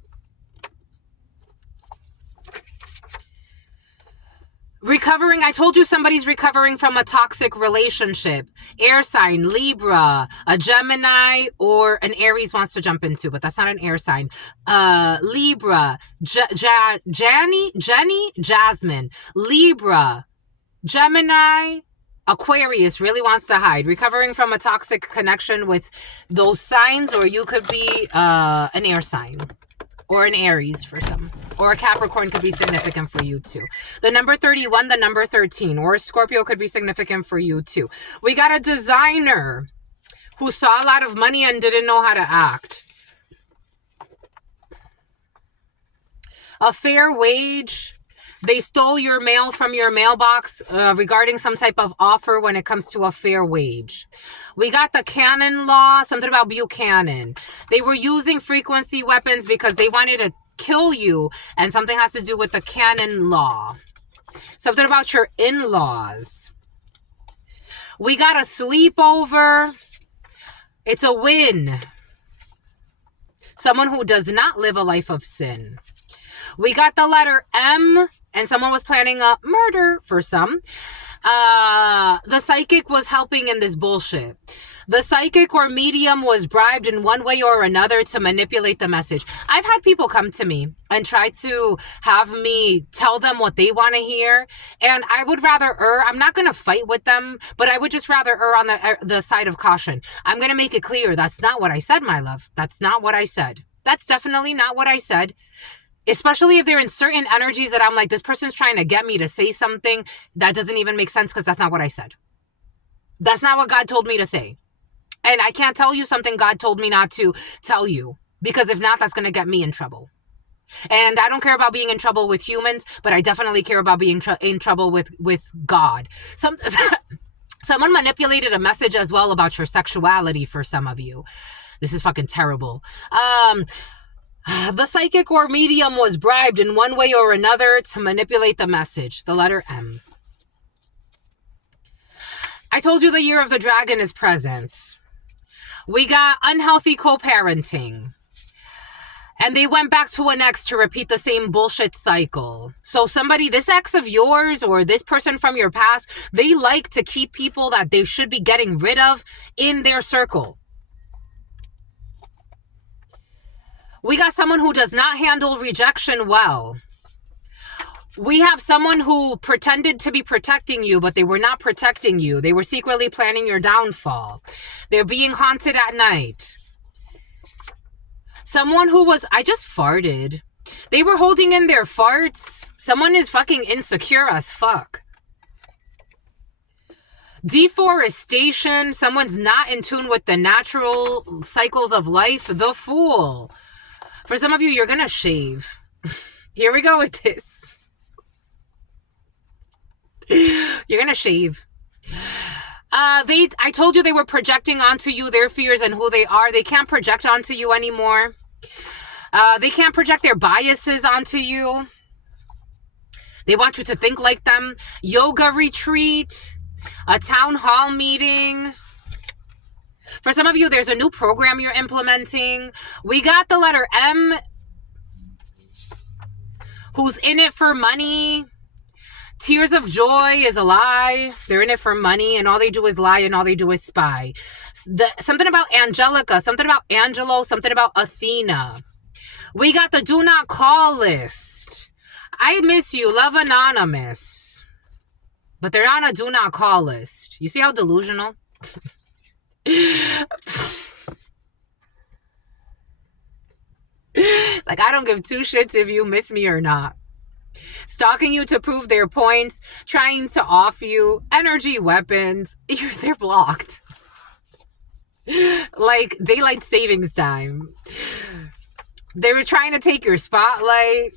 Recovering, I told you somebody's recovering from a toxic relationship. Air sign, Libra, a Gemini, or an Aries wants to jump into, but that's not an air sign. Libra, Jenny, Jasmine, Libra, Gemini, Aquarius really wants to hide. Recovering from a toxic connection with those signs, or you could be an air sign. Or an Aries for some. Or a Capricorn could be significant for you too. The number 31, the number 13. Or a Scorpio could be significant for you too. We got a designer who saw a lot of money and didn't know how to act. A fair wage. They stole your mail from your mailbox regarding some type of offer when it comes to a fair wage. We got the canon law, something about Buchanan. They were using frequency weapons because they wanted to kill you, and something has to do with the canon law. Something about your in-laws. We got a sleepover. It's a win. Someone who does not live a life of sin. We got the letter M, and someone was planning a murder for some. The psychic was helping in this bullshit. The psychic or medium was bribed in one way or another to manipulate the message. I've had people come to me and try to have me tell them what they want to hear. And I would rather I'm not going to fight with them, but I would just rather on the side of caution. I'm going to make it clear. That's not what I said, my love. That's not what I said. That's definitely not what I said. Especially if they're in certain energies that I'm like, this person's trying to get me to say something that doesn't even make sense because that's not what I said. That's not what God told me to say. And I can't tell you something God told me not to tell you, because if not, that's going to get me in trouble. And I don't care about being in trouble with humans, but I definitely care about being in trouble with God. Someone manipulated a message as well about your sexuality for some of you. This is fucking terrible. The psychic or medium was bribed in one way or another to manipulate the message. The letter M. I told you the year of the dragon is present. We got unhealthy co-parenting. And they went back to an ex to repeat the same bullshit cycle. So somebody, this ex of yours or this person from your past, they like to keep people that they should be getting rid of in their circle. We got someone who does not handle rejection well. We have someone who pretended to be protecting you, but they were not protecting you. They were secretly planning your downfall. They're being haunted at night. Someone who was, I just farted. They were holding in their farts. Someone is fucking insecure as fuck. Deforestation. Someone's not in tune with the natural cycles of life. The Fool. For some of you, you're gonna shave. Here we go with this. You're gonna shave. I told you they were projecting onto you their fears and who they are. They can't project onto you anymore. They can't project their biases onto you. They want you to think like them. Yoga retreat, a town hall meeting. For some of you, there's a new program you're implementing. We got the letter M. Who's in it for money? Tears of joy is a lie. They're in it for money, and all they do is lie, and all they do is spy. Something about Angelica, something about Angelo, something about Athena. We got the do not call list. I miss you, love anonymous. But they're on a do not call list. You see how delusional? Like, I don't give two shits if you miss me or not. Stalking you to prove their points, trying to off you, energy weapons. They're blocked. Like daylight savings time. They were trying to take your spotlight.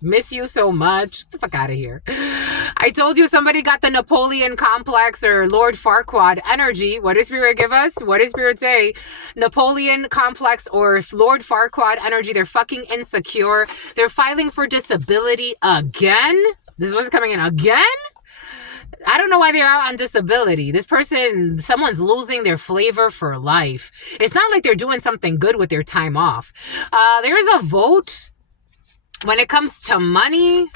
Miss you so much. Get the fuck out of here. I told you somebody got the Napoleon complex or Lord Farquaad energy. What does Spirit give us? What does Spirit say? Napoleon complex or Lord Farquaad energy. They're fucking insecure. They're filing for disability again. This was coming in again? I don't know why they're out on disability. This person, someone's losing their flavor for life. It's not like they're doing something good with their time off. There is a vote. When it comes to money,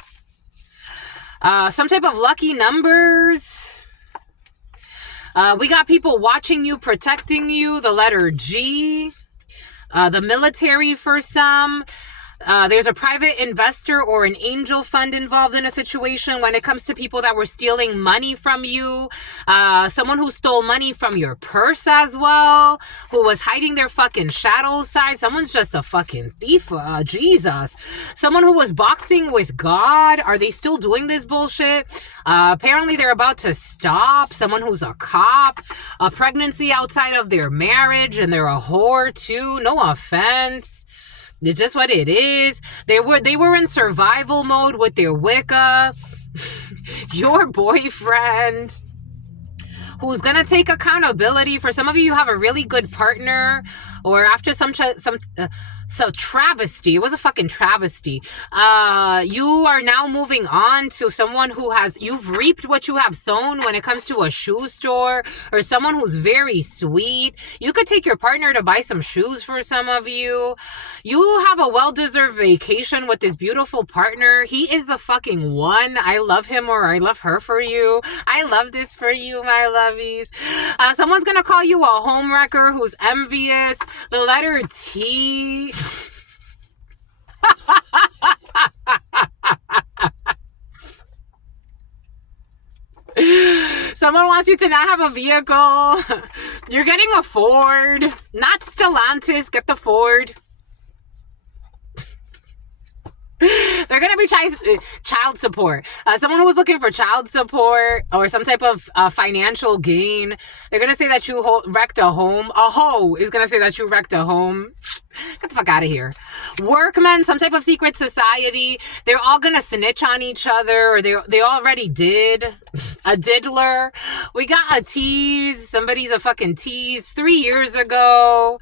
some type of lucky numbers. We got people watching you, protecting you. The letter G. The military for some. There's a private investor or an angel fund involved in a situation when it comes to people that were stealing money from you. Someone who stole money from your purse as well, who was hiding their fucking shadow side. Someone's just a fucking thief. Jesus. Someone who was boxing with God. Are they still doing this bullshit? Apparently they're about to stop. Someone who's a cop. A pregnancy outside of their marriage and they're a whore too. No offense. It's just what it is. They were in survival mode with their Wicca. Your boyfriend, who's gonna take accountability. For some of you, you have a really good partner, or after some travesty. It was a fucking travesty. You are now moving on to someone who you've reaped what you have sown when it comes to a shoe store or someone who's very sweet. You could take your partner to buy some shoes for some of you. You have a well-deserved vacation with this beautiful partner. He is the fucking one. I love him or I love her for you. I love this for you, my lovies. Someone's gonna call you a homewrecker who's envious. The letter T. Someone wants you to not have a vehicle. You're getting a Ford. Not Stellantis. Get the Ford. They're going to be child support. Someone who was looking for child support or some type of financial gain. They're going to say that you wrecked a home. A hoe is going to say that you wrecked a home. Get the fuck out of here. Workmen, some type of secret society. They're all going to snitch on each other, or they already did. A diddler. We got a tease. Somebody's a fucking tease 3 years ago.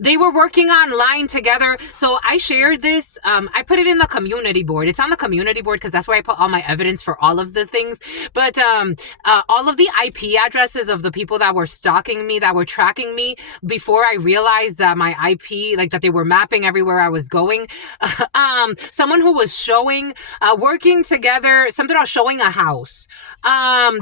They were working online together. So I shared this. I put it in the community board. It's on the community board because that's where I put all my evidence for all of the things. But all of the IP addresses of the people that were stalking me, that were tracking me before I realized that my IP, like that they were mapping everywhere I was going. Someone who was showing, working together, something about showing a house.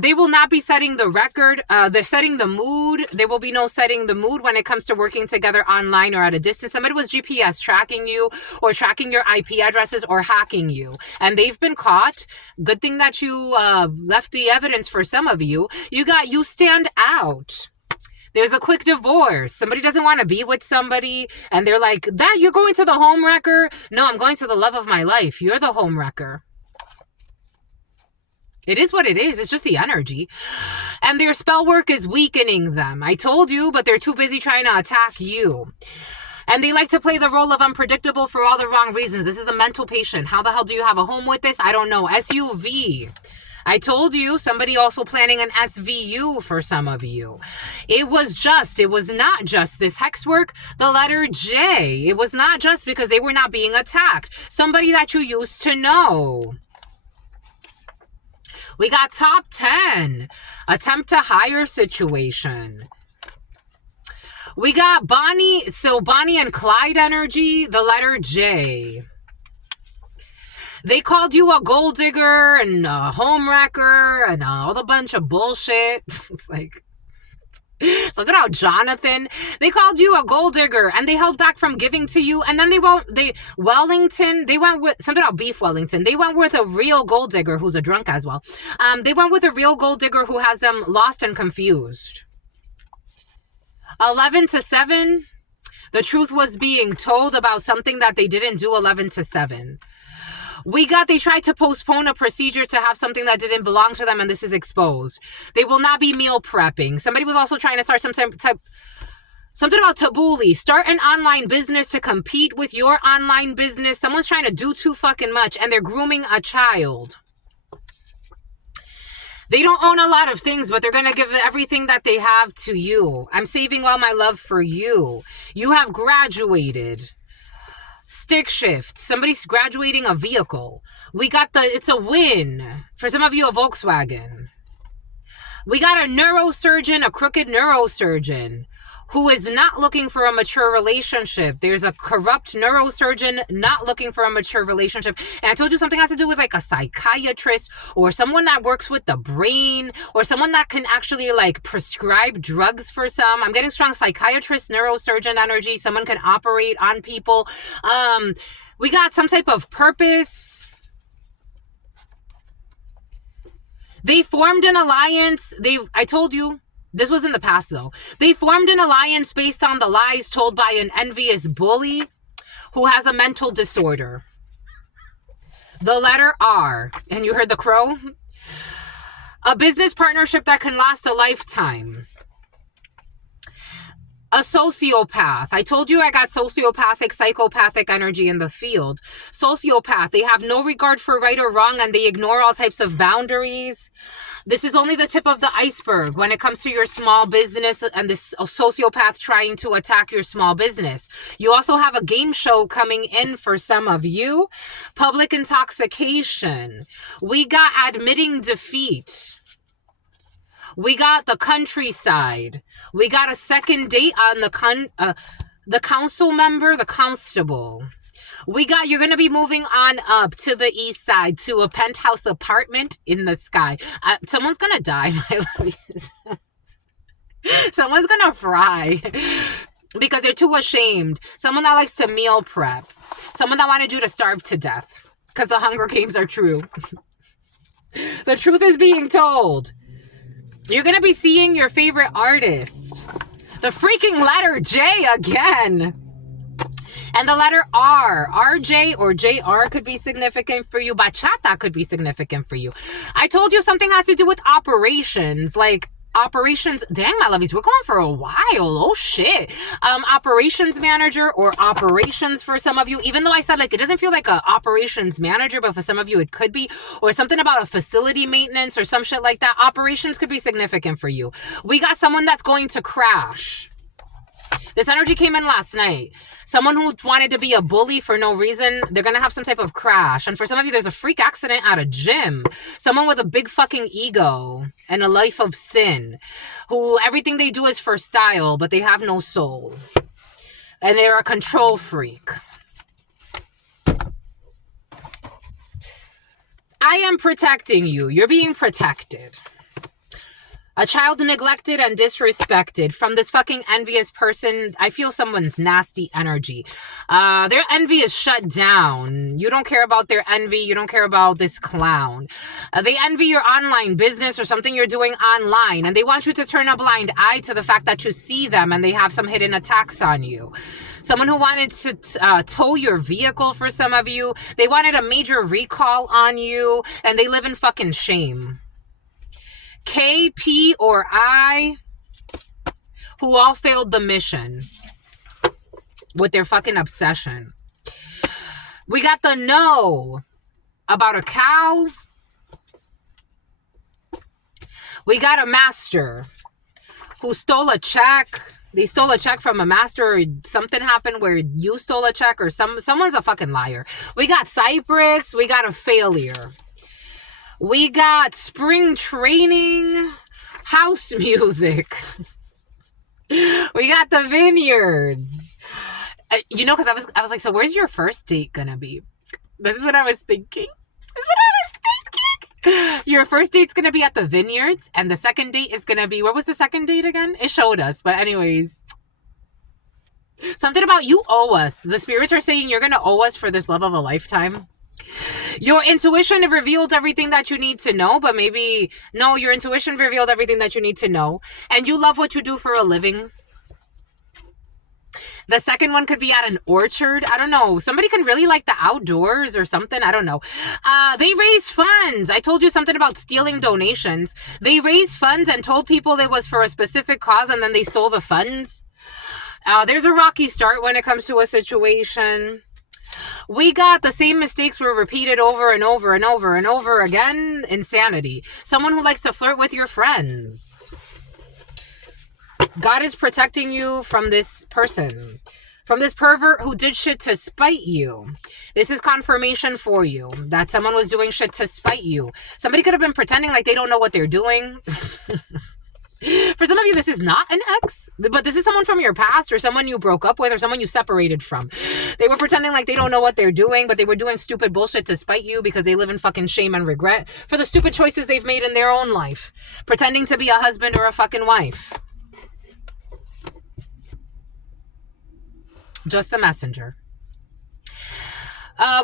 They will not be setting the record. They're setting the mood. There will be no setting the mood when it comes to working together online or at a distance. Somebody was GPS tracking you or tracking your IP addresses or hacking you. And they've been caught. Good thing that you left the evidence for some of you. You stand out. There's a quick divorce. Somebody doesn't want to be with somebody and they're like, that you're going to the home wrecker? No, I'm going to the love of my life. You're the home wrecker. It is what it is. It's just the energy. And their spell work is weakening them. I told you, but they're too busy trying to attack you. And they like to play the role of unpredictable for all the wrong reasons. This is a mental patient. How the hell do you have a home with this? I don't know. SUV. I told you, somebody also planning an SVU for some of you. It was not just this hex work, the letter J. It was not just because they were not being attacked. Somebody that you used to know. We got top 10, attempt to hire situation. We got Bonnie and Clyde energy, the letter J. They called you a gold digger and a home wrecker and all the bunch of bullshit. It's like, something about Jonathan. They called you a gold digger and they held back from giving to you. And then they went with something about beef Wellington. They went with a real gold digger who's a drunk as well. They went with a real gold digger who has them lost and confused. 11 to 7. The truth was being told about something that they didn't do. 11 to 7. They tried to postpone a procedure to have something that didn't belong to them, and this is exposed. They will not be meal prepping. Somebody was also trying to start something about tabbouleh. Start an online business to compete with your online business. Someone's trying to do too fucking much, and they're grooming a child. They don't own a lot of things, but they're going to give everything that they have to you. I'm saving all my love for you. You have graduated. Stick shift. Somebody's graduating a vehicle. It's a win. For some of you, a Volkswagen. We got a neurosurgeon, a crooked neurosurgeon, who is not looking for a mature relationship. There's a corrupt neurosurgeon not looking for a mature relationship. And I told you something has to do with like a psychiatrist or someone that works with the brain or someone that can actually like prescribe drugs for some. I'm getting strong psychiatrist, neurosurgeon energy. Someone can operate on people. We got some type of purpose. They formed an alliance. I told you, this was in the past though. They formed an alliance based on the lies told by an envious bully who has a mental disorder. The letter R. And you heard the crow? A business partnership that can last a lifetime. A sociopath. I told you I got sociopathic, psychopathic energy in the field. Sociopath. They have no regard for right or wrong and they ignore all types of boundaries. This is only the tip of the iceberg when it comes to your small business and this sociopath trying to attack your small business. You also have a game show coming in for some of you. Public intoxication. We got admitting defeat. We got the countryside. We got a second date on the council member, the constable. You're going to be moving on up to the east side to a penthouse apartment in the sky. Someone's going to die, my love. Someone's going to fry because they're too ashamed. Someone that likes to meal prep. Someone that wanted you to starve to death because the Hunger Games are true. The truth is being told. You're going to be seeing your favorite artist. The freaking letter J again. And the letter R. RJ or JR could be significant for you. Bachata could be significant for you. I told you something has to do with operations. Like operations. Dang, my lovies, we're going for a while. Oh, shit. Operations manager or operations for some of you. Even though I said like it doesn't feel like a operations manager, but for some of you it could be. Or something about a facility maintenance or some shit like that. Operations could be significant for you. We got someone that's going to crash. This energy came in last night. Someone who wanted to be a bully for no reason, they're going to have some type of crash. And for some of you, there's a freak accident at a gym. Someone with a big fucking ego and a life of sin, who everything they do is for style, but they have no soul. And they're a control freak. I am protecting you. You're being protected. A child neglected and disrespected from this fucking envious person. I feel someone's nasty energy. Their envy is shut down. You don't care about their envy. You don't care about this clown. They envy your online business or something you're doing online. And they want you to turn a blind eye to the fact that you see them and they have some hidden attacks on you. Someone who wanted to tow your vehicle for some of you. They wanted a major recall on you. And they live in fucking shame. K, P, or I, who all failed the mission with their fucking obsession. We got the no about a cow. We got a master who stole a check. They stole a check from a master, or something happened where you stole a check, or someone's a fucking liar. We got Cypress. We got a failure. We got spring training, house music. We got the vineyards. Because I was like, so where's your first date gonna be? This is what I was thinking. Your first date's gonna be at the vineyards, and the second date is gonna be, what was the second date again? It showed us, but anyways. Something about you owe us. The spirits are saying you're gonna owe us for this love of a lifetime. Your intuition revealed everything that you need to know, but maybe, no, your intuition revealed everything that you need to know. And you love what you do for a living. The second one could be at an orchard. I don't know. Somebody can really like the outdoors or something. I don't know. They raise funds. I told you something about stealing donations. They raised funds and told people it was for a specific cause, and then they stole the funds. There's a rocky start when it comes to a situation. We got the same mistakes were repeated over and over and over and over again. Insanity. Someone who likes to flirt with your friends. God is protecting you from this person. From this pervert who did shit to spite you. This is confirmation for you that someone was doing shit to spite you. Somebody could have been pretending like they don't know what they're doing. For some of you, this is not an ex, but this is someone from your past, or someone you broke up with, or someone you separated from. They were pretending like they don't know what they're doing, but they were doing stupid bullshit to spite you because they live in fucking shame and regret for the stupid choices they've made in their own life. Pretending to be a husband or a fucking wife. Just a messenger.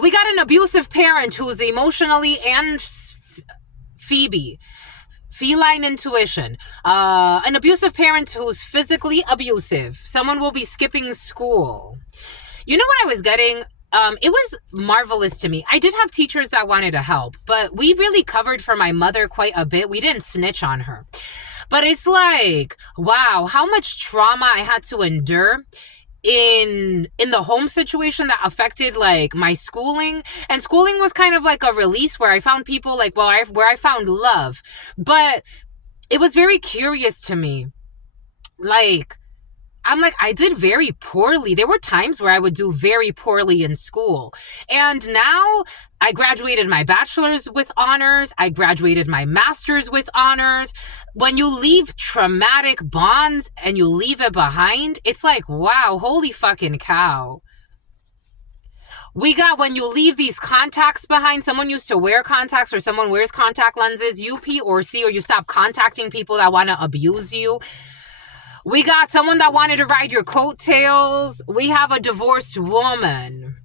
We got an abusive parent who's emotionally and Phoebe. Feline intuition. An abusive parent who's physically abusive. Someone will be skipping school. You know what I was getting? It was marvelous to me. I did have teachers that wanted to help, but we really covered for my mother quite a bit. We didn't snitch on her. But it's like, wow, how much trauma I had to endure in the home situation that affected like my schooling. And schooling was kind of like a release where I found people like, where I found love. But it was very curious to me. Like, I'm like, I did very poorly. There were times where I would do very poorly in school. And now I graduated my bachelor's with honors. I graduated my master's with honors. When you leave traumatic bonds and you leave it behind, it's like, wow, holy fucking cow. We got when you leave these contacts behind, someone used to wear contacts or someone wears contact lenses, you P or C, or you stop contacting people that want to abuse you. We got someone that wanted to ride your coattails. We have a divorced woman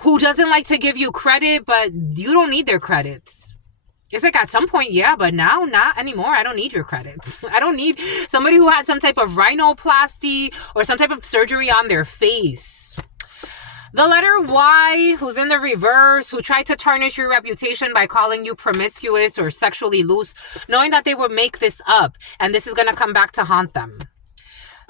who doesn't like to give you credit, but you don't need their credits. It's like at some point, yeah, but now not anymore. I don't need your credits. I don't need somebody who had some type of rhinoplasty or some type of surgery on their face. The letter Y, who's in the reverse, who tried to tarnish your reputation by calling you promiscuous or sexually loose, knowing that they would make this up and this is going to come back to haunt them.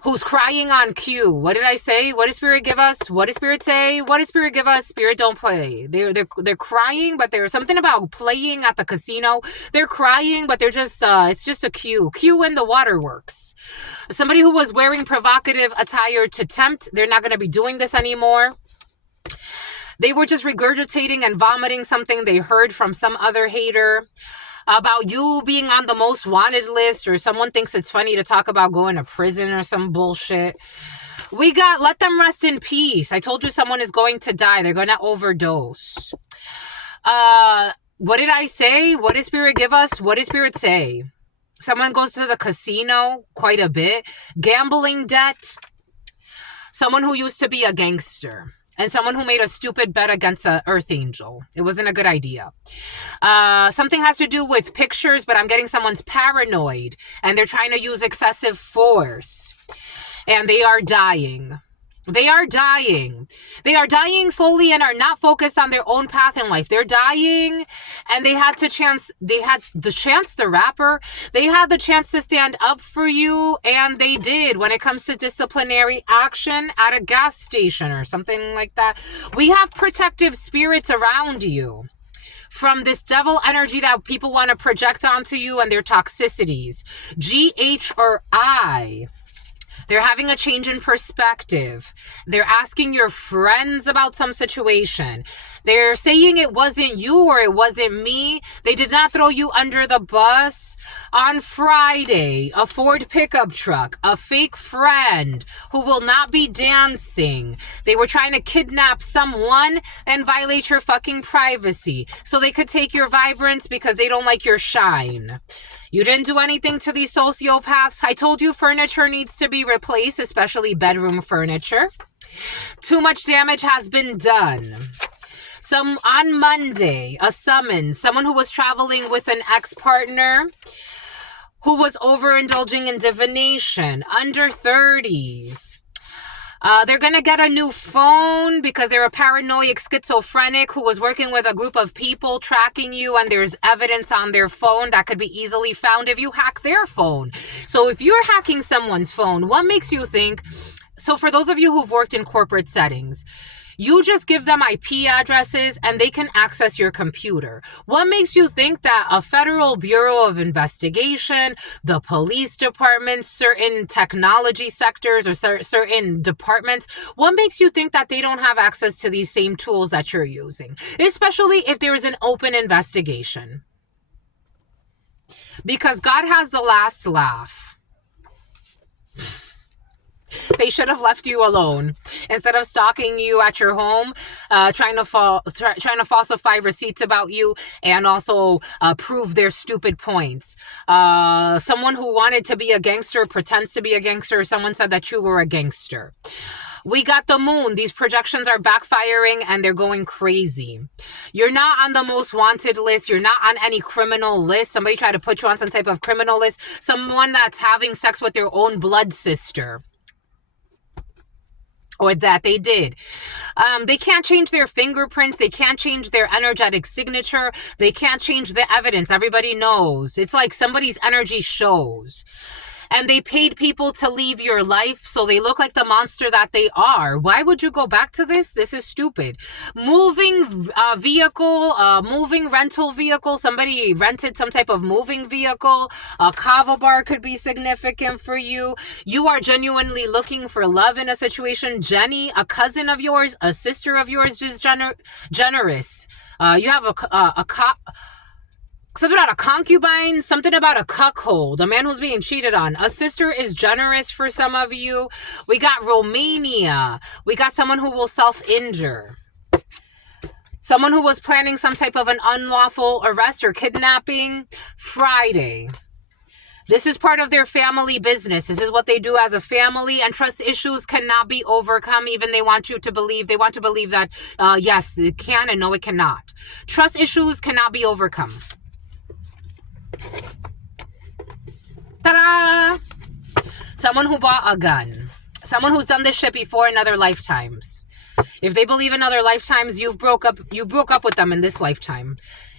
who's crying on cue. What did I say? What did Spirit give us? What did Spirit say? What did Spirit give us? Spirit don't play. They're crying, but there's something about playing at the casino. They're crying, but they're just it's just a cue. Cue in the waterworks. Somebody who was wearing provocative attire to tempt, they're not going to be doing this anymore. They were just regurgitating and vomiting something they heard from some other hater about you being on the most wanted list, or someone thinks it's funny to talk about going to prison or some bullshit. We got let them rest in peace. I told you someone is going to die. They're going to overdose. What did I say? What did Spirit give us? What did Spirit say? Someone goes to the casino quite a bit. Gambling debt. Someone who used to be a gangster. And someone who made a stupid bet against an earth angel. It wasn't a good idea. Something has to do with pictures, but I'm getting someone's paranoid. And they're trying to use excessive force. And they are dying. They are dying. They are dying slowly and are not focused on their own path in life. They're dying, and they had the chance the rapper, they had the chance to stand up for you, and they did when it comes to disciplinary action at a gas station or something like that. We have protective spirits around you from this devil energy that people want to project onto you and their toxicities. G, H, or I. They're having a change in perspective. They're asking your friends about some situation. They're saying it wasn't you or it wasn't me. They did not throw you under the bus. On Friday, a Ford pickup truck, a fake friend who will not be dancing. They were trying to kidnap someone and violate your fucking privacy so they could take your vibrance because they don't like your shine. You didn't do anything to these sociopaths. I told you furniture needs to be replaced, especially bedroom furniture. Too much damage has been done. On Monday, a summons, someone who was traveling with an ex-partner who was overindulging in divination, under 30s. They're going to get a new phone because they're a paranoid schizophrenic who was working with a group of people tracking you, and there's evidence on their phone that could be easily found if you hack their phone. So if you're hacking someone's phone, what makes you think? So for those of you who've worked in corporate settings, you just give them IP addresses and they can access your computer. What makes you think that a Federal Bureau of Investigation, the police department, certain technology sectors or certain departments, what makes you think that they don't have access to these same tools that you're using? Especially if there is an open investigation. Because God has the last laugh. They should have left you alone instead of stalking you at your home, trying to falsify receipts about you and also prove their stupid points. Someone who wanted to be a gangster pretends to be a gangster. Someone said that you were a gangster. We got the moon. These projections are backfiring and they're going crazy. You're not on the most wanted list. You're not on any criminal list. Somebody tried to put you on some type of criminal list. Someone that's having sex with their own blood sister. Or that they did. They can't change their fingerprints. They can't change their energetic signature. They can't change the evidence. Everybody knows. It's like somebody's energy shows. And they paid people to leave your life so they look like the monster that they are. Why would you go back to this? This is stupid. Moving rental vehicle. Somebody rented some type of moving vehicle. A kava bar could be significant for you. You are genuinely looking for love in a situation. Jenny, a cousin of yours, a sister of yours is generous. You have something about a concubine, something about a cuckold, a man who's being cheated on. A sister is generous for some of you. We got Romania. We got someone who will self-injure. Someone who was planning some type of an unlawful arrest or kidnapping. Friday. This is part of their family business. This is what they do as a family, and trust issues cannot be overcome. Even they want to believe that, yes, it can, and no, it cannot. Trust issues cannot be overcome. Ta-da! Someone who bought a gun. Someone who's done this shit before in other lifetimes. If they believe in other lifetimes, you broke up with them in this lifetime.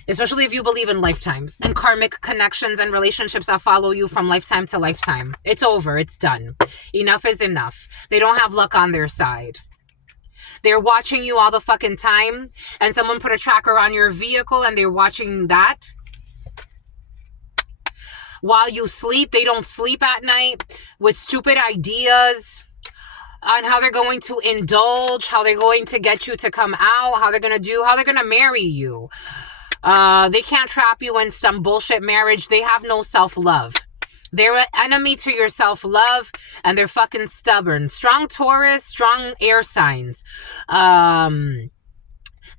especially if you believe in lifetimes and karmic connections and relationships that follow you from lifetime to lifetime. It's over. It's done. Enough is enough. They don't have luck on their side. They're watching you all the fucking time, and someone put a tracker on your vehicle and they're watching that while you sleep. They don't sleep at night with stupid ideas on how they're going to indulge, how they're going to get you to come out, how they're going to marry you. They can't trap you in some bullshit marriage. They have no self-love. They're an enemy to your self-love, and they're fucking stubborn. Strong Taurus, strong air signs.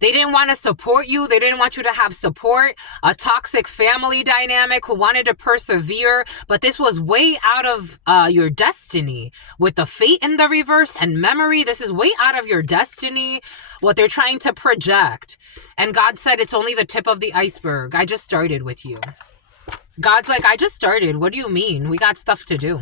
They didn't want to support you. They didn't want you to have support. A toxic family dynamic who wanted to persevere. But this was way out of your destiny. With the fate in the reverse and memory, this is way out of your destiny. What they're trying to project. And God said it's only the tip of the iceberg. I just started with you. God's like, I just started. What do you mean? We got stuff to do.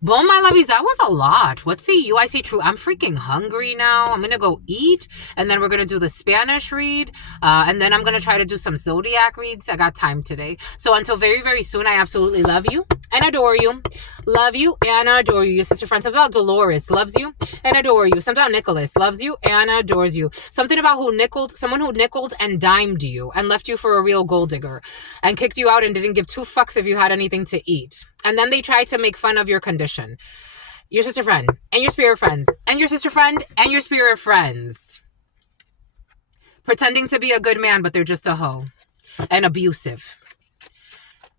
Boom, my lovies, that was a lot. What say you? I say true. I'm freaking hungry now. I'm going to go eat, and then we're going to do the Spanish read, and then I'm going to try to do some zodiac reads. I got time today. So until very, very soon, I absolutely love you and adore you. Love you and adore you. Your sister friend, something about Dolores loves you and adore you. Something about Nicholas loves you and adores you. Something about someone who nickeled and dimed you and left you for a real gold digger and kicked you out and didn't give two fucks if you had anything to eat. And then they tried to make fun of your condition. Your sister friend and your spirit friends and your sister friend and your spirit friends. Pretending to be a good man, but they're just a hoe and abusive.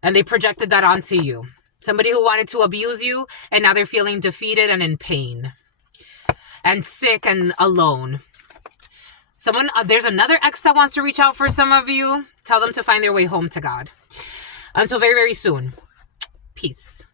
And they projected that onto you. Somebody who wanted to abuse you, and now they're feeling defeated and in pain. And sick and alone. There's another ex that wants to reach out for some of you. Tell them to find their way home to God. Until very, very soon. Peace.